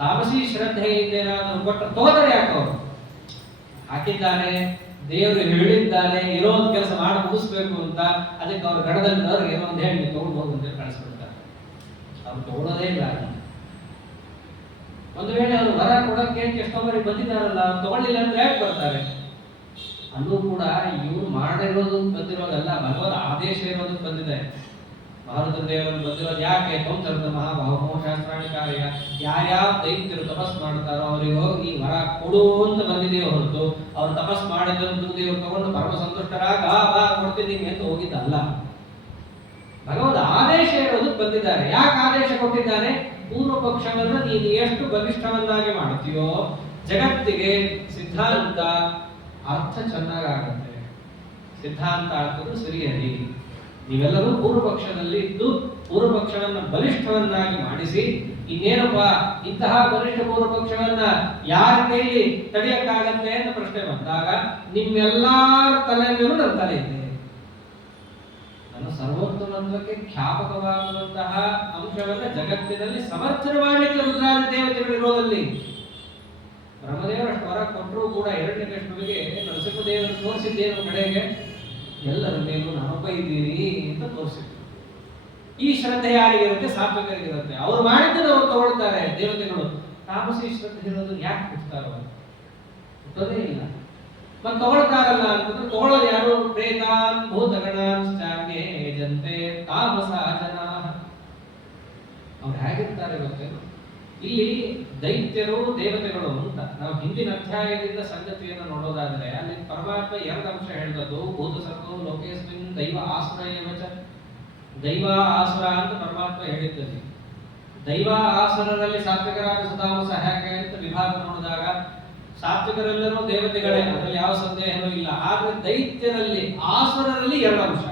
ತಾಮಸಿ ಶ್ರದ್ಧೆಯಿಂದೇನಾದರೂ ಕೊಟ್ಟು ತಗೋತಾರೆ. ಯಾಕೆ ಅವರು ಹಾಕಿದ್ದಾನೆ, ದೇವರು ಹೇಳಿದ್ದಾನೆ, ಇರೋದು ಕೆಲಸ ಮಾಡಿ ಮುಗಿಸ್ಬೇಕು ಅಂತ. ಅದಕ್ಕೆ ಅವ್ರ ಗಣದಲ್ಲಿ ಏನೋ ಒಂದು ಹೇಳಿ ತಗೊಂಡು ಹೋಗು ಅಂತ ಕಳಿಸ್ಬಿಡ್ತಾರೆ. ಅವ್ರು ತಗೊಳ್ಳೋದೇ ಇಲ್ಲ. ಒಂದು ವೇಳೆ ಅವರು ವರ ಕೊಡಕ್ಕೆ ಎಷ್ಟೋ ಬಾರಿ ಬಂದಿದ್ದಾರಲ್ಲ, ತಗೊಳ್ಳಿಲ್ಲ ಅಂದ್ರೆ ಯಾಕೆ ಬರ್ತಾರೆ? ಅಲ್ಲೂ ಕೂಡ ಇವ್ರು ಮಾಡಿರೋದು ಬಂದಿರೋದಲ್ಲ, ಭಗವದ್ ಆದೇಶ ಇರೋದಕ್ಕೆ ಬಂದಿದೆ. ಮಾರುತ ದೇವರು ಬಂದಿರೋದು ಯಾಕೆ? ಕೌಂತರದ ಮಹಾಭಾವಮೋ ಶಾಸ್ತ್ರಾಣಿ ಕಾರ್ಯ. ಯಾರ್ಯಾವ ದೈತ್ಯರು ತಪಸ್ ಮಾಡ್ತಾರೋ ಅವರಿಗೆ ಹೋಗಿ ವರ ಕೊಡು ಅಂತ ಬಂದಿದೆಯೋ ಹೊರತು ಅವ್ರು ತಪಸ್ ಮಾಡಿದ್ರು ದೇವರು ತಗೊಂಡು ಪರಮ ಸಂತುಷ್ಟರಾಗ ಬಾ ಕೊಡ್ತೀನಿ ಅಂತ ಹೋಗಿದ್ದಲ್ಲ. ಭಗವಂತ ಆದೇಶ ಇರೋದಕ್ಕೆ ಬಂದಿದ್ದಾರೆ. ಯಾಕೆ ಆದೇಶ ಕೊಟ್ಟಿದ್ದಾನೆ? ಪೂರ್ವ ಪಕ್ಷವನ್ನು ನೀನು ಎಷ್ಟು ಬಲಿಷ್ಠವನ್ನಾಗಿ ಮಾಡ್ತೀಯೋ ಜಗತ್ತಿಗೆ ಸಿದ್ಧಾಂತ ಅರ್ಥ ಚೆನ್ನಾಗಾಗುತ್ತೆ. ಸಿದ್ಧಾಂತ ಅರ್ಥಗಳು ಸರಿಯರಿ. ನೀವೆಲ್ಲರೂ ಪೂರ್ವ ಪಕ್ಷದಲ್ಲಿ ಇದ್ದು ಪೂರ್ವ ಪಕ್ಷವನ್ನ ಬಲಿಷ್ಠವನ್ನಾಗಿ ಮಾಡಿಸಿ, ಇನ್ನೇನಪ್ಪ ಇಂತಹ ಬಲಿಷ್ಠ ಪೂರ್ವ ಪಕ್ಷವನ್ನ ಯಾರ ಕೈಲಿ ತಡೆಯಕ್ಕಾಗತ್ತೆ ಅಂತ ಪ್ರಶ್ನೆ ಬಂದಾಗ ನಿಮ್ಮೆಲ್ಲರ ತಲೆ ಮೇಲೂ ನನ್ನ ತಲೆ ಇದೆ. ನನ್ನ ಸರ್ವೋತ್ತಮತ್ವಕ್ಕೆ ಖ್ಯಾಪಕವಾಗುವಂತಹ ಅಂಶವನ್ನ ಜಗತ್ತಿನಲ್ಲಿ ಸಮರ್ಥನೆ ಮಾಡಲಿಕ್ಕೆ ರುದ್ರಾದಿ ದೇವತೆಗಳು ಇರೋದಲ್ಲಿ ಬ್ರಹ್ಮದೇವರು ಅಷ್ಟು ವರ ಕೊಟ್ಟರೂ ಕೂಡ ಹಿರಣ್ಯಕಶಿಪುವಿಗೆ ನರಸಿಂಹದೇವರು ತೋರಿಸಿದ್ದೇನು ಕಡೆಗೆ ಎಲ್ಲರ ಮೇಲೂ ನಾನೊಬ್ಬ ಇದ್ದೀನಿ ಅಂತ ತೋರಿಸಿದ್ರು. ಈ ಶ್ರದ್ಧೆ ಯಾರಿಗಿರುತ್ತೆ? ಸಾತ್ವಿಕರಿಗಿರುತ್ತೆ. ಅವ್ರು ಮಾಡಿದ್ದನ್ನು ಅವ್ರು ತಗೊಳ್ತಾರೆ ದೇವತೆಗಳು. ತಾಮಸಿ ಶ್ರದ್ಧೆ ಇರೋದು ಯಾಕೆ ಬಿಡ್ತಾರೋ ಗೊತ್ತೇ ಇಲ್ಲ. ಮತ್ತೆ ತಗೊಳ್ತಾರಲ್ಲ ಅಂತಂದ್ರೆ ತಗೊಳ್ಳೋದು ಯಾರು? ಪ್ರೇತಾನ್ ಭೂತಗಣಾಂಶ್ಚಾನ್ಯೇ ಯಜಂತೆ ತಾಮಸಾ ಜನಾಃ. ಅವ್ರು ಹೇಗಿರ್ತಾರೆ ಗೊತ್ತೇನು? ಇಲ್ಲಿ ದೈತ್ಯರು ದೇವತೆಗಳು ಅಂತ ನಾವು ಹಿಂದಿನ ಅಧ್ಯಾಯದಿಂದ ಸಂಗತಿಯನ್ನು ನೋಡೋದಾದ್ರೆ ಅಲ್ಲಿ ಪರಮಾತ್ಮ ಎರಡು ಅಂಶ ಹೇಳಿದದ್ದು. ಭೂತ ಸರ್ಗೋ ಲೋಕೇಸ್ಮಿನ್ ದೈವ ಆಸುರ ಏವಚ. ದೈವ ಆಸುರ ಅಂತ ಪರಮಾತ್ಮ ಹೇಳಿದ್ದಲ್ಲಿ ದೈವ ಆಸುರರಲ್ಲಿ ಸಾತ್ವಿಕರಾದ ಸುತಾಮಸ ಹೇಗೆ ಅಂತ ವಿಭಾಗ ನೋಡಿದಾಗ ಸಾತ್ವಿಕರೆಲ್ಲರೂ ದೇವತೆಗಳೇ, ಅದರಲ್ಲಿ ಯಾವ ಸಂದೇಹನೂ ಇಲ್ಲ. ಆದ್ರೆ ದೈತ್ಯರಲ್ಲಿ ಆಸುರರಲ್ಲಿ ಎರಡು ಅಂಶ,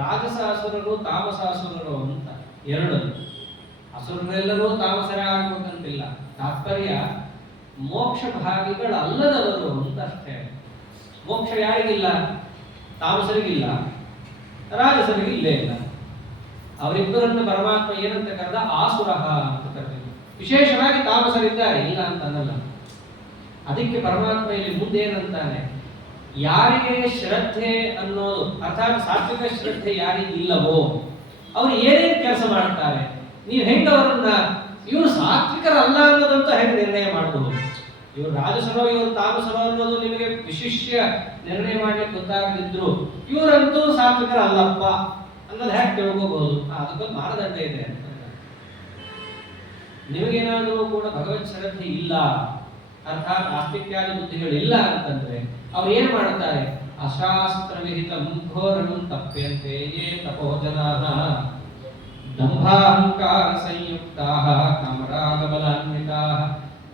ರಾಜಸಾಸುರರು ತಾಮಸಾಸುರರು ಅಂತ ಎರಡು. ಅಸುರರೆಲ್ಲರೂ ತಾಮಸರೇ ಆಗ್ಬೇಕಂತಿಲ್ಲ. ತಾತ್ಪರ್ಯ ಮೋಕ್ಷ ಭಾಗಿಗಳಲ್ಲದವರು ಅಂತ ಅಷ್ಟೇ. ಮೋಕ್ಷ ಯಾರಿಗಿಲ್ಲ? ತಾಮಸರಿಗಿಲ್ಲ, ರಾಜಸರಿಗೆ ಇಲ್ಲೇ ಇಲ್ಲ. ಅವರಿಬ್ಬರನ್ನು ಪರಮಾತ್ಮ ಏನಂತ ಕರೆದ? ಆಸುರ ಅಂತ ಕರೆದಿದ್ದು. ವಿಶೇಷವಾಗಿ ತಾಮಸರಿದ್ದಾರೆ, ಇಲ್ಲ ಅಂತ ಅನ್ನಲ್ಲ. ಅದಕ್ಕೆ ಪರಮಾತ್ಮ ಇಲ್ಲಿ ಮುಂದೆ ಏನಂತಾನೆ? ಯಾರಿಗೆ ಶ್ರದ್ಧೆ ಅನ್ನೋದು ಅರ್ಥಾತ್ ಸಾತ್ವಿಕ ಶ್ರದ್ಧೆ ಯಾರಿಗಿಲ್ಲವೋ ಅವ್ರು ಏನೇನು ಕೆಲಸ ಮಾಡ್ತಾರೆ, ನೀವು ಹೆಂಗ ಅವರನ್ನ ಇವರು ಸಾತ್ವಿಕರಲ್ಲ ಅನ್ನೋದಂತ ಹೆಂಗೆ ನಿರ್ಣಯ ಮಾಡಬಹುದು? ಇವರು ರಾಜಸರೋ ಇವರು ತಾಮಸರೋ ಅನ್ನೋದು ನಿಮಗೆ ವಿಶಿಷ್ಯ ನಿರ್ಣಯ ಮಾಡ್ಲಿಕ್ಕೆ ಗೊತ್ತಾಗದಿದ್ರು ಇವರಂತೂ ಸಾತ್ವಿಕರಲ್ಲಪ್ಪ ಅನ್ನೋದು ಹೇಗೆ ತಿಳ್ಕೋಬಹುದು? ಅದಕ್ಕೊಂದು ಮಾನದಂಡ ಇದೆ ಅಂತ. ನಿಮಗೇನಾದರೂ ಕೂಡ ಭಗವತ್ ಶ್ರದ್ಧೆ ಇಲ್ಲ, ಅರ್ಥಾತ್ ಆಸ್ತಿಕ್ಯಾದಿ ಬುದ್ಧಿಗಳಿಲ್ಲ ಅಂತಂದ್ರೆ ಅವ್ರು ಏನ್ ಮಾಡ್ತಾರೆ? ಅಶಾಸ್ತ್ರ ವಿಹಿತ ಘೋರಂ ತಪ್ಯಂತೆ ಯೇ ತಪೋಜನಾಃ ದಂಭಾಹಂಕಾರ ಸಂಯುಕ್ತಾಃ ಕಾಮರಾಗಬಲಾನ್ವಿತಾಃ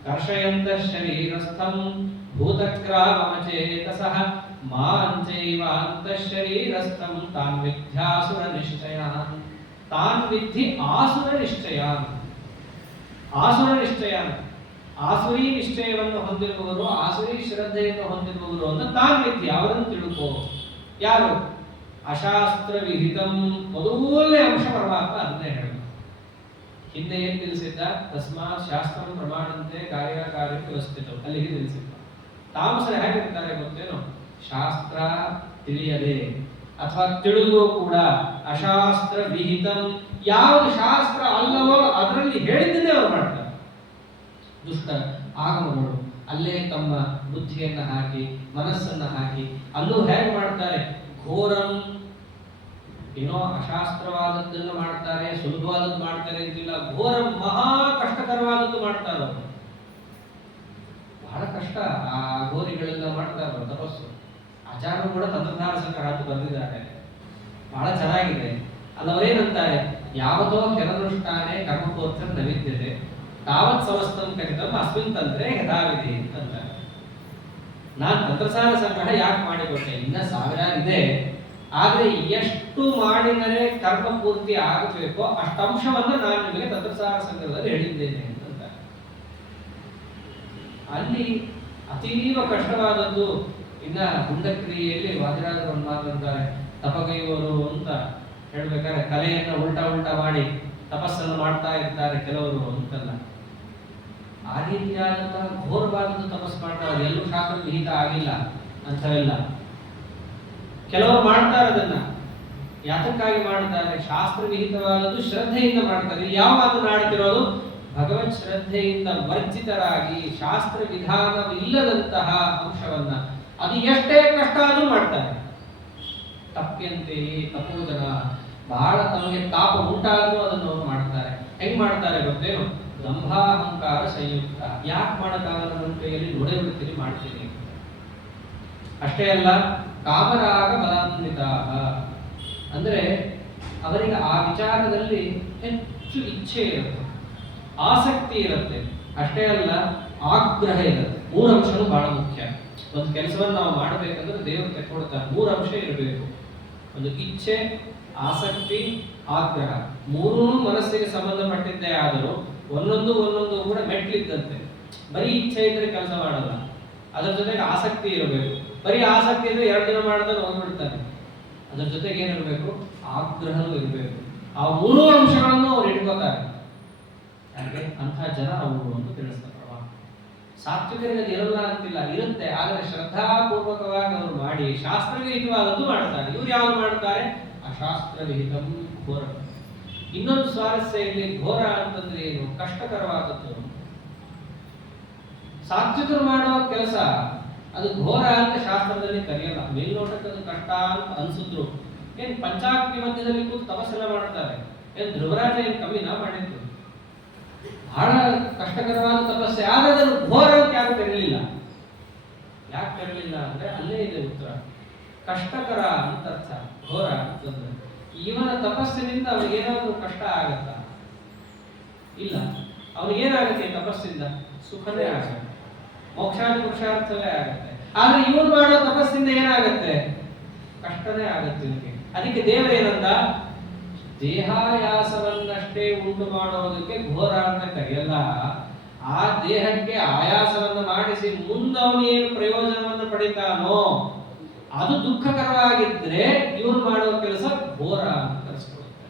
ಕರ್ಷಯಂತಃ ಶರೀರಸ್ಥಂ ಭೂತಗ್ರಾಮಚೇತಸಃ ಮಾಂಚೈವಾಂತಃ ಶರೀರಸ್ಥಂ ತಾನ್ ವಿದ್ಯಾಸುರ ನಿಶ್ಚಯಾನ್. ತಾನ್ ವಿಧಿ ಆಸುರ ನಿಶ್ಚಯಾನ್. ಆಸುರ ನಿಶ್ಚಯಾನ್, ಆಸುರಿ ನಿಶ್ಚಯವನ್ನು ಹೊಂದಿರುವವರು, ಆಸುರಿ ಶ್ರದ್ಧೆಯನ್ನು ಹೊಂದಿರುವವರು ಅಂತ ತಾನ್ ವಿಧಿ, ಅವರನ್ನು ತಿಳ್ಕೋ. ಯಾರು? ಅಶಾಸ್ತ್ರ ವಿಹಿತಂ. ಮೊದಲನೇ ಅಂಶ ಪರಮಾತ್ಮ ಅದನ್ನೇ ಹೇಳಿದ. ಹಿಂದೆ ಏನ್ ತಿಳಿಸಿದ್ದ? ತಸ್ಮಾತ್ ಶಾಸ್ತ್ರ ಪ್ರಮಾಣಂತೆ ಕಾರ್ಯಕಾರ್ಯ ವ್ಯವಸ್ಥಿತ, ಅಲ್ಲಿಗೆ ತಿಳಿಸಿದ್ದ. ತಾಮಸರು ಹೇಗಿರ್ತಾರೆ ಗೊತ್ತೇನೋ? ಶಾಸ್ತ್ರ ತಿಳಿಯದೆ ಅಥವಾ ತಿಳಿದು ಕೂಡ ಅಶಾಸ್ತ್ರ ವಿಹಿತಂ, ಯಾವುದು ಶಾಸ್ತ್ರ ಅಲ್ಲವೋ ಅದರಲ್ಲಿ ಹೇಳಿದ್ದನ್ನೇ ಅವರು ಮಾಡ್ತಾರೆ. ದುಷ್ಟ ಆಗಮಗಳು ಅಲ್ಲೇ ತಮ್ಮ ಬುದ್ಧಿಯನ್ನ ಹಾಕಿ ಮನಸ್ಸನ್ನ ಹಾಕಿ ಅಲ್ಲೂ ಹೇಗೆ ಮಾಡ್ತಾರೆ? ಘೋರಂ, ಏನೋ ಅಶಾಸ್ತ್ರವಾದದ್ದನ್ನು ಮಾಡ್ತಾರೆ, ಸುಲಭವಾದದ್ದು ಮಾಡ್ತಾರೆ ಅಂತಿಲ್ಲ. ಘೋರಂ, ಮಹಾ ಕಷ್ಟಕರವಾದದ್ದು ಮಾಡ್ತಾರೆ. ಬಹಳ ಕಷ್ಟ ಆ ಘೋರಿಗಳೆಲ್ಲ ಮಾಡ್ತಾರೆ ತಪಸ್ಸು. ಆಚಾರ್ಯರು ಕೂಡ ತಂತ್ರಜ್ಞಾನ ಸಂಗ್ರಹ ಅಂತ ಬಂದಿದ್ದಾರೆ, ಬಹಳ ಚೆನ್ನಾಗಿದೆ. ಅಲ್ಲವರೇನಂತಾರೆ? ಯಾವತ್ತೋ ಕೆಲನುಷ್ಠಾನೆ ಕರ್ಮಪೂರ್ಥ ನೈವೇದ್ಯತೆ ತಾವತ್ ಸಮಸ್ತಂ ಕಥಿತಂ ಅಸ್ಮಿನ್ ತಂತ್ರೆ ಯಥಾವಿಧಿ ಅಂತಾರೆ. ನಾನು ತಂತ್ರಸಾರ ಸಂಗ್ರಹ ಯಾಕೆ ಮಾಡಿಕೊಟ್ಟೆ? ಇನ್ನ ಸಾವಿರಾರು ಇದೆ, ಆದ್ರೆ ಎಷ್ಟು ಮಾಡಿದರೆ ಕರ್ಮ ಪೂರ್ತಿ ಆಗಬೇಕೋ ಅಷ್ಟಂಶವನ್ನ ನಾನು ನಿಮಗೆ ತಂತ್ರಸಾರ ಸಂಗ್ರಹದಲ್ಲಿ ಹೇಳಿದ್ದೇನೆ ಅಂತ. ಅಲ್ಲಿ ಅತೀವ ಕಷ್ಟವಾದದ್ದು ಇನ್ನ ಗುಂಡಕ್ರಿಯೆಯಲ್ಲಿ ವಾದಿರಾಜರು ಒಂದು ಮಾತಂತಾರೆ, ತಪಗೈವರು ಅಂತ ಹೇಳ್ಬೇಕಾದ್ರೆ ಕಲೆಯನ್ನ ಉಲ್ಟಾ ಮಾಡಿ ತಪಸ್ಸನ್ನು ಮಾಡ್ತಾ ಇರ್ತಾರೆ ಕೆಲವರು ಅಂತಲ್ಲ. ಆ ರೀತಿಯಾದಂತಹ ಘೋರವಾದದ್ದು ತಪಸ್ಸು ಮಾಡ್ತಾರೆ. ಎಲ್ಲೂ ಶಾಸ್ತ್ರ ವಿಹಿತ ಆಗಿಲ್ಲ ಅಂತವೆಲ್ಲ ಕೆಲವರು ಮಾಡ್ತಾರೆ. ಅದನ್ನ ಯಾತಕ್ಕಾಗಿ ಮಾಡ್ತಾರೆ? ಶಾಸ್ತ್ರ ವಿಹಿತವಾದದ್ದು ಶ್ರದ್ಧೆಯಿಂದ ಮಾಡ್ತಾರೆ. ಯಾವ ಮಾತನ್ನು ಆಡ್ತಿರೋದು? ಭಗವತ್ ಶ್ರದ್ಧೆಯಿಂದ ವರ್ಜಿತರಾಗಿ ಶಾಸ್ತ್ರ ವಿಧಾನವಿಲ್ಲದಂತಹ ಅಂಶವನ್ನ ಅದು ಎಷ್ಟೇ ಕಷ್ಟ ಆದ್ರೂ ಮಾಡ್ತಾರೆ. ತಪ್ಯಂತೆ ತಪೋಜನ, ಬಹಳ ತಮಗೆ ತಾಪ ಉಂಟಾದರೂ ಅದನ್ನು ಅವರು ಮಾಡ್ತಾರೆ. ಹೆಂಗ್ ಮಾಡ್ತಾರೆ ಗೊತ್ತೇನು? ದಂಭಾಹಂಕಾರ ಸಂಯುಕ್ತ. ಯಾಕೆ ಮಾಡೋಕ್ಕಾಗಲ್ಲ, ನನ್ನ ಕೈಯಲ್ಲಿ ನೋಡೇ ಬಿಡ್ತೀನಿ, ಮಾಡ್ತೀನಿ. ಅಷ್ಟೇ ಅಲ್ಲ, ಕಾಮರಾಗ ಬಲಾನ್ವಿತ, ಅಂದ್ರೆ ಅವರಿಗೆ ಆ ವಿಚಾರದಲ್ಲಿ ಹೆಚ್ಚು ಇಚ್ಛೆ ಇರುತ್ತೆ, ಆಸಕ್ತಿ ಇರುತ್ತೆ. ಅಷ್ಟೇ ಅಲ್ಲ, ಆಗ್ರಹ ಇರುತ್ತೆ. ಮೂರು ಅಂಶನೂ ಬಹಳ ಮುಖ್ಯ. ಒಂದು ಕೆಲಸವನ್ನು ನಾವು ಮಾಡಬೇಕಂದ್ರೆ ದೇವರು ತೆಕ್ಕೊಡ್ತಾರೆ, ಮೂರು ಅಂಶ ಇರಬೇಕು. ಒಂದು ಇಚ್ಛೆ, ಆಸಕ್ತಿ, ಆಗ್ರಹ. ಮೂರೂ ಮನಸ್ಸಿಗೆ ಸಂಬಂಧಪಟ್ಟಿದ್ದೇ ಆದರೂ ಒಂದೊಂದು ಕೂಡ ಮೆಟ್ಲಿದ್ದಂತೆ. ಬರೀ ಇಚ್ಛೆ ಇದ್ರೆ ಕೆಲಸ ಮಾಡಲ್ಲ, ಅದರ ಜೊತೆಗೆ ಆಸಕ್ತಿ ಇರಬೇಕು. ಬರೀ ಆಸಕ್ತಿ ಇದ್ರೆ 2 ದಿನ ಮಾಡಿದ್ರೆ ಹೋಗ್ಬಿಡ್ತಾನೆ. ಅದರ ಜೊತೆಗೆ ಏನಿರಬೇಕು? ಆಗ್ರಹನೂ ಇರಬೇಕು. ಆ ಮೂರೂ ಅಂಶಗಳನ್ನು ಅವ್ರು ಇಟ್ಕೋತಾರೆ. ಯಾಕೆ ಅಂಥ ಜನ ಅವರು ಅಂತ ತಿಳಿಸ್ತಾರೆ. ಸಾತ್ವಿಕರಿಗೆ ಅದು ಇರಲ್ಲ ಅಂತಿಲ್ಲ, ಇರುತ್ತೆ. ಆದರೆ ಶ್ರದ್ಧಾಪೂರ್ವಕವಾಗಿ ಅವರು ಮಾಡಿ ಶಾಸ್ತ್ರವಿಹಿತವಾದದ್ದು ಮಾಡ್ತಾರೆ. ಇವ್ರು ಯಾವ್ದು ಮಾಡ್ತಾರೆ? ಅಶಾಸ್ತ್ರವಿಹಿತಂ ಘೋರ. ಇನ್ನೊಂದು ಸ್ವಾರಸ್ಯ ಇಲ್ಲಿ, ಘೋರ ಅಂತಂದ್ರೆ ಏನು? ಕಷ್ಟಕರವಾದದ್ದು. ಸಾತ್ವಿಕರು ಮಾಡುವ ಕೆಲಸ ಅದು ಘೋರ ಅಂತ ಶಾಸ್ತ್ರದಲ್ಲಿ ಕರೆಯಲ್ಲ. ಮೇಲ್ನೋಟಕ್ಕೆ ಅದು ಕಷ್ಟ ಅಂತ ಅನ್ಸಿದ್ರು. ಏನ್ ಪಂಚಾಗ್ನಿ ಮಧ್ಯದಲ್ಲಿ ಕೂತು ತಪಸ್ಸೆಲ್ಲ ಮಾಡ್ತಾರೆ. ಏನ್ ಧ್ರುವರಾಜ ಏನ್ ಕಮ್ಮಿನಾ ಮಾಡಿದ್ರು? ಬಹಳ ಕಷ್ಟಕರವಾದ ತಪಸ್ಸೆ. ಆದ್ರೆ ಅದನ್ನು ಘೋರ ಅಂತ ಯಾರು ಕರೀಲಿಲ್ಲ. ಯಾಕೆ ಕರೀಲಿಲ್ಲ ಅಂದ್ರೆ ಅಲ್ಲೇ ಇದೆ ಉತ್ತರ. ಕಷ್ಟಕರ ಅಂತ ಅರ್ಥ, ಘೋರ ಅಂತಂದ್ರೆ ಇವನ ತಪಸ್ಸಿನಿಂದ ಅವನಿಗೇನಾದ್ರೂ ಕಷ್ಟ ಆಗತ್ತ? ಇಲ್ಲ. ಅವನಿಗೇನಾಗುತ್ತೆ ತಪಸ್ಸಿಂದ? ಸುಖನೇ ಆಗುತ್ತೆ, ಮೋಕ್ಷಾದಿ ಪುರುಷಾರ್ಥವೇ ಆಗುತ್ತೆ. ಆದ್ರೆ ಇವನು ಮಾಡೋ ತಪಸ್ಸಿಂದ ಏನಾಗುತ್ತೆ? ಕಷ್ಟನೇ ಆಗುತ್ತೆ ಇವನಿಗೆ. ಅದಕ್ಕೆ ದೇವರೇನಂದ? ದೇಹಾಯಾಸವನ್ನಷ್ಟೇ ಉಂಟು ಮಾಡೋದಕ್ಕೆ ಘೋರ ಅಂತ ಕರೆಯಲ್ಲ. ಆ ದೇಹಕ್ಕೆ ಆಯಾಸವನ್ನು ಮಾಡಿಸಿ ಮುಂದವನೇನು ಪ್ರಯೋಜನವನ್ನು ಪಡಿತಾನೋ ಅದು ದುಃಖಕರವಾಗಿದ್ರೆ ಇವನು ಮಾಡುವ ಕೆಲಸ ಘೋರ ಅಂತ ಕರೆಸ್ಕೊಳ್ಳುತ್ತೆ.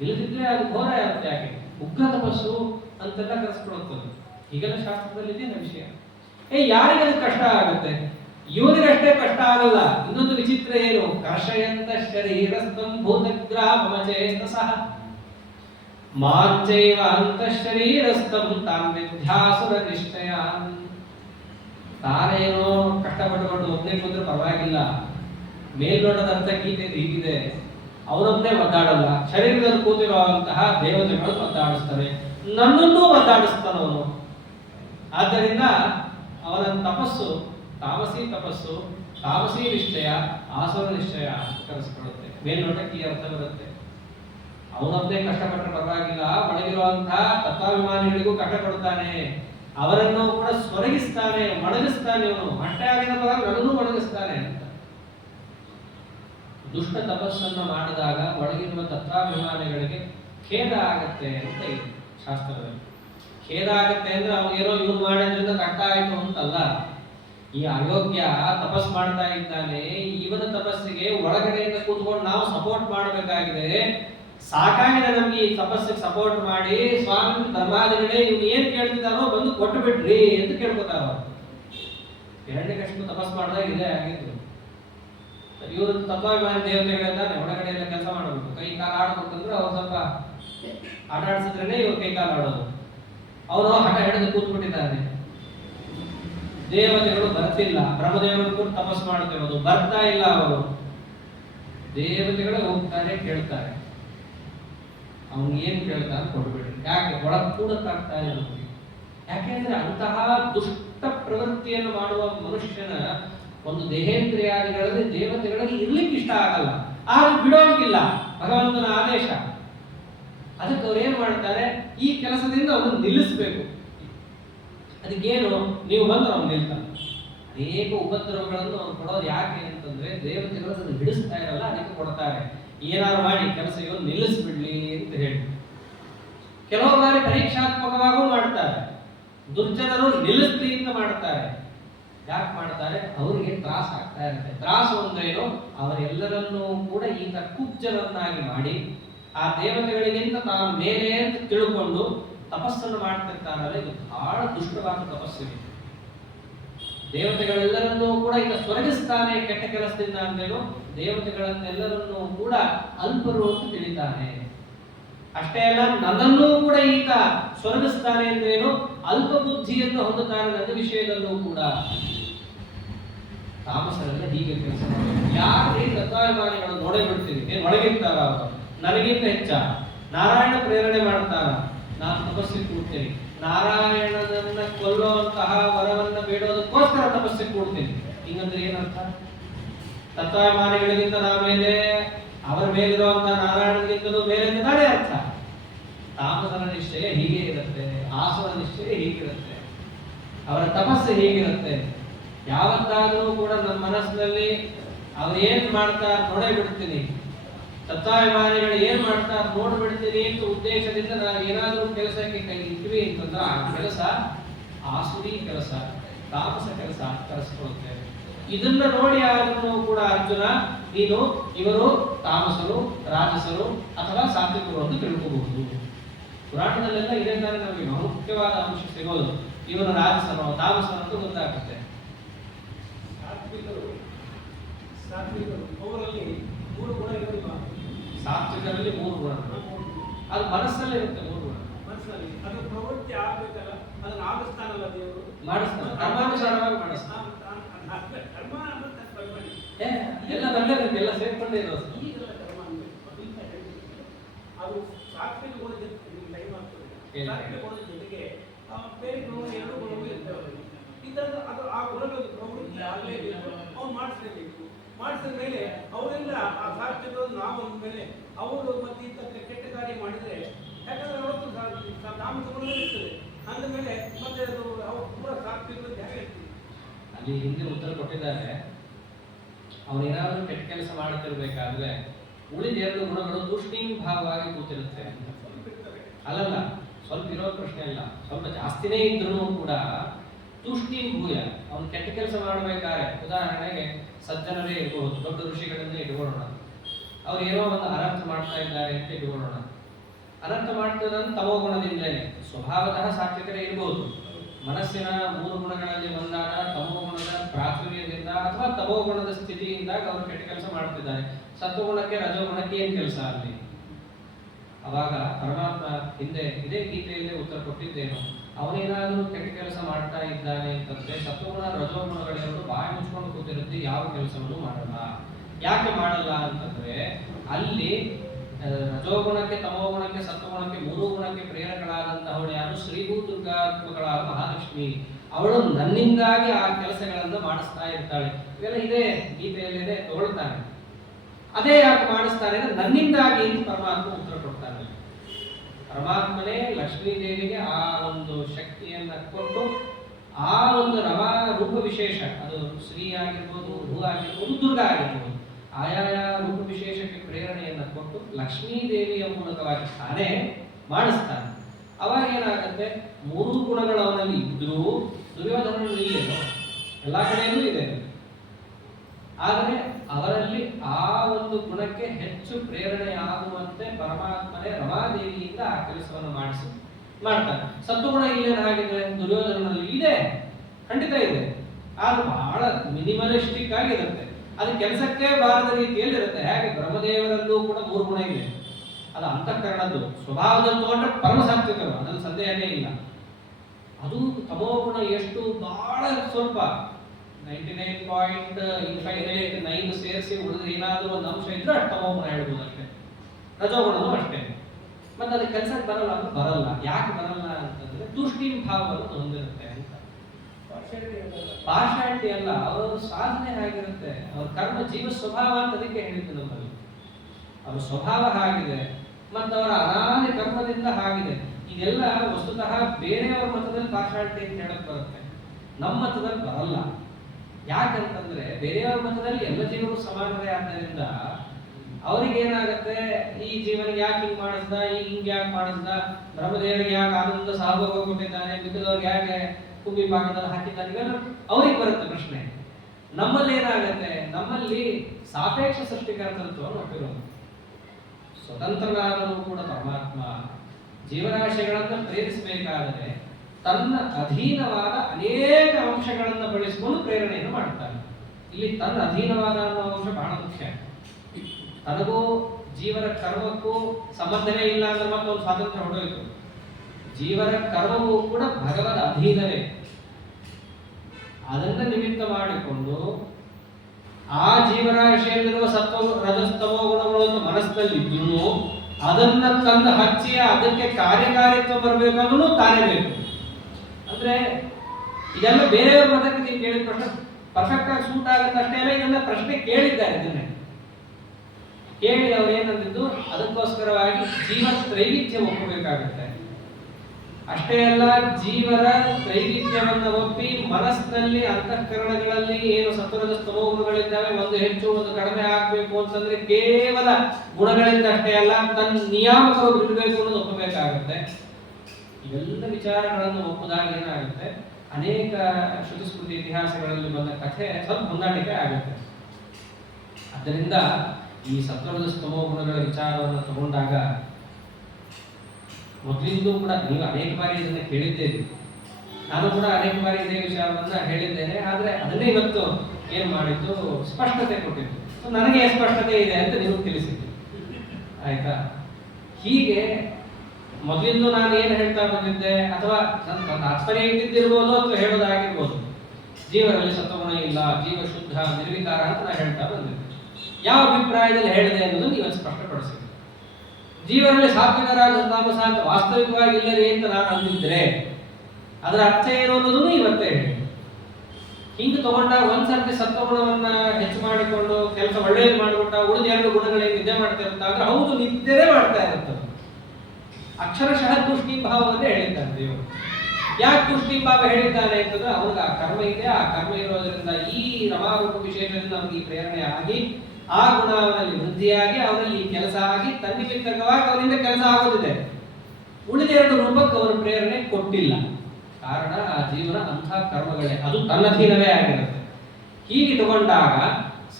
ಇಲ್ಲದಿದ್ರೆ ಅದು ಘೋರ ಅಂತ ಯಾಕೆ? ಉಗ್ರ ತಪಸ್ಸು ಅಂತೆಲ್ಲ ಕರೆಸ್ಕೊಳ್ಳುತ್ತದೆ. ಈಗೆಲ್ಲ ಶಾಸ್ತ್ರದಲ್ಲಿ ಇದೇನ ವಿಷಯ. ಯಾರಿಗದು ಕಷ್ಟ ಆಗುತ್ತೆ? ಇವನಿಗಷ್ಟೇ ಕಷ್ಟ ಆಗಲ್ಲ. ಇನ್ನೊಂದು ವಿಚಿತ್ರ ಏನು? ಕರ್ಷಯಂತ ಶರೀರಸ್ಥಂ ಭೂತಗ್ರಾಮಚೇತಸಃ ಮಾಂಚೈವ ಅಂತಃಶರೀರಸ್ಥಂ ತಾಂ ವಿದ್ಯಾಸುರ ನಿಶ್ಚಯಾನ್. ತಾನೇನೋ ಕಷ್ಟಪಟ್ಟುಕೊಂಡು ಒಬ್ಬನೇ ಕೂತ್ರೆ ಪರವಾಗಿಲ್ಲ, ಮೇಲ್ನೋಟದ ಅರ್ಥ ಗೀತೆ ಹೀಗಿದೆ. ಅವನೊಬ್ಬನೇ ಒದ್ದಾಡಲ್ಲ, ಶರೀರದಲ್ಲಿ ಕೂತಿರುವಂತಹ ದೇವತೆಗಳು ಒದ್ದಾಡಿಸ್ತಾರೆ, ನನ್ನನ್ನೂ ಒದ್ದಾಡಿಸ್ತಾನವನು. ಆದ್ದರಿಂದ ಅವನ ತಪಸ್ಸು ತಾಮಸಿ ತಪಸ್ಸು, ತಾಮಸಿ ನಿಶ್ಚಯ, ಆಸುರ ನಿಶ್ಚಯ ಅಂತ ಕರೆಸಿಕೊಳ್ಳುತ್ತೆ. ಮೇಲ್ನೋಟಕ್ಕೆ ಈ ಅರ್ಥ ಬರುತ್ತೆ. ಅವನೊಬ್ಬನೇ ಕಷ್ಟಪಟ್ಟರೆ ಪರವಾಗಿಲ್ಲ, ಒಳಗಿರುವಂತಹ ತತ್ವಾಭಿಮಾನಿಗಳಿಗೂ ಕಷ್ಟ ಕೊಡ್ತಾನೆ, ಅವರನ್ನು ಕೂಡ ಸ್ವರಗಿಸ್ತಾನೆ, ಮಡಗಿಸ್ತಾನೆ. ಅವನು ಅಷ್ಟೇ ಆಗಿದ ಪರ ನನ್ನನ್ನು ಮಡಗಿಸ್ತಾನೆ ಅಂತ. ದುಷ್ಟ ತಪಸ್ಸನ್ನು ಮಾಡಿದಾಗ ಒಳಗಿರುವ ತತ್ವಾಭಿಮಾನಿಗಳಿಗೆ ಖೇದ ಆಗತ್ತೆ ಅಂತ ಇದೆ ಶಾಸ್ತ್ರದಲ್ಲಿ. ಖೇದ ಆಗತ್ತೆ ಅಂದ್ರೆ ಅವನೇನೋ ಇವ್ರು ಮಾಡೋದ್ರಿಂದ ಕಷ್ಟ ಆಯ್ತು ಅಂತಲ್ಲ. ಈ ಅಯೋಗ್ಯ ತಪಸ್ ಮಾಡ್ತಾ ಇದ್ದಾನೆ, ಇವನ ತಪಸ್ಸಿಗೆ ಒಳಗಡೆಯಿಂದ ಕೂತ್ಕೊಂಡು ನಾವು ಸಪೋರ್ಟ್ ಮಾಡಬೇಕಾಗಿದೆ. ಸಾಕಾಗಿದೆ ನಮ್ಗೆ ಈ ತಪಸ್ಸಿಗೆ ಸಪೋರ್ಟ್ ಮಾಡಿ, ಸ್ವಾಮಿ ಧರ್ಮಾದಿಗಳೇ ಇವ್ನು ಏನ್ ಕೇಳ್ತಿದ್ದಾನೋ ಬಂದು ಕೊಟ್ಟು ಬಿಡ್ರಿ ಅಂತ ಕೇಳ್ಕೊತಾರ ಅವರು. ಹಿರಣ್ಯಕಶಿಪು ತಪಸ್ ಮಾಡಿದಾಗ ಇದೇ ಆಗಿತ್ತು. ಇವರು ತತ್ವಾಭಿಮಾನಿ ದೇವತೆಗಳಿದ್ದಾನೆ, ಒಳಗಡೆ ಎಲ್ಲ ಕೆಲಸ ಮಾಡಬೇಕು, ಕೈ ಕಾಲು ಆಡಬೇಕಂದ್ರೆ ಅವ್ರು ಸ್ವಲ್ಪ ಆಟ ಆಡಿಸಿದ್ರೇನೆ ಇವ್ರು ಕೈ ಕಾಲು ಆಡೋದು. ಅವನು ಹಠ ಹಿಡಿದು ಕೂತ್ಬಿಟ್ಟಿದ್ದಾನೆ. ದೇವತೆಗಳು ಬರ್ತಿಲ್ಲ, ಬ್ರಹ್ಮದೇವರು ಕೂಡ ತಪಸ್ ಮಾಡ್ತಿರೋದು, ಬರ್ತಾ ಇಲ್ಲ ಅವರು. ದೇವತೆಗಳು ಹೋಗ್ತಾರೆ, ಕೇಳ್ತಾರೆ. ಅವ್ನು ಏನ್ ಕೇಳ್ತಾನೆ ಕೊಡ್ಬಿಡ್ರಿ. ಯಾಕೆ? ಒಳಗ್ ಕೂಡಕ್ಕಾಗ್ತಾ ಇಲ್ಲ ನಮಗೆ. ಯಾಕೆಂದ್ರೆ ಅಂತಹ ದುಷ್ಟ ಪ್ರವೃತ್ತಿಯನ್ನು ಮಾಡುವ ಮನುಷ್ಯನ ಒಂದು ದೇಹೇಂದ್ರಿಯಾದಿಗಳಲ್ಲಿ ದೇವತೆಗಳಲ್ಲಿ ಇರ್ಲಿಕ್ಕೆ ಇಷ್ಟ ಆಗಲ್ಲ, ಆದ್ರೆ ಬಿಡೋಂಗಿಲ್ಲ, ಭಗವಂತನ ಆದೇಶ. ಅದಕ್ಕೆ ಅವ್ರು ಏನ್ ಮಾಡ್ತಾರೆ? ಈ ಕೆಲಸದಿಂದ ಅವನು ನಿಲ್ಲಿಸ್ಬೇಕು. ಅದಕ್ಕೇನು? ನೀವು ಬಂದ್ರೆ ಅವ್ನು ನಿಲ್ತಾನೆ. ಅನೇಕ ಉಪದ್ರವಗಳನ್ನು ಅವ್ನು ಕೊಡೋದು ಯಾಕೆ ಅಂತಂದ್ರೆ ದೇವತೆಗಳು ಅದನ್ನು ಬಿಡಿಸ್ತಾ ಇರಲ್ಲ, ಅದಕ್ಕೆ ಕೊಡ್ತಾರೆ. ಏನಾದ್ರು ಮಾಡಿ ಕೆಲಸ ಇವನು ನಿಲ್ಲಿಸ್ಬಿಡ್ಲಿ ಅಂತ ಹೇಳಿ. ಕೆಲವು ಬಾರಿ ಪರೀಕ್ಷಾತ್ಮಕವಾಗೂ ಮಾಡ್ತಾರೆ. ದುರ್ಜನರು ನಿಲ್ಲಿಸ್ಲಿ ಅಂತ ಮಾಡ್ತಾರೆ. ಯಾಕೆ ಮಾಡ್ತಾರೆ? ಅವರಿಗೆ ತ್ರಾಸ ಆಗ್ತಾ ಇರುತ್ತೆ. ತ್ರಾಸು ಅಂದ್ರೇನು? ಅವರೆಲ್ಲರನ್ನೂ ಕೂಡ ಈತ ಕುಬ್ಜರನ್ನಾಗಿ ಮಾಡಿ ಆ ದೇವತೆಗಳಿಗಿಂತ ತಾನು ಮೇಲೆ ಅಂತ ತಿಳ್ಕೊಂಡು ತಪಸ್ಸನ್ನು ಮಾಡ್ತಿರ್ತಾರಲ್ಲ, ಇದು ಬಹಳ ದುಷ್ಟವಾದ ತಪಸ್ಸಿದೆ. ದೇವತೆಗಳೆಲ್ಲರನ್ನೂ ಕೂಡ ಈಗ ಸ್ವರ್ಗಿಸ್ತಾನೆ ಕೆಟ್ಟ ಕೆಲಸದಿಂದ ಅಂದೇನು, ದೇವತೆಗಳನ್ನೆಲ್ಲರನ್ನೂ ಕೂಡ ಅಲ್ಪರು ಅಂತ ತಿಳಿತಾನೆ. ಅಷ್ಟೇ ಅಲ್ಲ, ನನ್ನನ್ನೂ ಕೂಡ ಈತ ಸ್ವರ್ಗಿಸ್ತಾನೆ ಅಂದ್ರೇನು, ಅಲ್ಪ ಬುದ್ಧಿಯನ್ನು ಹೊಂದುತ್ತಾನೆ ನನ್ನ ವಿಷಯದಲ್ಲೂ ಕೂಡ. ತಾಮಸರೆಲ್ಲ ಹೀಗೆ ಕೆಲಸ ಯಾಕೆ ತತ್ವಾಭಿಮಾನಿಗಳು ನೋಡೇ ಬಿಡ್ತೀವಿ, ಏನ್ ಒಳಗಿರ್ತಾರ ಅವರು ನನಗಿಂತ ಹೆಚ್ಚ ನಾರಾಯಣ ಪ್ರೇರಣೆ ಮಾಡ್ತಾರ, ನಾನು ತಪಸ್ಸಿಗೆ ಕೂಡ್ತೀನಿ, ನಾರಾಯಣನನ್ನ ಕೊಲ್ಲುವಂತಹ ವರವನ್ನ ಬೇಡೋದಕ್ಕೋಸ್ಕರ ತಪಸ್ಸಿಗೆ ಕೂಡ್ತೀನಿ. ಹಿಂಗಂದ್ರೆ ಏನರ್ಥ? ತತ್ವಾಭಿಮಾನಿಗಳಿಗಿಂತ ನಾ ಮೇಲೆ, ಅವರ ಮೇಲಿರುವಂತಹ ನಾರಾಯಣನಿಗಿಂತಲೂ ಮೇಲೆ ನಾನೇ ಅರ್ಥ. ತಾಮಸರ ನಿಶ್ಚಯ ಹೀಗೆ ಇರುತ್ತೆ, ಆಸುರ ನಿಶ್ಚಯ ಹೀಗಿರುತ್ತೆ, ಅವರ ತಪಸ್ಸು ಹೀಗಿರುತ್ತೆ. ಯಾವತ್ತಾದರೂ ಕೂಡ ನಮ್ಮ ಮನಸ್ಸಿನಲ್ಲಿ ಅವ್ರು ಏನ್ ಮಾಡ್ತಾರ ನೋಡೇ ಬಿಡ್ತೀನಿ, ತತ್ವಾಭಿಮಾನಿಗಳು ಏನ್ ಮಾಡ್ತಾರ ನೋಡ್ಬಿಡ್ತೀನಿ ಅಂತ ಉದ್ದೇಶದಿಂದ ನಾವು ಏನಾದ್ರೂ ಕೆಲಸಕ್ಕೆ ಕೈ ಇಟ್ವಿ ಅಂತಂದ್ರೆ ಆ ಕೆಲಸ ಆಸುರಿ ಕೆಲಸ, ತಾಮಸ ಕೆಲಸ ಕರೆಸ್ಕೊಳುತ್ತೆ. ಇದನ್ನ ನೋಡಿ ಆದ್ರೂ ಕೂಡ ಅರ್ಜುನ ನೀನು ಇವರು ತಾಮಸರು, ರಾಜಸರು ಅಥವಾ ಸಾತ್ವಿಕರು ಅಂತ ತಿಳ್ಕೋಬಹುದು. ಪುರಾಣದಲ್ಲೆಲ್ಲ ಇದೇ ತರ ನಮಗೆ ಮುಖ್ಯವಾದ ಅಂಶ ಸಿಗೋದು. ಇವನು ರಾಜಸನೋ ತಾಮಸನೋ ಅಂತ ಗೊತ್ತಾಗುತ್ತೆ. ಅವರಲ್ಲಿ ಮೂರು ಗುಣ ಇರೋದಿಲ್ಲ. ಸಾತ್ವಿಕರಲ್ಲಿ ಮೂರು ಗುಣ, ಅದು ಮನಸ್ಸಲ್ಲೇ ಇರುತ್ತೆ. ಮೂರು ಗುಣ ಮನಸ್ಸಲ್ಲಿ ಅದು ಪ್ರವೃತ್ತಿ ಆಗ್ಬೇಕಲ್ಲ, ಅದನ್ನ ಆಗಿಸ್ತಾನಲ್ಲ ದೇವರು, ಮಾಡಿಸ್ತಾನೆ, ಕರ್ಮಾನುಸಾರವಾಗಿ ಮಾಡಿಸ್ತಾನೆ. ಕರ್ಮ ಎಲ್ಲ ನಲ್ಲೇ ಎಲ್ಲ ಸೇರ್ಕೊಂಡೇ ಇರೋದು. ಈಗೆಲ್ಲ ಕರ್ಮ ಅದು ಸಾತ್ವಿಕ ಗುಣದ ಟೈಮ್ ಆಗ್ತದೆ. ಸಾತ್ವಿಕ ಗುಣದ ಜೊತೆಗೆ ಬೇರೆ ಗುಣ ಎರಡು ಗುಣಗಳು ಇರ್ತವೆ. ಇದ್ದಾಗ ಅದು ಆ ಗುಣಗಳು ಪ್ರವೃತ್ತಿ ಆಗಲೇಬೇಕು, ಅವ್ನು ಮಾಡಿಸಲೇಬೇಕು. ಮಾಡಿಸಿದ ಮೇಲೆ ಅವರಿಂದ ಆ ಸಾತ್ವಿಕ ನಾವು ಮೇಲೆ ಅವರು ಮತ್ತೆ ಇಂಥ ಕೆಟ್ಟ ಕಾರ್ಯ ಮಾಡಿದರೆ, ಯಾಕಂದ್ರೆ ಅವತ್ತು ತಾಮಸ ಗುಣ ಇರ್ತದೆ, ಅಂದ ಮೇಲೆ ಮತ್ತೆ ಅದು ಅವ್ರು ಪೂರ ಸಾತ್ವಿಕ ಹೇಗೆ ಇರ್ತದೆ. ಅಲ್ಲಿ ಹಿಂದೆ ಉತ್ತರ ಕೊಟ್ಟಿದ್ದಾರೆ, ಅವನೇನಾದ್ರೂ ಕೆಟ್ಟ ಕೆಲಸ ಮಾಡುತ್ತಿರ್ಬೇಕಾದ್ರೆ ಉಳಿದ ಎರಡು ಗುಣಗಳು ತೂಷ್ಣೀಂ ಭಾವವಾಗಿ ಕೂತಿರುತ್ತೆ. ಅಲ್ಲಲ್ಲ, ಸ್ವಲ್ಪ ಇರೋ ಪ್ರಶ್ನೆ ಇಲ್ಲ, ಸ್ವಲ್ಪ ಜಾಸ್ತಿನೇ ಇದ್ರೂ ಕೂಡ ತೂಷ್ಣೀಂ ಭೂಯ. ಅವನು ಕೆಟ್ಟ ಕೆಲಸ ಮಾಡಬೇಕಾದ್ರೆ, ಉದಾಹರಣೆಗೆ ಸಜ್ಜನರೇ ಇರಬಹುದು, ದೊಡ್ಡ ಋಷಿಗಳನ್ನೇ ಇಟ್ಕೊಳ್ಳೋಣ, ಅವ್ರು ಏನೋ ಒಂದು ಅನರ್ಥ ಮಾಡ್ತಾ ಇದ್ದಾರೆ ಅಂತ ಇಟ್ಕೊಳ್ಳೋಣ. ಅನರ್ಥ ಮಾಡ್ತಿರೋದು ತಮೋ ಗುಣದಿಂದಲೇ. ಸ್ವಭಾವತಃ ಸಾತ್ವಿಕರೇ ಇರಬಹುದು, ಮನಸ್ಸಿನ ಮೂರು ಗುಣಗಳಲ್ಲಿ ಒಂದಾದ ತಮೋ ಗುಣದ ಪ್ರಾಚುರ್ಯದಿಂದ ಅಥವಾ ತಮೋ ಗುಣದ ಸ್ಥಿತಿಯಿಂದಾಗಿ ಅವರು ಕೆಟ್ಟ ಕೆಲಸ ಮಾಡ್ತಿದ್ದಾರೆ. ಸತ್ವಗುಣಕ್ಕೆ ರಜೋಗುಣಕ್ಕೆ ಏನ್ ಕೆಲಸ ಅಲ್ಲಿ? ಅವಾಗ ಪರಮಾತ್ಮ ಹಿಂದೆ ಇದೇ ಗೀತೆಯಲ್ಲೇ ಉತ್ತರ ಕೊಟ್ಟಿದ್ದೇನು, ಅವನೇನಾದ್ರೂ ಕೆಟ್ಟ ಕೆಲಸ ಮಾಡ್ತಾ ಇದ್ದಾನೆ ಅಂತಂದ್ರೆ ಸತ್ವಗುಣ ರಜೋಗುಣಗಳೆರಡು ಬಾಯಿ ಮುಚ್ಕೊಂಡು ಕೂತಿರುತ್ತೆ, ಯಾವ ಕೆಲಸವನ್ನು ಮಾಡಲ್ಲ. ಯಾಕೆ ಮಾಡಲ್ಲ ಅಂತಂದ್ರೆ ಅಲ್ಲಿ ರಜೋಗುಣಕ್ಕೆ ತಮೋಗುಣಕ್ಕೆ ಸತ್ವಗುಣಕ್ಕೆ ಮೂರು ಗುಣಕ್ಕೆ ಪ್ರೇರಕಳಾದಂತಹವಳು ಯಾರು? ಶ್ರೀಭೂ ದುರ್ಗಾತ್ಮಕಳಾದ ಮಹಾಲಕ್ಷ್ಮಿ. ಅವಳು ನನ್ನಿಂದಾಗಿ ಆ ಕೆಲಸಗಳನ್ನ ಮಾಡಿಸ್ತಾ ಇರ್ತಾಳೆ. ಇವೆಲ್ಲ ಇದೇ ಗೀತೆಯಲ್ಲಿದೆ, ತಗೊಳ್ತಾನೆ. ಅದೇ ಯಾಕೆ ಮಾಡಿಸ್ತಾನೆ ಅಂದ್ರೆ ನನ್ನಿಂದಾಗಿ ಅಂತ ಪರಮಾತ್ಮ ಉತ್ತರ ಕೊಡ್ತಾನೆ. ಪರಮಾತ್ಮನೇ ಲಕ್ಷ್ಮೀ ದೇವಿಗೆ ಆ ಒಂದು ಶಕ್ತಿಯನ್ನ ಕೊಟ್ಟು ಆ ಒಂದು ರಮಾ ರೂಪ ವಿಶೇಷ, ಅದು ಶ್ರೀ ಆಗಿರ್ಬೋದು, ಭೂ ಆಗಿರ್ಬೋದು, ದುರ್ಗಾ ಆಗಿರ್ಬೋದು, ಆಯಾಯ ರೂಪ ವಿಶೇಷಕ್ಕೆ ಪ್ರೇರಣೆಯನ್ನ ಕೊಟ್ಟು ಲಕ್ಷ್ಮೀ ದೇವಿಯ ಮೂಲಕವಾಗಿ ತಾನೇ ಮಾಡಿಸ್ತಾನೆ. ಅವಾಗ ಏನಾಗುತ್ತೆ, ಮೂರು ಗುಣಗಳು ಅವನಲ್ಲಿ ಇದ್ರೂ ದುರ್ಯೋಧನನಲ್ಲಿ ಇಲ್ಲೇನೋ, ಎಲ್ಲಾ ಕಡೆಯಲ್ಲೂ ಇದೆ. ಆದರೆ ಅವರಲ್ಲಿ ಆ ಒಂದು ಗುಣಕ್ಕೆ ಹೆಚ್ಚು ಪ್ರೇರಣೆ ಆಗುವಂತೆ ಪರಮಾತ್ಮನೇ ರಮಾದೇವಿಯಿಂದ ಆ ಕೆಲಸವನ್ನು ಮಾಡ್ತಾರೆ. ಸತ್ವಗುಣ ಇಲ್ಲೇನಾಗಿದೆ? ದುರ್ಯೋಧನನಲ್ಲಿ ಇದೆ, ಖಂಡಿತ ಇದೆ, ಆದ್ರೆ ಬಹಳ ಮಿನಿಮಲಿಸ್ಟಿಕ್ ಆಗಿರುತ್ತೆ. ಅದು ಕೆಲಸಕ್ಕೆ ಬಾರದ ರೀತಿಯಲ್ಲಿ ಇರುತ್ತೆ. ಹೇಗೆ ಬ್ರಹ್ಮದೇವರಲ್ಲೂ ಕೂಡ ಮೂರು ಗುಣ ಇದೆ, ಅದು ಅಂತಃಕರಣದ್ದು. ಸ್ವಭಾವದಲ್ಲಿ ತಗೊಂಡ್ರೆ ಪರಮ ಸಾತ್ವಿಕರು, ಅದ್ರಲ್ಲಿ ಸಂದೇಹನೇ ಇಲ್ಲ. ಅದು ತಮೋಗುಣ ಎಷ್ಟು ಬಹಳ ಸ್ವಲ್ಪ 99.9 ಸೇರಿಸಿ ಉಳಿದ್ರೆ ಏನಾದರೂ ಒಂದು ಅಂಶ ಇದ್ರೆ ಅಷ್ಟು ತಮೋಗುಣ ಹೇಳ್ಬೋದು ಅಷ್ಟೇ. ರಜೋಗುಣನೂ ಅಷ್ಟೇ. ಮತ್ತೆ ಅದು ಕೆಲಸಕ್ಕೆ ಬರಲ್ಲ ಅಂತ ಬರಲ್ಲ. ಯಾಕೆ ಬರಲ್ಲ ಅಂತಂದ್ರೆ ತೂಷ್ಣೀಂ ಭಾವವನ್ನು ಹೊಂದಿರುತ್ತೆ ಅಂತ. ಪಾರ್ಶಾಲಿಟಿ ಅಲ್ಲ, ಅವರ ಸಾಧನೆ ಆಗಿರುತ್ತೆ, ಅವ್ರ ಕರ್ಮ ಜೀವ ಸ್ವಭಾವ ಅಂತ ಅದಕ್ಕೆ ಹೇಳಿದ್ದು ನಮ್ಮಲ್ಲಿ. ಅವ್ರ ಸ್ವಭಾವ ಹಾಗಿದೆ, ಮತ್ತು ಅವರ ಅನಾದಿ ಕರ್ಮದಿಂದ ಹಾಗಿದೆ. ಇದೆಲ್ಲ ವಸ್ತುತಃ ಬೇರೆಯವರ ಮತದಲ್ಲಿ ಪಾರ್ಶಾಲಿಟಿ ಅಂತ ಹೇಳಕ್ ಬರುತ್ತೆ, ನಮ್ಮ ಮತದಲ್ಲಿ ಬರಲ್ಲ. ಯಾಕಂತಂದ್ರೆ ಬೇರೆಯವರ ಮತದಲ್ಲಿ ಎಲ್ಲ ಜೀವನೂ ಸಮಾನರೇ ಆದ್ದರಿಂದ ಅವ್ರಿಗೆ ಏನಾಗುತ್ತೆ, ಈ ಜೀವನಿಗೆ ಯಾಕೆ ಹಿಂಗ್ ಮಾಡಿಸ್ದ, ಈಗ ಹಿಂಗ್ ಯಾಕೆ ಮಾಡಿಸ್ದ, ಬ್ರಹ್ಮದೇವರಿಗೆ ಯಾಕೆ ಆನಂದ ಸಹಭೋಗ ಕೊಟ್ಟಿದ್ದಾನೆ, ಮಿಕ್ಕದವ್ರಿಗೆ ಯಾಕೆ ಕುಂಬಿ ಭಾಗದಲ್ಲಿ ಹಾಕಿದ್ದಾನೆ, ಇವೆಲ್ಲ ಅವ್ರಿಗೆ ಬರುತ್ತೆ ಪ್ರಶ್ನೆ. ನಮ್ಮಲ್ಲಿ ಏನಾಗುತ್ತೆ, ನಮ್ಮಲ್ಲಿ ಸಾಪೇಕ್ಷ ಸೃಷ್ಟಿಕರ್ತೃತ್ವವನ್ನು ಒಪ್ಪಿರೋದು. ಸ್ವತಂತ್ರನಾದರೂ ಕೂಡ ಪರಮಾತ್ಮ ಜೀವರಾಶಿಗಳನ್ನು ಪ್ರೇರಿಸಬೇಕಾದರೆ ತನ್ನ ಅಧೀನವಾದ ಅನೇಕ ಅಂಶಗಳನ್ನು ಬಳಸಿಕೊಂಡು ಪ್ರೇರಣೆಯನ್ನು ಮಾಡ್ತಾನೆ. ಇಲ್ಲಿ ತನ್ನ ಅಧೀನವಾದ ಅನ್ನೋ ಅಂಶ ಬಹಳ ಮುಖ್ಯ. ತನಗೂ ಜೀವನ ಕರ್ಮಕ್ಕೂ ಸಂಬಂಧವೇ ಇಲ್ಲ ಅಂದ್ರೆ ಮತ್ತೊಂದು ಸ್ವಾತಂತ್ರ್ಯ ಹೊರಡೋಯ್ತು. ಜೀವನ ಕರ್ಮವೂ ಕೂಡ ಭಗವದ್ ಅಧೀನವೇ. ಅದನ್ನ ನಿಮಿತ್ತ ಮಾಡಿಕೊಂಡು ಆ ಜೀವರಾಶಿಯಲ್ಲಿರುವ ಸತ್ವ ರಜಸ್ತಮೋ ಗುಣಗಳು ಮನಸ್ಸಿನಲ್ಲಿದ್ದು ಅದನ್ನ ತಂದು ಹಚ್ಚಿ ಅದಕ್ಕೆ ಕಾರ್ಯಕಾರಿತ್ವ ಬರಬೇಕಂದ್ರೂ ತಾನೇ ಬೇಕು. ಅಂದ್ರೆ ಇದೆಲ್ಲ ಬೇರೆಯವ್ರ ಮತಕ್ಕೆ ನೀವು ಕೇಳಿದ ಪ್ರಶ್ನೆ ಪರ್ಫೆಕ್ಟ್ ಆಗಿ ಸೂಟ್ ಆಗುತ್ತೆ ಅಷ್ಟೇ ಅಲ್ಲ, ಇದನ್ನ ಪ್ರಶ್ನೆ ಕೇಳಿದ್ದಾರೆ. ಇದನ್ನೇ ಕೇಳಿ ಅವ್ರು ಏನಂದಿದ್ದು, ಅದಕ್ಕೋಸ್ಕರವಾಗಿ ಜೀವ ತ್ರೈವಿಧ್ಯ ಒಪ್ಪಬೇಕಾಗುತ್ತೆ. ಅಷ್ಟೇ ಅಲ್ಲ, ಜೀವರ ತ್ರೈವಿಧ್ಯವನ್ನ ಒಪ್ಪಿ ಮನಸ್ಸಿನಲ್ಲಿ ಅಂತಃಕರಣಗಳಲ್ಲಿ ಏನು ಸತ್ವರದ ಸ್ತಮೋಗುಣಗಳಿದ್ದಾವೆ, ಒಂದು ಹೆಚ್ಚು ಒಂದು ಕಡಿಮೆ ಆಗ್ಬೇಕು ಅಂತಂದ್ರೆ ಕೇವಲ ಗುಣಗಳಿಂದ ಅಷ್ಟೇ ಅಲ್ಲ, ತನ್ನ ನಿಯಾಮಕರು ಬಿಡಬೇಕು ಅನ್ನೋದು ಒಪ್ಪಬೇಕಾಗುತ್ತೆ. ಇವೆಲ್ಲ ವಿಚಾರಗಳನ್ನು ಒಪ್ಪುದಾಗ ಏನಾಗುತ್ತೆ, ಅನೇಕ ಶ್ರುತಿಸ್ಮೃತಿ ಇತಿಹಾಸಗಳಲ್ಲಿ ಬಂದ ಕಥೆ ಸ್ವಲ್ಪ ಹೊಂದಾಣಿಕೆ ಆಗುತ್ತೆ. ಆದ್ದರಿಂದ ಈ ಸತ್ವರದ ಸ್ತಮೋ ಗುಣಗಳ ವಿಚಾರವನ್ನು ತಗೊಂಡಾಗ ಮೊದಲಿಂದೂ ಕೂಡ ನೀವು ಅನೇಕ ಬಾರಿ ಇದನ್ನ ಕೇಳಿದ್ದೇನೆ, ನಾನು ಕೂಡ ಅನೇಕ ಬಾರಿ ಇದೇ ವಿಚಾರವನ್ನ ಹೇಳಿದ್ದೇನೆ. ಆದ್ರೆ ಅದನ್ನೇ ಇವತ್ತು ಏನ್ ಮಾಡಿದ್ದು, ಸ್ಪಷ್ಟತೆ ಕೊಟ್ಟಿದ್ದು. ನನಗೆ ಸ್ಪಷ್ಟತೆ ಇದೆ ಅಂತ ನೀವು ತಿಳಿಸಿದ್ದು, ಆಯ್ತಾ? ಹೀಗೆ ಮೊದಲಿಂದ ನಾನು ಏನು ಹೇಳ್ತಾ ಬಂದಿದ್ದೆ, ಅಥವಾ ನನ್ನ ತಾತ್ಪರ್ಯ ಇದ್ದಿದ್ದಿರ್ಬೋದು ಅಥವಾ ಹೇಳೋದಾಗಿರ್ಬೋದು, ಜೀವರಲ್ಲಿ ಸತ್ವಗುಣ ಇಲ್ಲ, ಜೀವ ಶುದ್ಧ ನಿರ್ವಿಕಾರ ಅಂತ ನಾನು ಹೇಳ್ತಾ ಬಂದಿದ್ದೆ. ಯಾವ ಅಭಿಪ್ರಾಯದಲ್ಲಿ ಹೇಳಿದೆ ಅನ್ನೋದನ್ನು ಇವತ್ತು ಸ್ಪಷ್ಟಪಡಿಸಿದೆ. ಜೀವನದಲ್ಲಿ ಸಾತ್ವಿಕ ರಾಜ ತಾಮಸ ಅಂತ ವಾಸ್ತವಿಕವಾಗಿ ಇಲ್ಲದೆ ಅಂತ ನಾನು ಅಂದಿದ್ರೆ ಅದರ ಅರ್ಥ ಏನು ಅನ್ನೋದನ್ನು ಇವತ್ತೇ ಹೇಳಿ. ಹಿಂಗೆ ತಗೊಂಡಾಗ ಒಂದ್ಸರ್ತಿ ಸತ್ವಗುಣವನ್ನ ಹೆಚ್ಚು ಮಾಡಿಕೊಂಡು ಕೆಲಸ ಒಳ್ಳೇದು ಮಾಡಿಬಿಟ್ಟ, ಉಳಿದ ಎರಡು ಗುಣಗಳಿಗೆ ನಿದ್ದೆ ಮಾಡ್ತಾ ಇರುತ್ತಾ ಅಂದ್ರೆ ಹೌದು, ನಿದ್ದೆನೇ ಮಾಡ್ತಾ ಇರುತ್ತೆ. ಅಕ್ಷರಶಃ ತುಷ್ಟಿಭಾವವನ್ನೇ ಹೇಳಿದ್ದಾನೆ ದೇವರು. ಯಾಕೆ ತುಷ್ಟಿಭಾವ ಹೇಳಿದ್ದಾನೆ ಅಂತಂದ್ರೆ ಅವನಿಗೆ ಆ ಕರ್ಮ ಇದೆ, ಆ ಕರ್ಮ ಇರೋದ್ರಿಂದ ಈ ರಮಾರೂಪ ವಿಶೇಷದಿಂದ ನಮ್ಗೆ ಈ ಪ್ರೇರಣೆ ಆಗಿ ಆ ಗುಣ ಅವನಲ್ಲಿ ವೃದ್ಧಿಯಾಗಿ ಅವನಲ್ಲಿ ಕೆಲಸ ಆಗಿ ತನ್ನಿಮಿತ್ತಕವಾಗಿ ಅವನಿಂದ ಕೆಲಸ ಆಗೋದಿದೆ. ಉಳಿದ ಎರಡು ರೂಪಕ್ಕೆ ಅವರ ಪ್ರೇರಣೆ ಕೊಟ್ಟಿಲ್ಲ. ಕಾರಣ ಆ ಜೀವನ ಅಂಥ ಕರ್ಮಗಳೇ, ಅದು ತನ್ನಧೀನವೇ ಆಗಿರುತ್ತೆ. ಹೀಗೆ ತಗೊಂಡಾಗ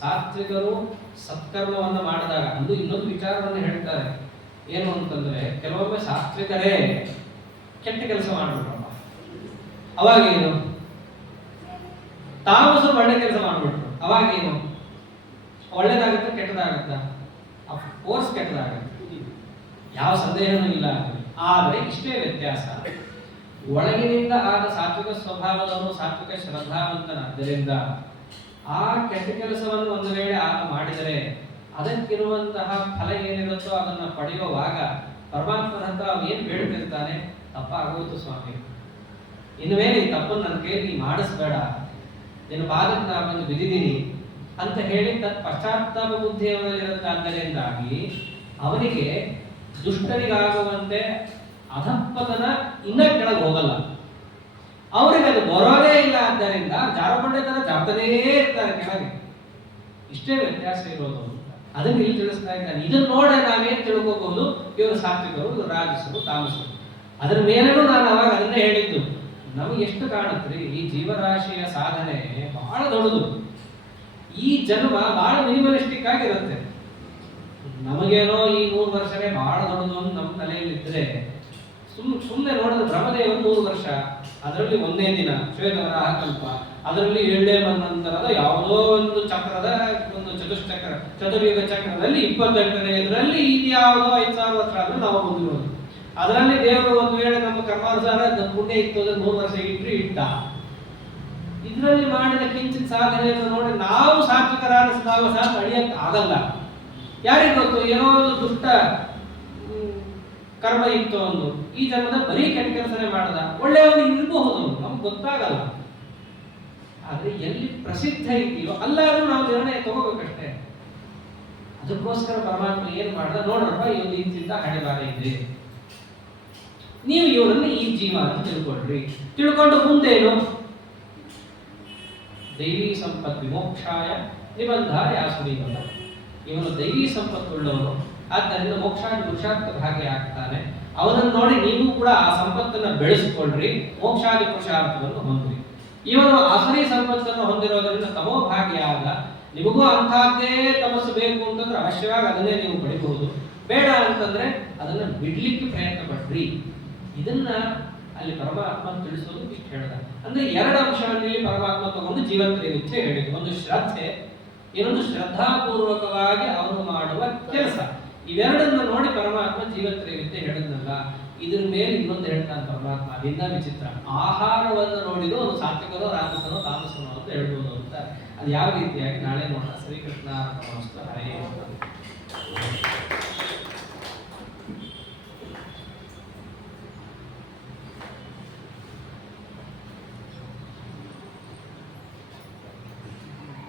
ಸಾತ್ವಿಕರು ಸತ್ಕರ್ಮವನ್ನು ಮಾಡಿದಾಗ ಅಂದು ಇನ್ನೊಂದು ವಿಚಾರವನ್ನು ಹೇಳ್ತಾರೆ. ಏನು ಅಂತಂದ್ರೆ, ಕೆಲವೊಮ್ಮೆ ಸಾತ್ವಿಕರೇ ಕೆಟ್ಟ ಕೆಲಸ ಮಾಡ್ಬಿಟ್ರಪ್ಪ, ಅವಾಗೇನು? ತಾಮಸರು ಒಳ್ಳೆ ಕೆಲಸ ಮಾಡ್ಬಿಟ್ರು, ಅವಾಗೇನು? ಒಳ್ಳೇದಾಗುತ್ತಾ ಕೆಟ್ಟದಾಗುತ್ತಾ? ಕೋರ್ಸ್ ಕೆಟ್ಟದಾಗುತ್ತೆ, ಯಾವ ಸಂದೇಹನೂ ಇಲ್ಲ. ಆದರೆ ಇಷ್ಟೇ ವ್ಯತ್ಯಾಸ, ಒಳಗಿನಿಂದ ಆದ ಸಾತ್ವಿಕ ಸ್ವಭಾವದವನು ಸಾತ್ವಿಕ ಶ್ರದ್ಧಾವಂತನಾದ್ದರಿಂದ ಆ ಕೆಟ್ಟ ಕೆಲಸವನ್ನು ಒಂದು ವೇಳೆ ಆತ ಮಾಡಿದರೆ ಅದಕ್ಕಿರುವಂತಹ ಫಲ ಏನಿರುತ್ತೋ ಅದನ್ನು ಪಡೆಯುವಾಗ ಪರಮಾತ್ಮನ ಹತ್ರ ಅವನು ಏನು ಬೇಡ್ತಿರ್ತಾನೆ, ತಪ್ಪಾಗೋಯ್ತು ಸ್ವಾಮಿ, ಇನ್ನು ಮೇಲೆ ಈ ತಪ್ಪನ್ನು ನನ್ನ ಕೈಯಲ್ಲಿ ನೀ ಮಾಡಿಸ್ಬೇಡ, ನಿನ್ನ ಪಾದಕ್ಕೆ ನಾನು ಬಂದು ಬಿದ್ದಿದ್ದೀನಿ ಅಂತ ಹೇಳಿ ತತ್ ಪಶ್ಚಾತ್ತಾಪ ಬುದ್ಧಿ ಅವನಲ್ಲಿರುತ್ತೆ. ಆದ್ದರಿಂದಾಗಿ ಅವನಿಗೆ ದುಷ್ಟರಿಗಾಗುವಂತೆ ಅಧಪ್ಪತನ ಇನ್ನ ಕೆಳಗೆ ಹೋಗಲ್ಲ, ಅವರಿಗೆ ಅದು ಬರೋದೇ ಇಲ್ಲ. ಆದ್ದರಿಂದ ಜಾರಕೊಂಡೆತನ ಜಾರ್ತನೇ ಇರ್ತಾರೆ ಕೆಳಗೆ. ಇಷ್ಟೇ ವ್ಯತ್ಯಾಸ ಇರೋದು. ಅದನ್ನು ಇಲ್ಲಿ ತಿಳಿಸ್ತಾ ಇದ್ದಾನೆ. ಇದನ್ನು ನೋಡೇ ನಾವೇನ್ ತಿಳ್ಕೋಬಹುದು, ಇವರು ಸಾತ್ವಿಕರು, ಇವರು ರಾಜಸರು, ತಾಮಸರು. ಅದರ ಮೇಲೂ ನಾನು ಅವಾಗ ಅದನ್ನೇ ಹೇಳಿದ್ದು, ನಮಗೆ ಎಷ್ಟು ಕಾಣುತ್ರಿ ಈ ಜೀವರಾಶಿಯ ಸಾಧನೆ ಬಹಳ ದೊಡ್ಡದು. ಈ ಜನ್ಮ ಬಹಳ ಮಿನಿಮಲಿಸ್ಟಿಕ್ ಆಗಿರುತ್ತೆ. ನಮಗೇನೋ ಈ 100 ವರ್ಷನೇ ಬಹಳ ದೊಡ್ಡದು ಅಂತ ನಮ್ಮ ತಲೆಯಲ್ಲಿದ್ದರೆ ಸುಮ್ಮನೆ ನೋಡಿದ್ರೆ ಬ್ರಹ್ಮದೇವರು 100 ವರ್ಷ, ಅದರಲ್ಲಿ ಒಂದೇ ದಿನ ಶ್ವೇತವರಾಹ ಕಲ್ಪ, ಅದರಲ್ಲಿ 7 ಮನ್ವಂತರದ ಯಾವುದೋ ಒಂದು ಚಕ್ರದ ಒಂದು ಚತುರ್ಯುಗ ಚಕ್ರದಲ್ಲಿ 28ನೇದರಲ್ಲಿ ಇದು ಯಾವುದೋ 5000 ವರ್ಷ ಆದ್ರೂ ನಾವು ಬಂದಿರೋದು. ಅದರಲ್ಲಿ ದೇವರು ಒಂದು ವೇಳೆ ನಮ್ಮ ಕರ್ಮಾನುಸಾರ ಪುಣ್ಯ ಇತ್ತು ಅಂದ್ರೆ 100 ವರ್ಷ ಇಟ್ಟ. ಇದರಲ್ಲಿ ಮಾಡಿದ ಕಿಂಚಿತ್ ಸಾಧನೆಯನ್ನು ನೋಡಿ ನಾವು ಸಾತ್ವಿಕರಾದ ಸಾತ್ ಅಳಿಯಕ್ಕೆ ಆಗಲ್ಲ. ಯಾರಿಗೆ ಗೊತ್ತು, ಏನೋ ಒಂದು ದುಷ್ಟ ಕರ್ಮ ಇತ್ತು ಒಂದು, ಈ ಜನ್ಮದ ಬರೀ ಕೆಟ್ಟ ಕೆಲಸನೇ ಮಾಡದ, ಒಳ್ಳೆಯವನು ಇರಬಹುದು, ನಮ್ಗೆ ಗೊತ್ತಾಗಲ್ಲ. ಆದ್ರೆ ಎಲ್ಲಿ ಪ್ರಸಿದ್ಧ ಇದೆಯೋ ಅಲ್ಲಾದ್ರೂ ನಾವು ನಿರ್ಣಯ ತಗೋಬೇಕಷ್ಟೇ. ಅದಕ್ಕೋಸ್ಕರ ಪರಮಾತ್ಮ ಏನ್ ಮಾಡ್ದ, ನೋಡ್ರಪ್ಪ ಇವನು ಇಂತಿಂತ ಹಣೆ ಬಾರ ಇದೆ, ನೀವು ಇವರನ್ನು ಈ ಜೀವ ಅಂತ ತಿಳ್ಕೊಳ್ರಿ. ತಿಳ್ಕೊಂಡು ಮುಂದೇನು, ದೈವಿ ಸಂಪತ್ ವಿಮೋಕ್ಷಾಯ ನಿಬಂಧಾಯ ಆಸುರೀಬಂಧ. ಇವನು ದೈವಿ ಸಂಪತ್ತುಳ್ಳವನು, ಆದ್ದರಿಂದ ಮೋಕ್ಷಾದಿ ಪುರುಷಾರ್ಥ ಭಾಗ್ಯ ಆಗ್ತಾನೆ. ಅವನನ್ನು ನೋಡಿ ನೀವು ಕೂಡ ಆ ಸಂಪತ್ತನ್ನು ಬೆಳೆಸಿಕೊಳ್ಳ್ರಿ, ಮೋಕ್ಷಾದಿ ಪುರುಷಾರ್ಥವನ್ನು ಹೊಂದ್ರಿ. ಇವನು ಆಸುರಿ ಸಂಪತ್ತನ್ನು ಹೊಂದಿರೋದ್ರಿಂದ ತಮೋ ಭಾಗ್ಯ ಆದ, ನಿಮಗೂ ಅಂತಹದ್ದೇ ತಪಸ್ಸು ಬೇಕು ಅಂತಂದ್ರೆ ಅವಶ್ಯವಾಗಿ ಅದನ್ನೇ ನೀವು ಪಡಿಬಹುದು. ಬೇಡ ಅಂತಂದ್ರೆ ಅದನ್ನ ಬಿಡ್ಲಿಕ್ಕೆ ಪ್ರಯತ್ನ ಪಡ್ರಿ. ಇದನ್ನ ಅಲ್ಲಿ ಪರಮಾತ್ಮ ತಿಳಿಸೋದು ಇಷ್ಟು ಹೇಳಿದ. ಅಂದ್ರೆ 2 ಅಂಶವನ್ನು ಇಲ್ಲಿ ಪರಮಾತ್ಮ ತಗೊಂಡು ಜೀವತ್ರೈವಿಧ್ಯ ಹೇಳಿದ್ರು. ಒಂದು ಶ್ರದ್ಧೆ, ಇನ್ನೊಂದು ಶ್ರದ್ಧಾಪೂರ್ವಕವಾಗಿ ಅವನು ಮಾಡುವ ಕೆಲಸ. ಇವೆರಡನ್ನ ನೋಡಿ ಪರಮಾತ್ಮ ಜೀವತ್ರೈವಿಧ್ಯ ಹೇಳಿದ್ನಲ್ಲ. ಇದ್ರ ಮೇಲೆ ಇನ್ನೊಂದು ಹೇಳ್ತಾನೆ ಪರಮಾತ್ಮ, ಅದರಿಂದ ವಿಚಿತ್ರ. ಆಹಾರವನ್ನು ನೋಡಿದ್ರು ಅವನು ಸಾತ್ವಿಕನೋ ರಾಜಸನೋ ತಾಮಸನೋ ಅಂತ ಹೇಳ್ಬೋದು ಅಂತ. ಅದು ಯಾವ ರೀತಿಯಾಗಿ ನಾಳೆ ನೋಡೋಣ. ಶ್ರೀಕೃಷ್ಣ ಅರ್ಪಣಮಸ್ತು. ಹರೇ ನಮಃ.